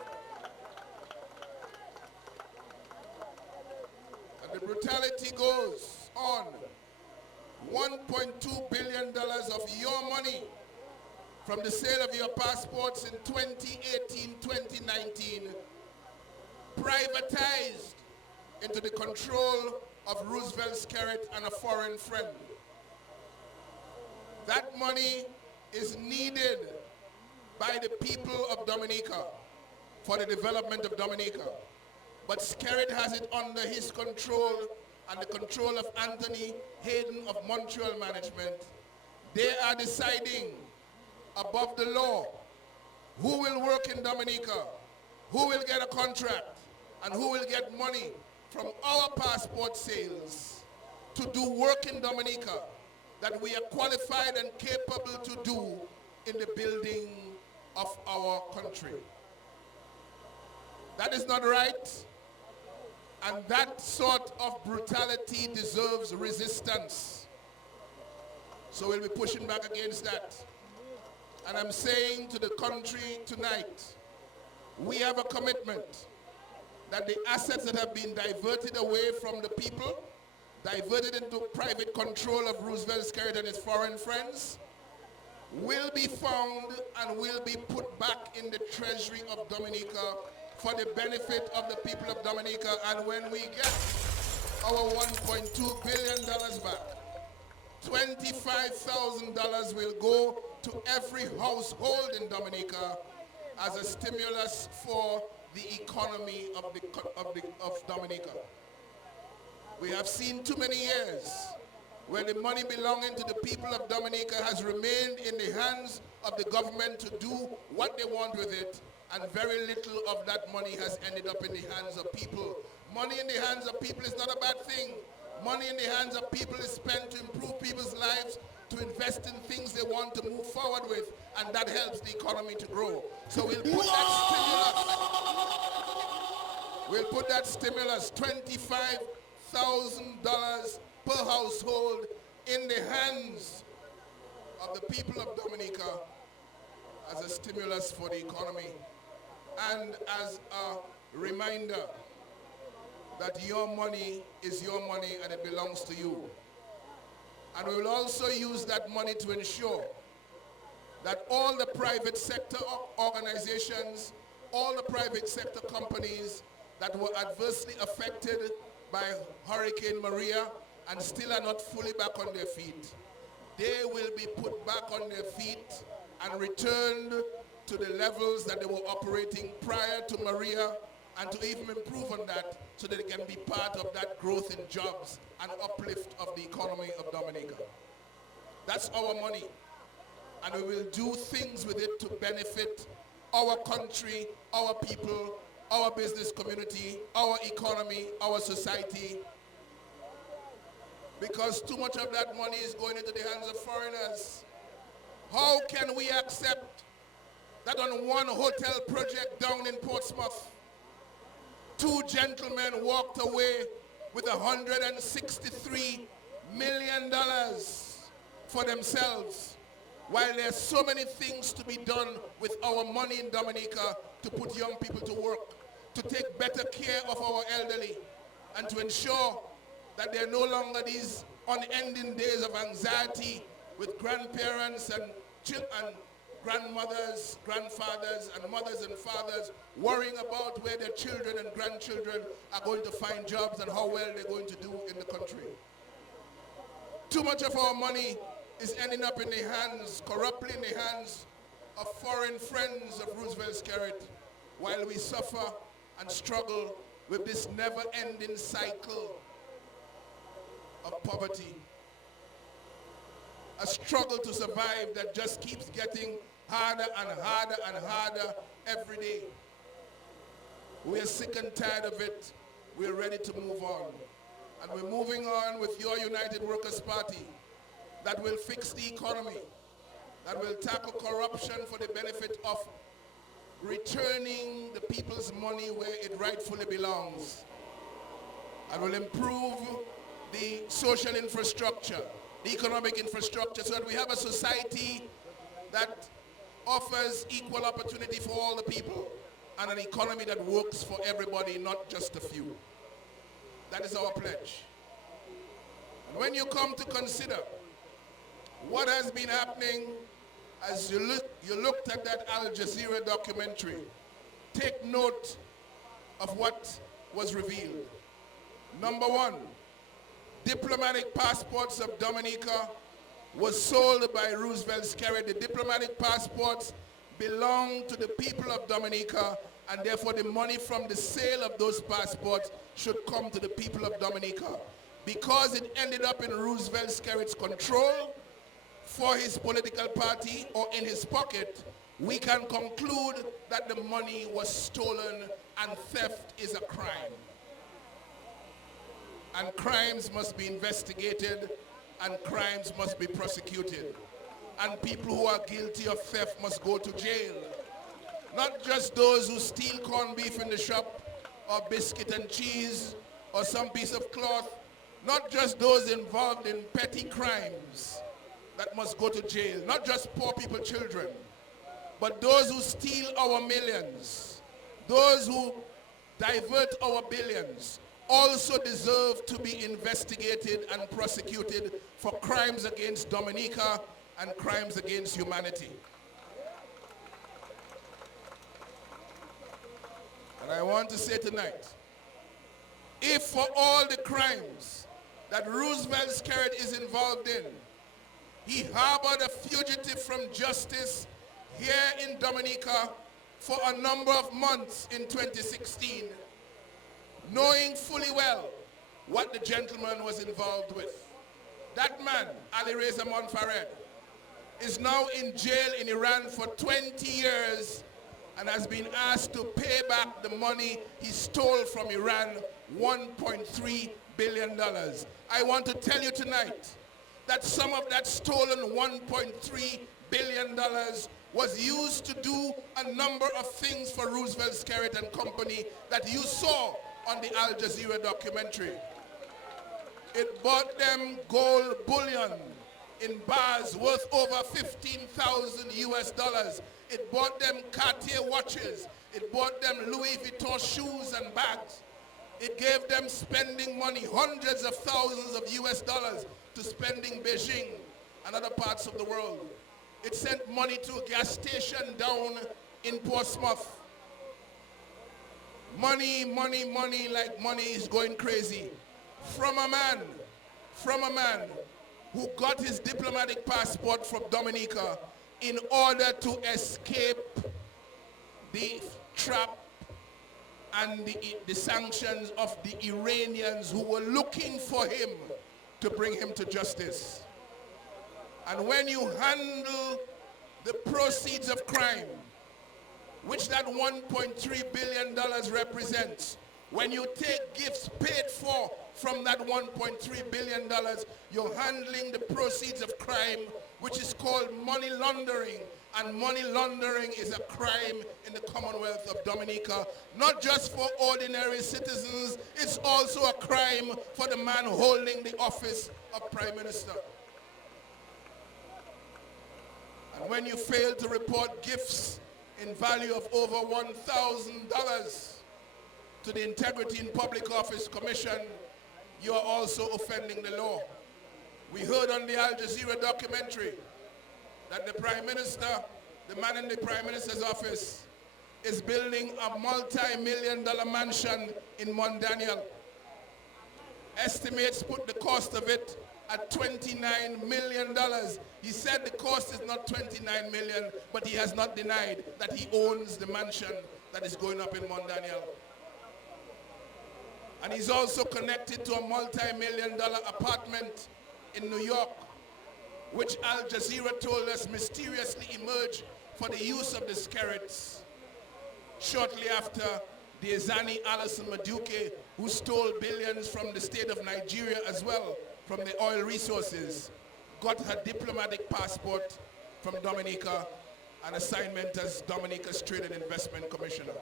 And the brutality goes on. $1.2 billion of your money from the sale of your passports in 2018, 2019, privatized into the control of Roosevelt Skerrit and a foreign friend. That money is needed by the people of Dominica for the development of Dominica. But Skerrit has it under his control and the control of Anthony Hayden of Montreal Management. They are deciding above the law who will work in Dominica, who will get a contract, and who will get money from our passport sales to do work in Dominica that we are qualified and capable to do in the building of our country. That is not right, and that sort of brutality deserves resistance. So we'll be pushing back against that. And I'm saying to the country tonight, we have a commitment that the assets that have been diverted away from the people, diverted into private control of Roosevelt Skerrit and his foreign friends, will be found and will be put back in the treasury of Dominica for the benefit of the people of Dominica. And when we get our $1.2 billion back, $25,000 will go to every household in Dominica as a stimulus for the economy of Dominica. We have seen too many years where the money belonging to the people of Dominica has remained in the hands of the government to do what they want with it, and very little of that money has ended up in the hands of people. Money in the hands of people is not a bad thing. Money in the hands of people is spent to improve people's lives, to invest in things they want to move forward with, and that helps the economy to grow. So we'll put that stimulus, $25,000 per household in the hands of the people of Dominica as a stimulus for the economy and as a reminder that your money is your money and it belongs to you. And we will also use that money to ensure that all the private sector organizations, all the private sector companies that were adversely affected by Hurricane Maria and still are not fully back on their feet, they will be put back on their feet and returned to the levels that they were operating prior to Maria, and to even improve on that so that it can be part of that growth in jobs and uplift of the economy of Dominica. That's our money, and we will do things with it to benefit our country, our people, our business community, our economy, our society, because too much of that money is going into the hands of foreigners. How can we accept that on one hotel project down in Portsmouth, two gentlemen walked away with $163 million for themselves, while there's so many things to be done with our money in Dominica to put young people to work, to take better care of our elderly, and to ensure that there are no longer these unending days of anxiety with grandparents and grandmothers, grandfathers, and mothers and fathers worrying about where their children and grandchildren are going to find jobs and how well they're going to do in the country. Too much of our money is ending up in the hands, corruptly in the hands of foreign friends of Roosevelt Skerrit, while we suffer and struggle with this never-ending cycle of poverty. A struggle to survive that just keeps getting harder and harder and harder every day. We are sick and tired of it. We're ready to move on. And we're moving on with your United Workers' Party that will fix the economy, that will tackle corruption for the benefit of returning the people's money where it rightfully belongs, and will improve the social infrastructure, the economic infrastructure, so that we have a society that offers equal opportunity for all the people and an economy that works for everybody, not just a few. That is our pledge. And when you come to consider what has been happening as you looked at that Al Jazeera documentary, take note of what was revealed. Number one, diplomatic passports of Dominica was sold by Roosevelt Skerrit. The diplomatic passports belong to the people of Dominica, and therefore the money from the sale of those passports should come to the people of Dominica. Because it ended up in Roosevelt Skerrit's control for his political party or in his pocket, we can conclude that the money was stolen and theft is a crime. And crimes must be investigated and crimes must be prosecuted. And people who are guilty of theft must go to jail. Not just those who steal corned beef in the shop or biscuit and cheese or some piece of cloth. Not just those involved in petty crimes that must go to jail. Not just poor people, children, but those who steal our millions, those who divert our billions, also deserve to be investigated and prosecuted for crimes against Dominica and crimes against humanity. And I want to say tonight, if for all the crimes that Roosevelt Skerrit is involved in, he harbored a fugitive from justice here in Dominica for a number of months in 2016, knowing fully well what the gentleman was involved with. That man, Ali Reza Monfared, is now in jail in Iran for 20 years and has been asked to pay back the money he stole from Iran, $1.3 billion. I want to tell you tonight that some of that stolen $1.3 billion was used to do a number of things for Roosevelt Skerrit and company that you saw on the Al Jazeera documentary. It bought them gold bullion in bars worth over 15,000 US dollars. It bought them Cartier watches. It bought them Louis Vuitton shoes and bags. It gave them spending money, hundreds of thousands of US dollars to spend in Beijing and other parts of the world. It sent money to a gas station down in Portsmouth. Money, money, money, like money is going crazy. From a man who got his diplomatic passport from Dominica in order to escape the trap and the sanctions of the Iranians who were looking for him to bring him to justice. And when you handle the proceeds of crime, which that $1.3 billion represents, when you take gifts paid for from that $1.3 billion, you're handling the proceeds of crime, which is called money laundering. And money laundering is a crime in the Commonwealth of Dominica, not just for ordinary citizens, it's also a crime for the man holding the office of Prime Minister. And when you fail to report gifts in value of over $1,000 to the Integrity in Public Office Commission, you are also offending the law. We heard on the Al Jazeera documentary that the Prime Minister, the man in the Prime Minister's office, is building a multi-million-dollar mansion in Mount Daniel. Estimates put the cost of it at $29 million. He said the cost is not $29 million, but he has not denied that he owns the mansion that is going up in Mount Daniel. And he's also connected to a multi-million-dollar apartment in New York, which Al Jazeera told us mysteriously emerged for the use of the Skerrits shortly after the Ezani Alison Madueke, who stole billions from the state of Nigeria as well, from the oil resources, got her diplomatic passport from Dominica and assignment as Dominica's Trade and Investment Commissioner.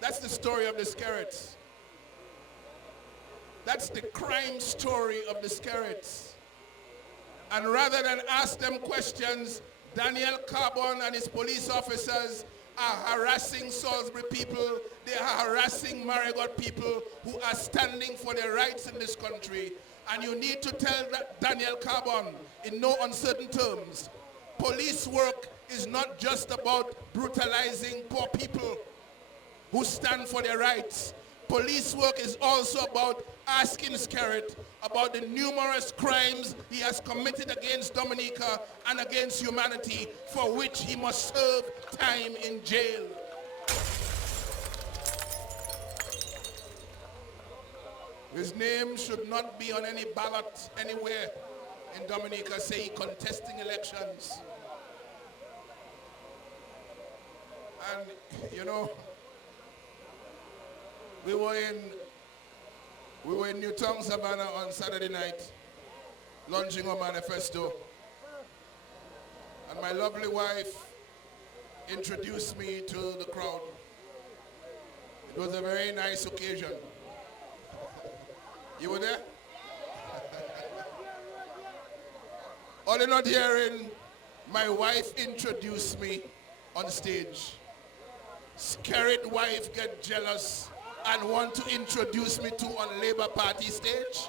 That's the story of the Skerrits. That's the crime story of the Skerrits. And rather than ask them questions, Daniel Carbon and his police officers are harassing Salisbury people. They are harassing Marigot people who are standing for their rights in this country. And you need to tell Daniel Carbon in no uncertain terms, police work is not just about brutalizing poor people who stand for their rights. Police work is also about asking Skerrit about the numerous crimes he has committed against Dominica and against humanity, for which he must serve time in jail. His name should not be on any ballot anywhere in Dominica, say contesting elections. And, you know, we were in Newtown, Savannah on Saturday night, launching our manifesto. And my lovely wife introduced me to the crowd. It was a very nice occasion. You were there? All you're not hearing, my wife introduced me on stage. Skerrit wife get jealous and want to introduce me to on Labour Party stage.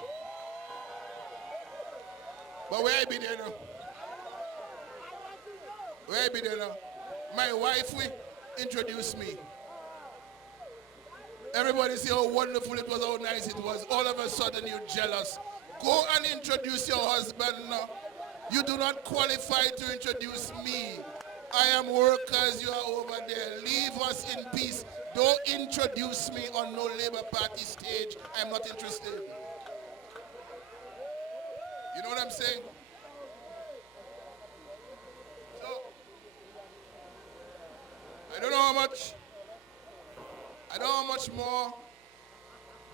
But where I be there now? Where I be there now? My wife will introduce me. Everybody say how wonderful it was, how nice it was. All of a sudden you're jealous. Go and introduce your husband now. You do not qualify to introduce me. I am workers, you are over there. Leave us in peace. Don't introduce me on no Labour Party stage. I'm not interested. You know what I'm saying? So, I don't know how much more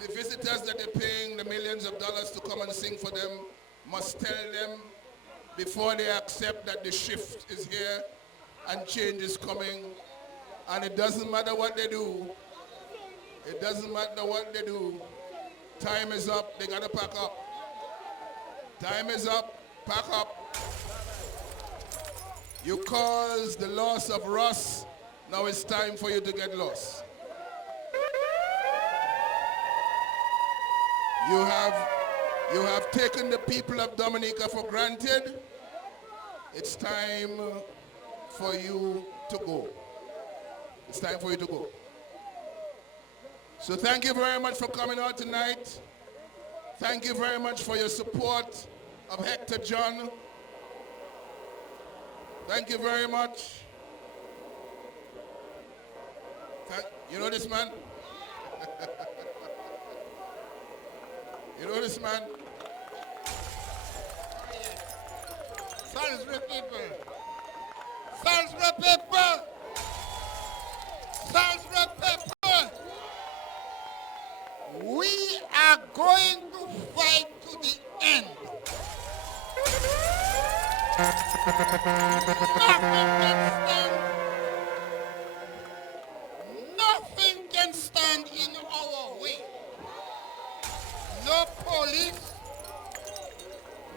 the visitors that they're paying the millions of dollars to come and sing for them must tell them before they accept that the shift is here and change is coming. And it doesn't matter what they do. It doesn't matter what they do. Time is up. They got to pack up. Time is up. Pack up. You caused the loss of Ross. Now it's time for you to get lost. You have taken the people of Dominica for granted. It's time for you to go. It's time for you to go. So thank you very much for coming out tonight. Thank you very much for your support of Hector John. Thank you very much. You know this man? You know this man? Salisbury people. Salisbury people. Salisbury people. We are going to fight to the end. Nothing can stand in our way. No police,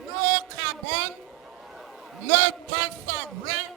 no carbon, no Pastor Red,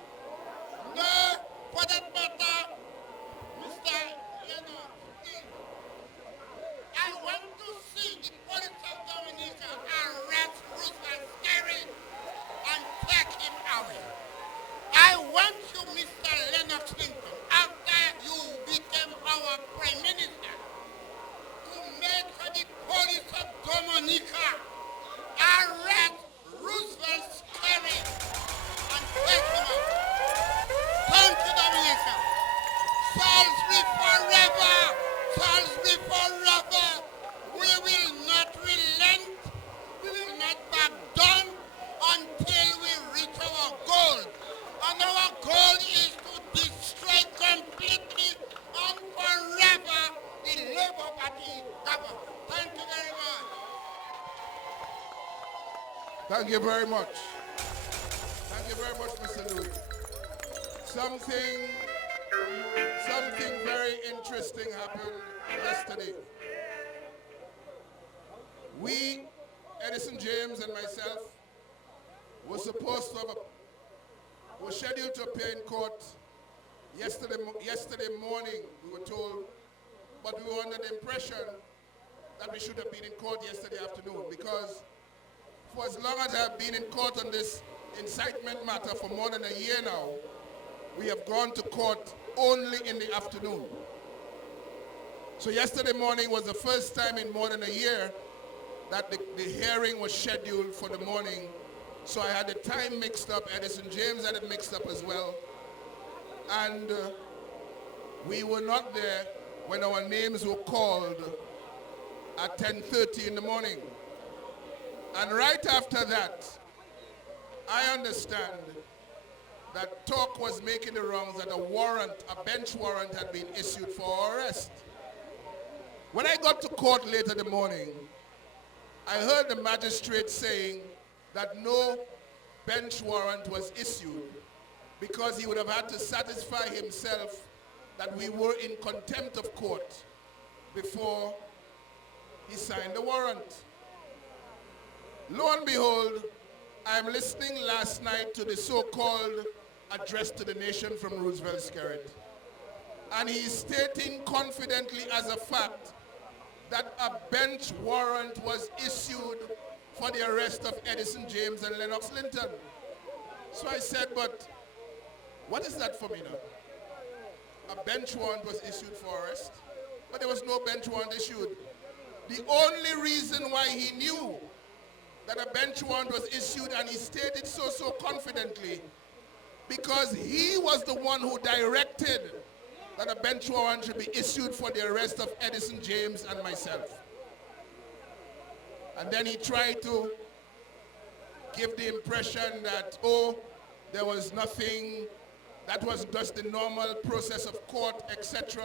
cover. Thank you very much. Thank you very much. Thank you very much, Mr. Louis. Something very interesting happened yesterday. We, Edison James and myself, were scheduled to appear in court yesterday morning, we were told, but we were under the impression that we should have been in court yesterday afternoon, because for as long as I have been in court on this incitement matter for more than a year now, we have gone to court only in the afternoon. So yesterday morning was the first time in more than a year that the hearing was scheduled for the morning. So I had the time mixed up. Edison James had it mixed up as well. And we were not there when our names were called at 10:30 in the morning. And right after that, I understand that talk was making the rounds that a bench warrant had been issued for our arrest. When I got to court later in the morning, I heard the magistrate saying that no bench warrant was issued because he would have had to satisfy himself that we were in contempt of court before he signed the warrant. Lo and behold, I'm listening last night to the so-called address to the nation from Roosevelt Skerrit, and he's stating confidently as a fact that a bench warrant was issued for the arrest of Edison James and Lennox Linton. So I said, but what is that for me now? A bench warrant was issued for arrest, but there was no bench warrant issued. The only reason why he knew that a bench warrant was issued, and he stated so confidently, because he was the one who directed that a bench warrant should be issued for the arrest of Edison James and myself. And then he tried to give the impression that, oh, there was nothing, that was just the normal process of court, etc.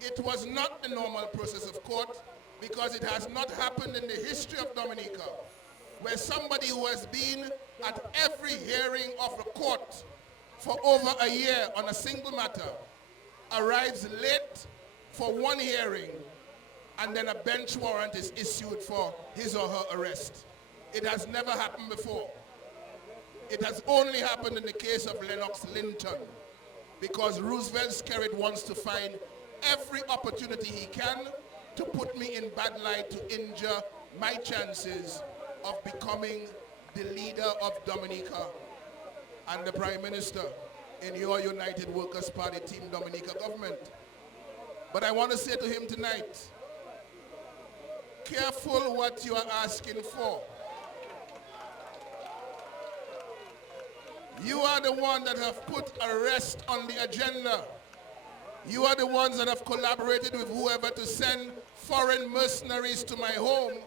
It was not the normal process of court, because it has not happened in the history of Dominica where somebody who has been at every hearing of the court for over a year on a single matter arrives late for one hearing, and then a bench warrant is issued for his or her arrest. It has never happened before. It has only happened in the case of Lennox Linton, because Roosevelt Skerrit wants to find every opportunity he can to put me in bad light, to injure my chances of becoming the leader of Dominica and the Prime Minister in your United Workers' Party Team Dominica government. But I want to say to him tonight, careful what you are asking for. You are the one that have put arrest on the agenda. You are the ones that have collaborated with whoever to send foreign mercenaries to my home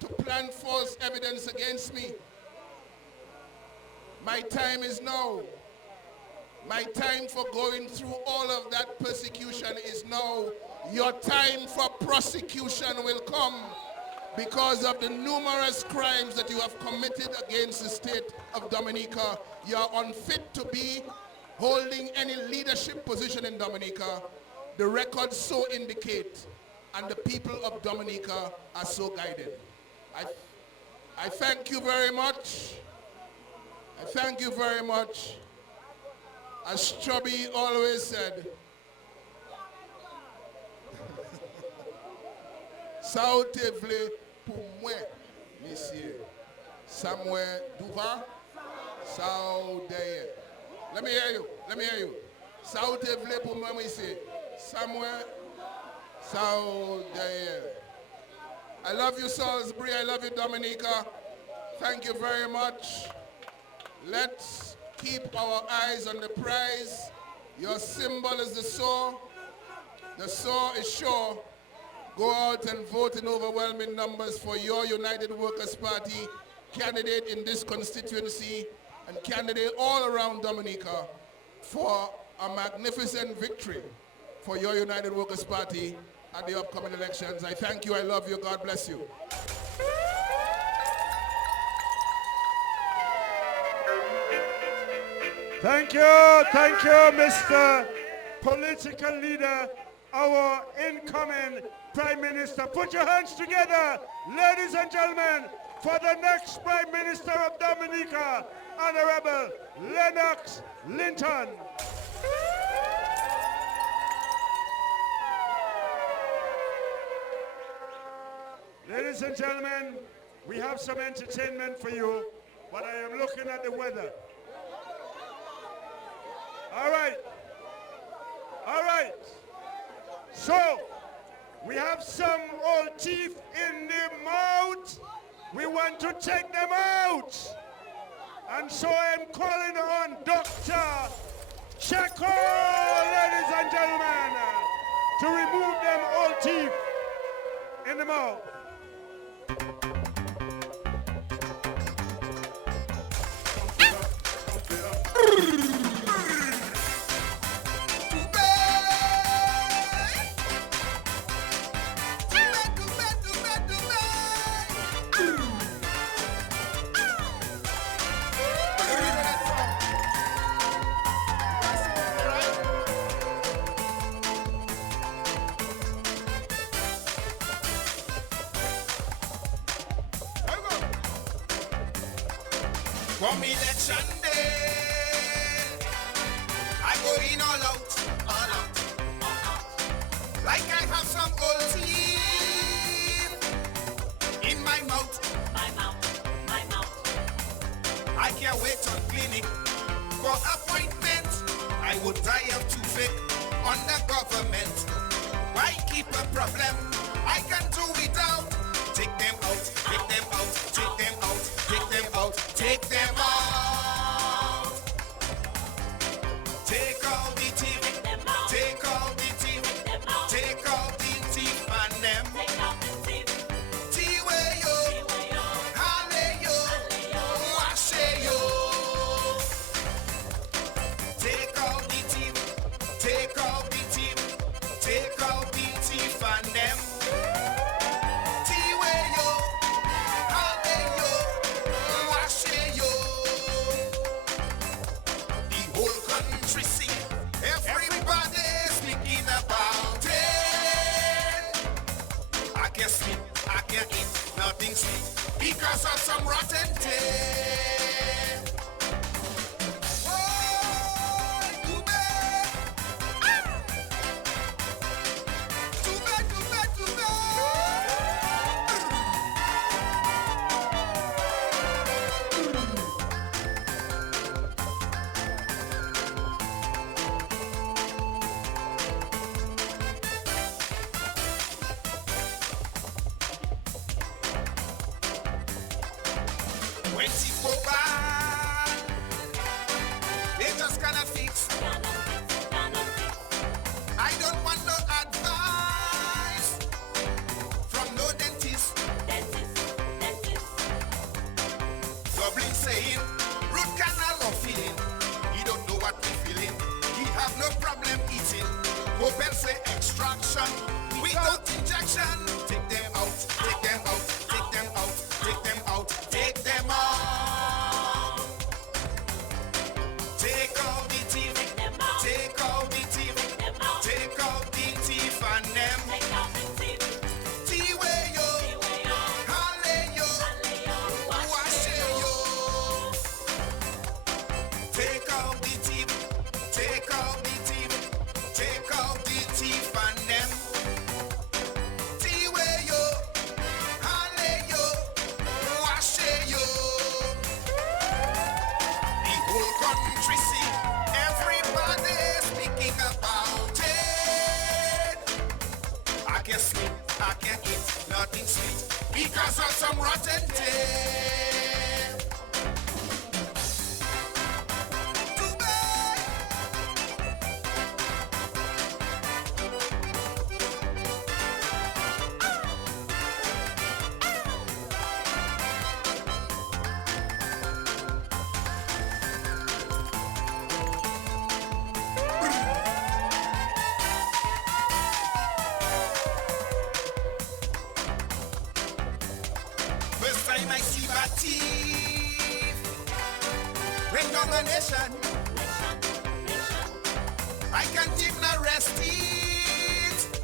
to plant false evidence against me. My time is now. My time for going through all of that persecution is now. Your time for prosecution will come because of the numerous crimes that you have committed against the state of Dominica. You are unfit to be holding any leadership position in Dominica. The records so indicate, and the people of Dominica are so guided. I thank you very much. I thank you very much. As Chubby always said, Sautevle pour moi, monsieur. Somewhere Duva, Saudeye. Let me hear you. Let me hear you. Sautevle pour moi, monsieur. Somewhere Saudeye. I love you, Salisbury. I love you, Dominica. Thank you very much. Let's keep our eyes on the prize. Your symbol is the saw. The saw is sure. Go out and vote in overwhelming numbers for your United Workers' Party candidate in this constituency and candidate all around Dominica for a magnificent victory for your United Workers' Party at the upcoming elections. I thank you, I love you, God bless you. Thank you, Mr. Political Leader, our incoming Prime Minister. Put your hands together, ladies and gentlemen, for the next Prime Minister of Dominica, Honorable Lennox Linton. Ladies and gentlemen, we have some entertainment for you, but I am looking at the weather. All right. So, we have some old teeth in the mouth. We want to take them out. And so I'm calling on Dr. Checo, ladies and gentlemen, to remove them old teeth in the mouth. Come election day, I go in all out, all out, all out. Like I have some old teeth in my mouth, my mouth, my mouth. I can't wait to clinic for appointment. I would die of toothache on the government. Why keep a problem? I can do without. Take them out, take them out, take them out, take them out, take them out. Take out the teeth, take out the teeth, take out the teeth and them. Tiwe-yo, hale-yo, washe-yo. Take out the teeth, take out the teeth, take out the teeth and them. I can't eat nothing sweet because of some rotten tail. Oh, too bad. Too bad, too bad, too bad. When teeth go bad, they just cannot fix. I don't want no advice from no dentist. Dublin saying, root canal or filling. He don't know what we're feeling. He have no problem eating. Opel say extraction without injection. Take them out, take them out, take them out, take them out, take them out. Take out the teeth, take out the teeth, take out the teeth and them. Tiwe-yo, hale-yo, washe-yo. Take out the teeth, take out the teeth, take out the teeth and them. Tiwe-yo, hale-yo, washe-yo. The whole country see, everybody speaking about it. I can't sleep, I can't eat nothing sweet because of some rotten tail. Too bad. First time I see that thief bring down a nation. I can't even arrest it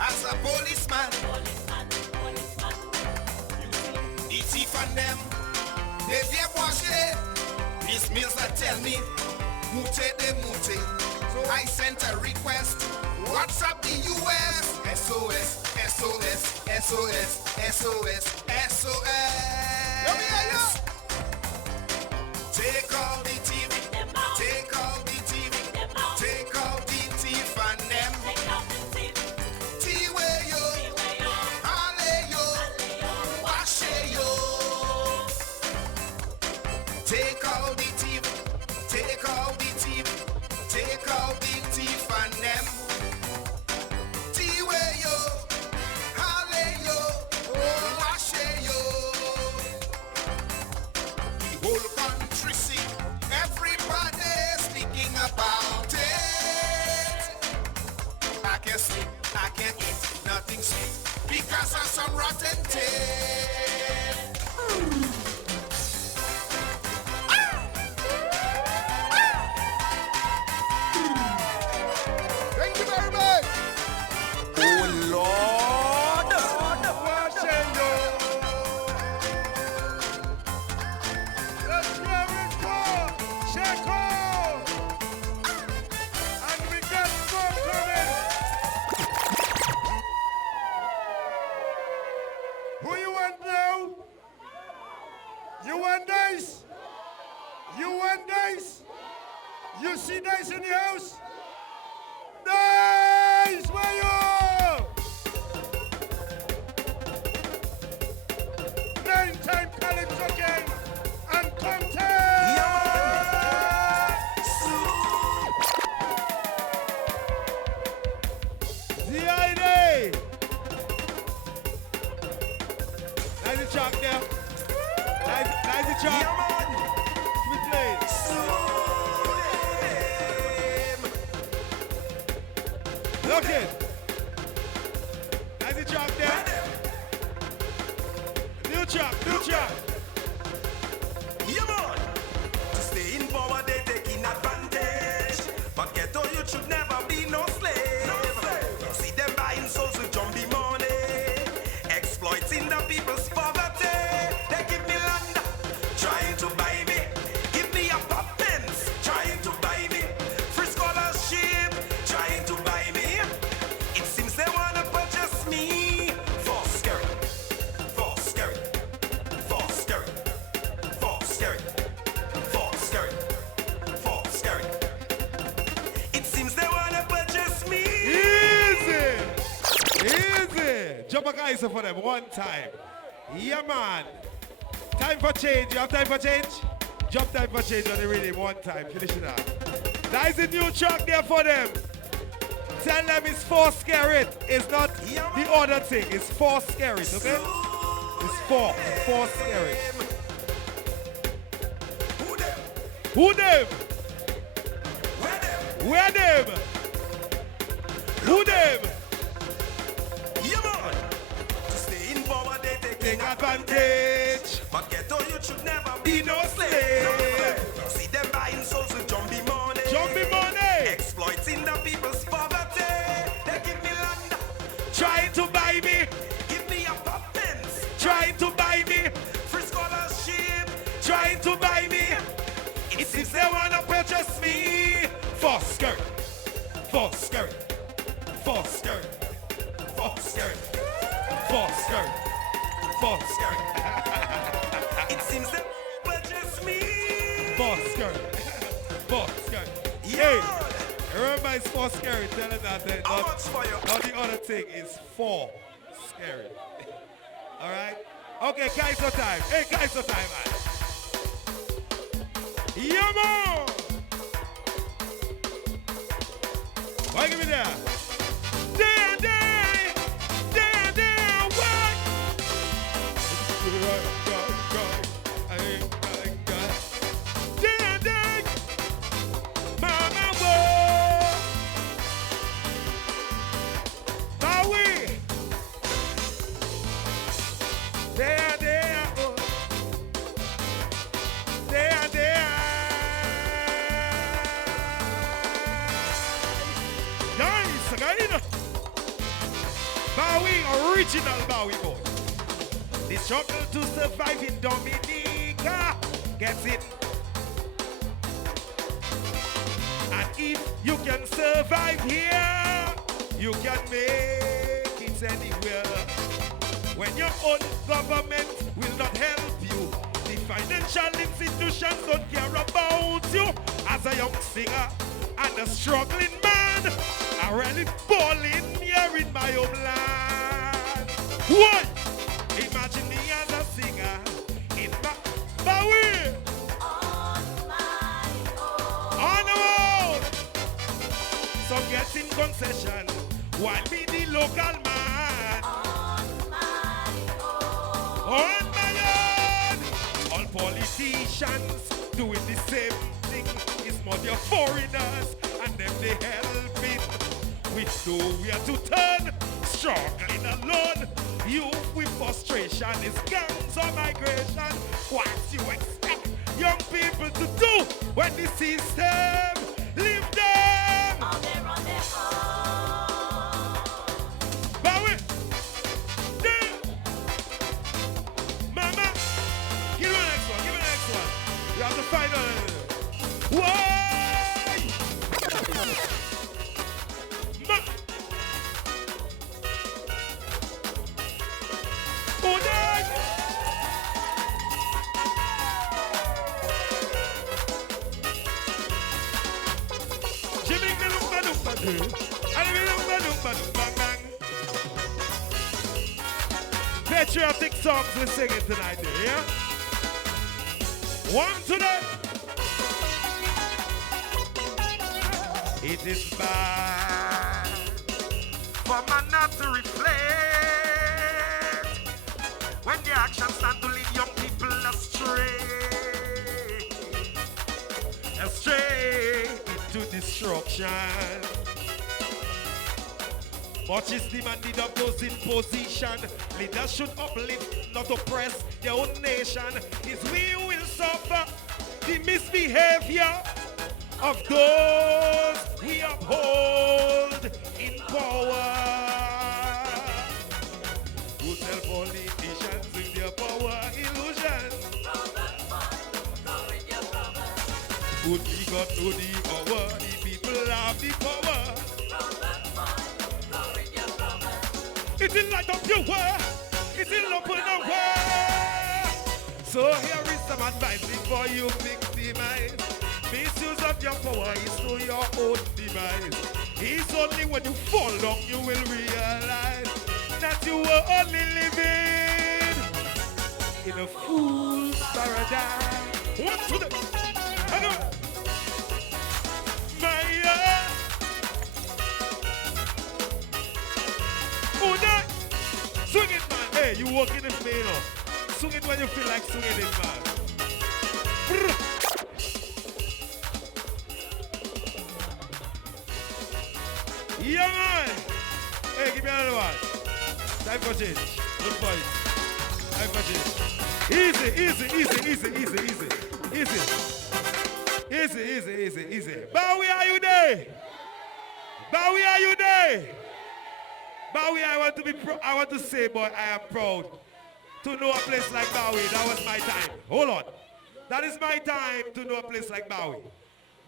as a policeman. The thief and them, they dare wash it. These mills that tell me, mute de mute. So I sent a request. WhatsApp the US. SOS, SOS, SOS, SOS, SOS. Take all the TV, take all the TV, take all the thief and them. Tiwe-yo, ale-yo, washe-yo. Take all the TV, take all the TV, take all the thief and them. Tiwe-yo, ale-yo, washe-yo. The whole country see, everybody speaking about it. I can't sleep, I can't eat, nothing sweet, because of some rotten tape. Thank you very much. Oh Lord, Let's go and go. Checo. And we got more coming. Who you want now? You want dice? You want dice? You see dice in the house? Dice, where you? 9-time Calypso again and contest. The idea. Nice chalk there. Nice chalk. We play. Look it. Nice chalk there. New chalk. Yeah, man. To stay in power, they taking advantage. But ghetto, you should never be no slave. You see them buying souls with jumpy money, exploiting the people's poverty. They give me land, trying to buy me. Give me apartments, trying to buy me. Free scholarship, trying to buy me. It seems they wanna purchase me. For scary, for scary, for scary, for scary, for scary, for scary. It seems they wanna purchase me. Easy. Jump a guys for them one time. Yeah, man. Time for change. You have time for change? Jump time for change on the rhythm one time. Finish it up. That is a new track there for them. Tell them it's for scared. It's not the other thing. It's for scared, okay? It's for scared. Who them? Where them? Who them? Yeah, man. To stay in power, they taking advantage. But ghetto, you should never be no slave. See them buying souls with jumpy money. Exploiting the people's poverty. They give me land, trying to buy me. Give me apartments, trying to buy me. Free scholarship, trying to buy me. It seems they wanna purchase me. For skirt, for skirt, for skirt, for skirt, for skirt, for skirt. It seems they purchase me. For skirt, for skirt. Hey, remember it's for scary. Tell them that not the other thing is for scary. All right. Okay, Kaiser time. Hey, Kaiser time, man. Yeah, man. Why give me that? Damn, what? Damn, mama, whoa. Bowie. Damn. original Bowie boy. The struggle to survive in Dominica. Gets it? And if you can survive here, you can make it anywhere. When your own government will not help you, the financial institutions don't care about you. As a young singer and a struggling man, I really falling here in my homeland. What? Imagine me as a singer in Bowie. On the road. Some getting concession while me the local man. On my own. All politicians doing the same thing. It's more the foreigners and them they helping. We know where to turn. Struggling alone. Youth with frustration is gangs or migration. What you expect young people to do when the system leave them? All they're on their own. Bowie! Mama! Give me the next one, give me the next one. You have to find out. Why? Patriotic songs we're singing tonight, yeah? One today. It is bad for man not to reflect when the actions start to lead young people astray. Astray into destruction. Much is demanded of those in position. Leaders should uplift, not oppress their own nation. Is we who will suffer the misbehavior of those we uphold in power. Who tell politicians with their power illusion? Would we got to the hour, the people have the power. It will light up your world. It will open the way. So here is some advice before you victimize. Misuse of your power is to your own demise. It's only when you fall down you will realize that you were only living in a fool's paradise. One to the swing it, man. Hey, you walking in me, you know. Swing it when you feel like swinging it, man. Brr. Yeah, man. Hey, give me another one. Time for change. Good boys. Time for change. Easy, easy, easy, easy, easy, easy. Easy. Easy, easy, easy, easy. Bowie, are you there? Bowie, are you there? Bowie, I want to say, boy, I am proud to know a place like Bowie. That was my time. Hold on. That is my time to know a place like Bowie.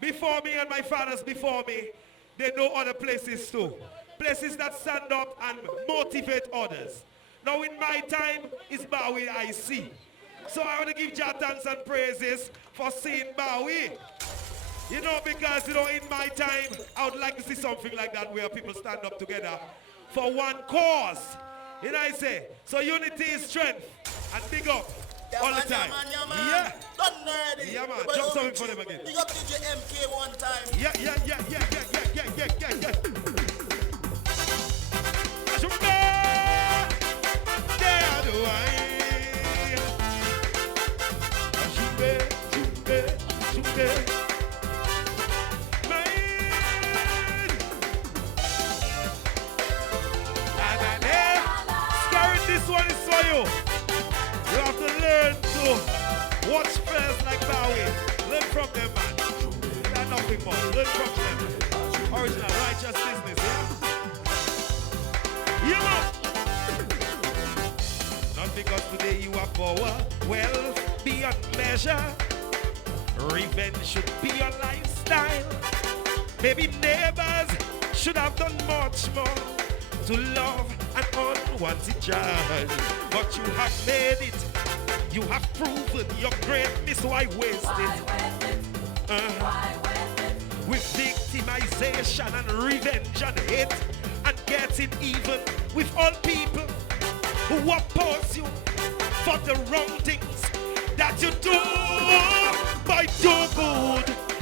Before me and my fathers before me, they know other places too. Places that stand up and motivate others. Now in my time, it's Bowie I see. So I want to give Jah thanks and praises for seeing Bowie. You know, because, you know, in my time, I would like to see something like that where people stand up together for one cause. You know what I say? So unity is strength. And big up all the time. Yeah. Yeah, man. Jump something for them again. Big up DJ MK one time. Yeah. This one is for you. You have to learn to watch fellas like Bowie. Learn from them, man. They're nothing more. Learn from them. Original righteous business, yeah? Yeah, man. because today you have power, wealth beyond measure. Revenge should be your lifestyle. Maybe neighbors should have done much more to love an unwanted child. But you have made it. You have proven your greatness. Why waste it? With victimization and revenge and hate and getting even with all people who oppose you for the wrong things that you do. By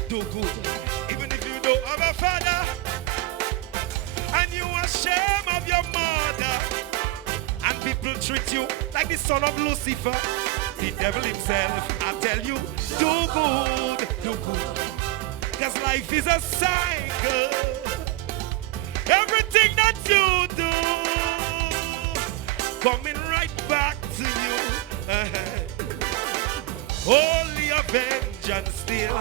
do good. Even if you don't have a father and you are ashamed of your mother and people treat you like the son of Lucifer, the devil himself, I tell you, do good. Because life is a cycle. Everything that you do coming right back to you. Holy of vengeance still.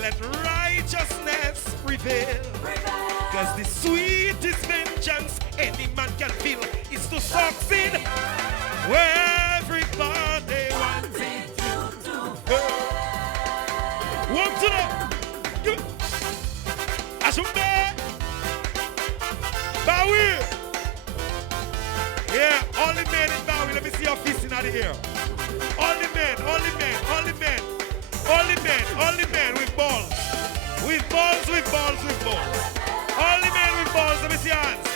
Let righteousness prevail. Because the sweetest vengeance any man can feel is to succeed where everybody wants it to do. One to the Ashumbe Bowie. Yeah, only men in Bowie. Let me see your fist in the air. Only men with balls. With balls. Only men with balls. Let me see your hands.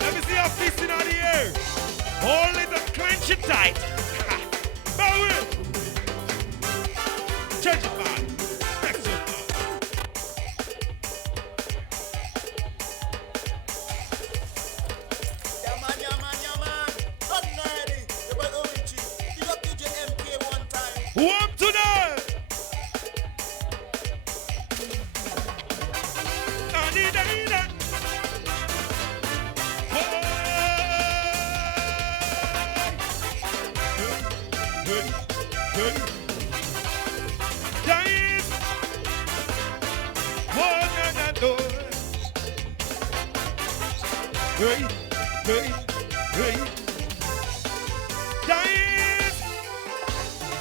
Let me see your fist in the air. Hold it and clench it tight. Bowie. Change it, man. Next one. Who up today?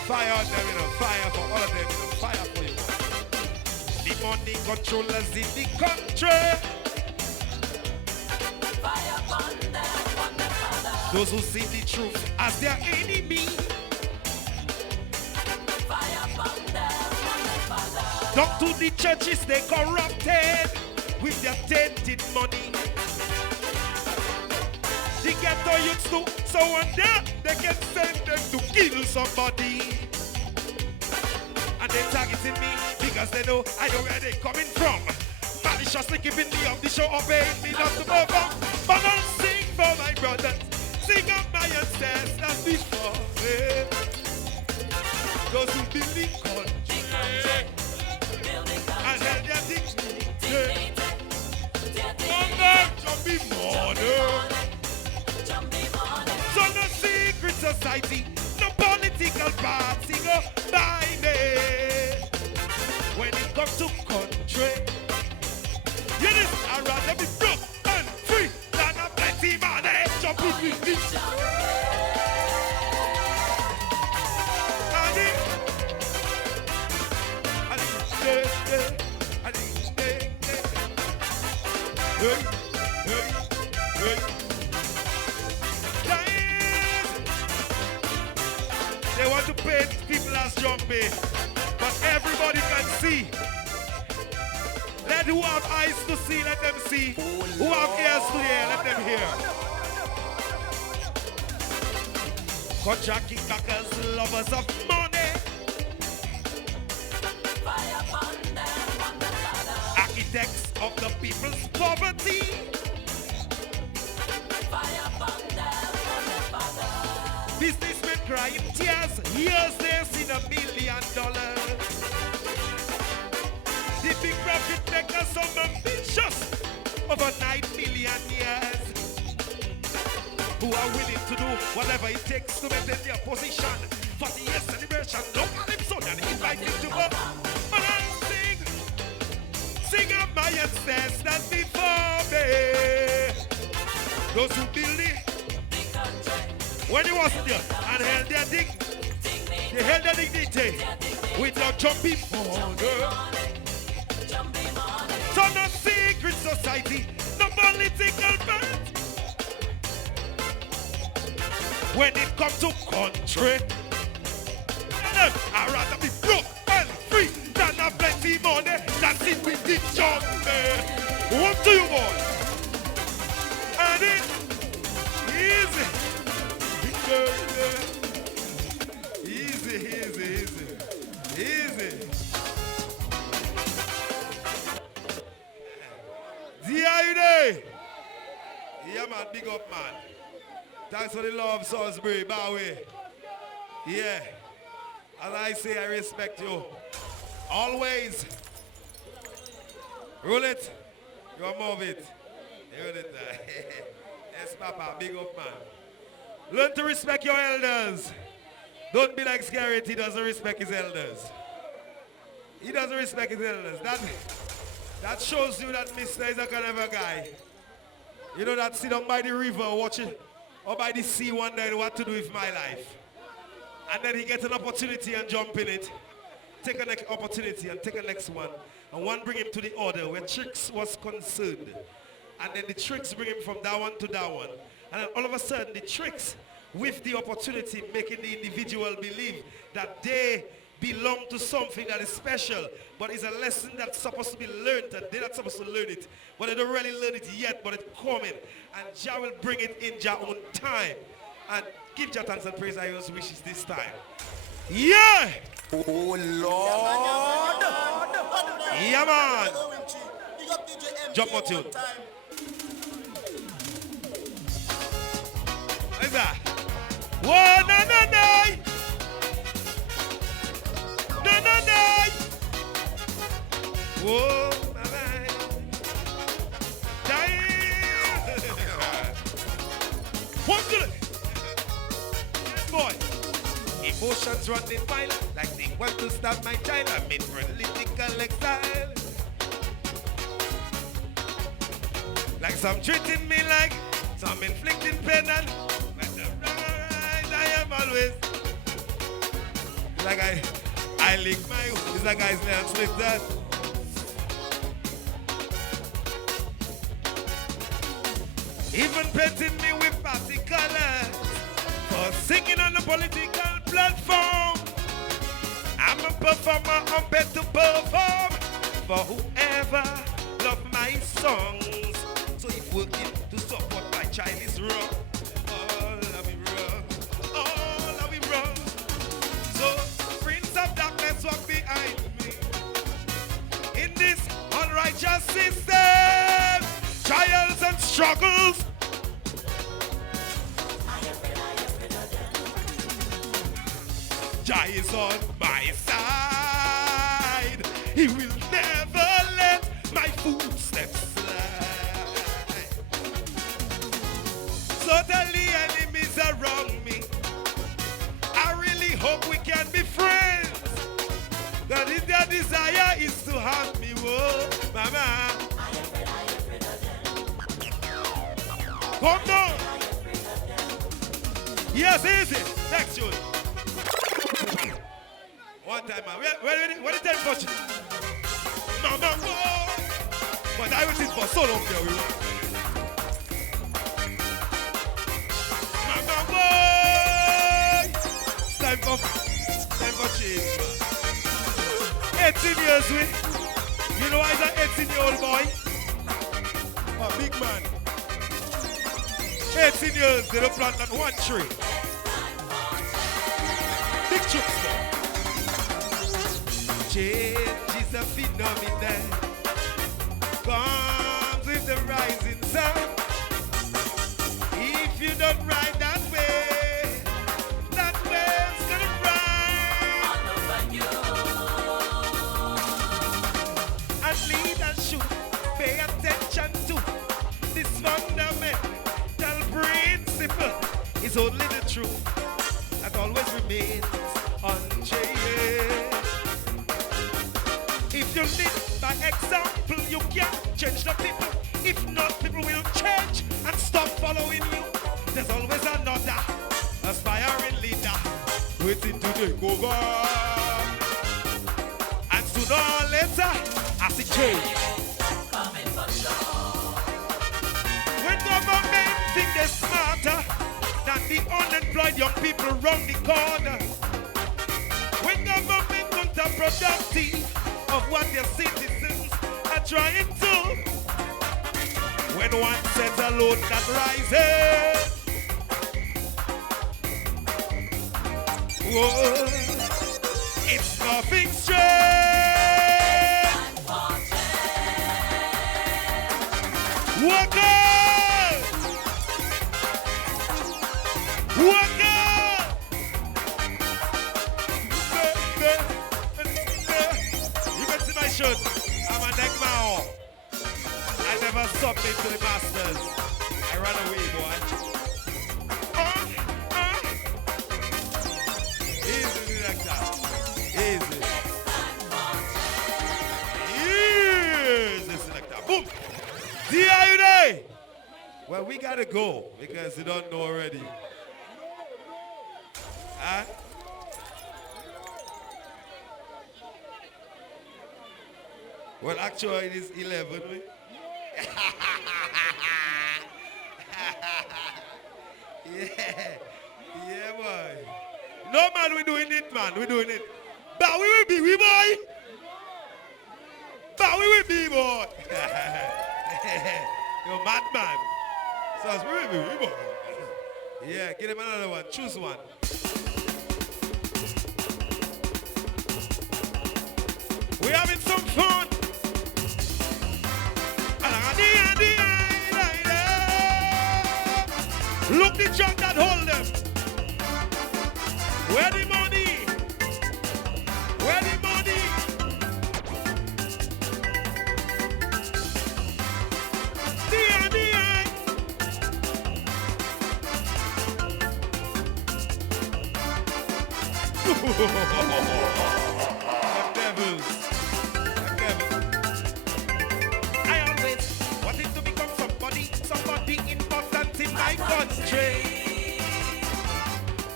Fire on them, fire for all of them, fire for you. The money controllers in the country. Fire on them, those who see the truth as their enemy. Fire on them, talk to the churches they corrupted with their tainted money. The ghetto youths too, so one day they can send them to kill somebody. And they targeting me because they know I know where they coming from. Maliciously giving me up the show, obeying me not to move on. But I'll sing for my brothers, sing of my ancestors before me. Those who believe country and held their dignity. Don't be modern. So no secret society, no political party go by me. When it comes to country, you know, I'd rather be broke and free than a plenty money. Jump with me. They want to paint people as jumpy, but everybody can see. Let who have eyes to see, let them see. Who have ears to hear, let them hear. Contract kickbackers, lovers of money. Architects of the people's poverty. Businessmen crying tears, years they've seen $1 million. The big profit makers, some ambitious, over 9 million years, who are willing to do whatever it takes to maintain their position. 40 years celebration, no calypso, and invite me to go. But I'll sing of my ancestors before me. Those who believe when you was there and held their they held their dignity without jumping order. So no secret society, no political birth. When it comes to country, I'd rather be broke and free than have plenty money than sit with the jungle. What to you, boy? And it easy. Easy, easy, easy, easy. D.I.D. Yeah, man, big up, man. Thanks for the love, Salisbury, Bowie. Yeah. As I say, I respect you. Always. Roll it. You move it. Roll it. Yes, Papa, big up, man. Learn to respect your elders. Don't be like Scarrett, he doesn't respect his elders. He doesn't respect his elders. That shows you that Mr. is a kind of a guy. You know that sit down by the river watching, or by the sea wondering what to do with my life. And then he gets an opportunity and jump in it. Take a next opportunity and take a next one. And one bring him to the order where tricks was concerned. And then the tricks bring him from that one to that one. And then all of a sudden the tricks with the opportunity making the individual believe that they belong to something that is special, but it's a lesson that's supposed to be learned and they're not supposed to learn it, but they don't really learn it yet, but it's coming. And Jah will bring it in Jah own time. And give Jah thanks and praise I also wishes this time. Yeah! Oh Lord! Yeah, man! Jump on tune. What is that? Whoa, no, no, no! No, no, no! Whoa, my man. One good. Yes, boy. Emotions running wild, like they want to stop my child. I'm in political exile. Like some treating me like some inflicting pain and when the right I am always. Like I lick my it's like guy's Lennox Linton. Even painting me with party colors for singing on the political platform. I'm a performer, I'm paid to perform for whoever love my songs. So if working to support my child is wrong, all of it wrong, all of it wrong. So Prince of Darkness walk behind me in this unrighteous system, trials and struggles. Jah is on my side. He will never let my footsteps slide. So tell the enemies around me, I really hope we can be friends. That if their desire is to harm me, whoa, mama. Come down. Yes, easy. Next tune. One time, man. Where the time for you? Mama, whoa. But I was in for so long there. Mama, whoa. It's time for change, man. 18 years, we. You know why he's an 18-year-old boy? A big man. 18 years, they don't plant on one tree. Big trips, man. Change is a phenomenon, comes with the rising sun. If you don't ride that way's gonna ride all over you. And leaders should pay attention to this fundamental principle. It's only the truth that always remains unchanged. If you lead by example, you can change the people. If not, people will change and stop following you. There's always another waiting to take over. And sooner or later, as it change. When government think they're smarter than the unemployed young people round the corner. When government counterproductive of what their citizens are trying to. When one sets a load that rises. Whoa, it's nothing strange. Workers! Workers! You can see my shirt. I'm a neck mao. I never submit to the masters. I run away, boy. Easy like that. Easy. Easy like that. Boom. See how you day? Well, we gotta go because you don't know already. Huh? Well, actually, it is 11. Yeah, boy. No, man, we're doing it, man. We're doing it. But we will be, we boy. But we will be, boy. You're madman. So we will be, we boy. Yeah, give him another one. Choose one. We're having some fun. Look the junk that hold them. Where the money? Where the money? Devils. I always wanted to become somebody important in my country.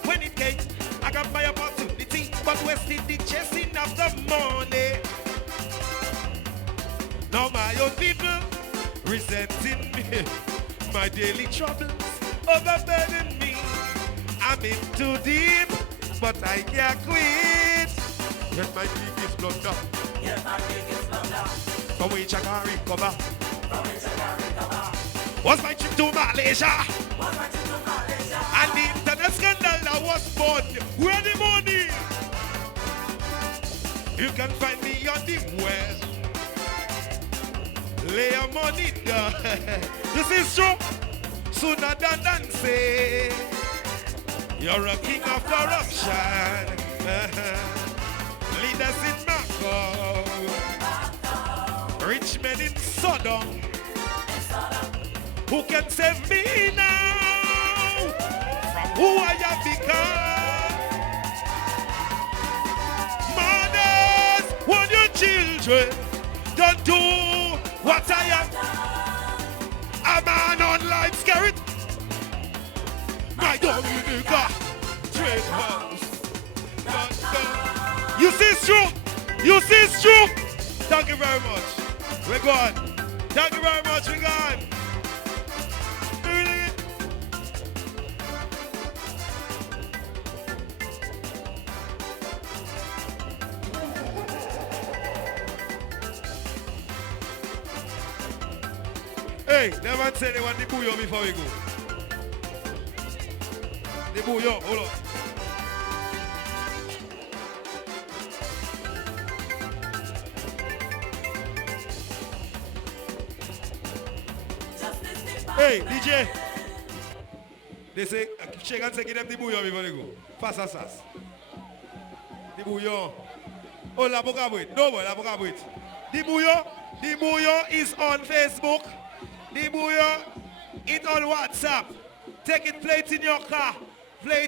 When it came, I got my opportunity, but wasted the chasing of the money. Now my own people resenting me, my daily troubles overburden me. I'm in too deep, but I can't quit. Get my biggest blunder. Get my biggest blunder. From which I can't recover. From which I can't recover. Was my trip to Malaysia. Was my trip to Malaysia. And the internet scandal that was born. Where the money? You can find me on the web. Lay your money down. This is true. Sooner than say you're a king of corruption. Lead us in Macau. Rich men in Sodom. Who can save me now from who I have become? Mothers, want your children don't do what I am. A man on life scared. My Dominica, trade house. You see it's true. You see it's true. Thank you very much. We're gone. Thank you very much. We're gone. Hey, never say they want the bouillon before we go. The bouillon, hold on. Hey, DJ. They say, shake and say, give them the bouillon before they go. Fast as fast. The bouillon. Oh, la boca wait. No boy, la boca wait. The bouillon is on Facebook. The bouillon is on WhatsApp. Take it, play it in your car. Play it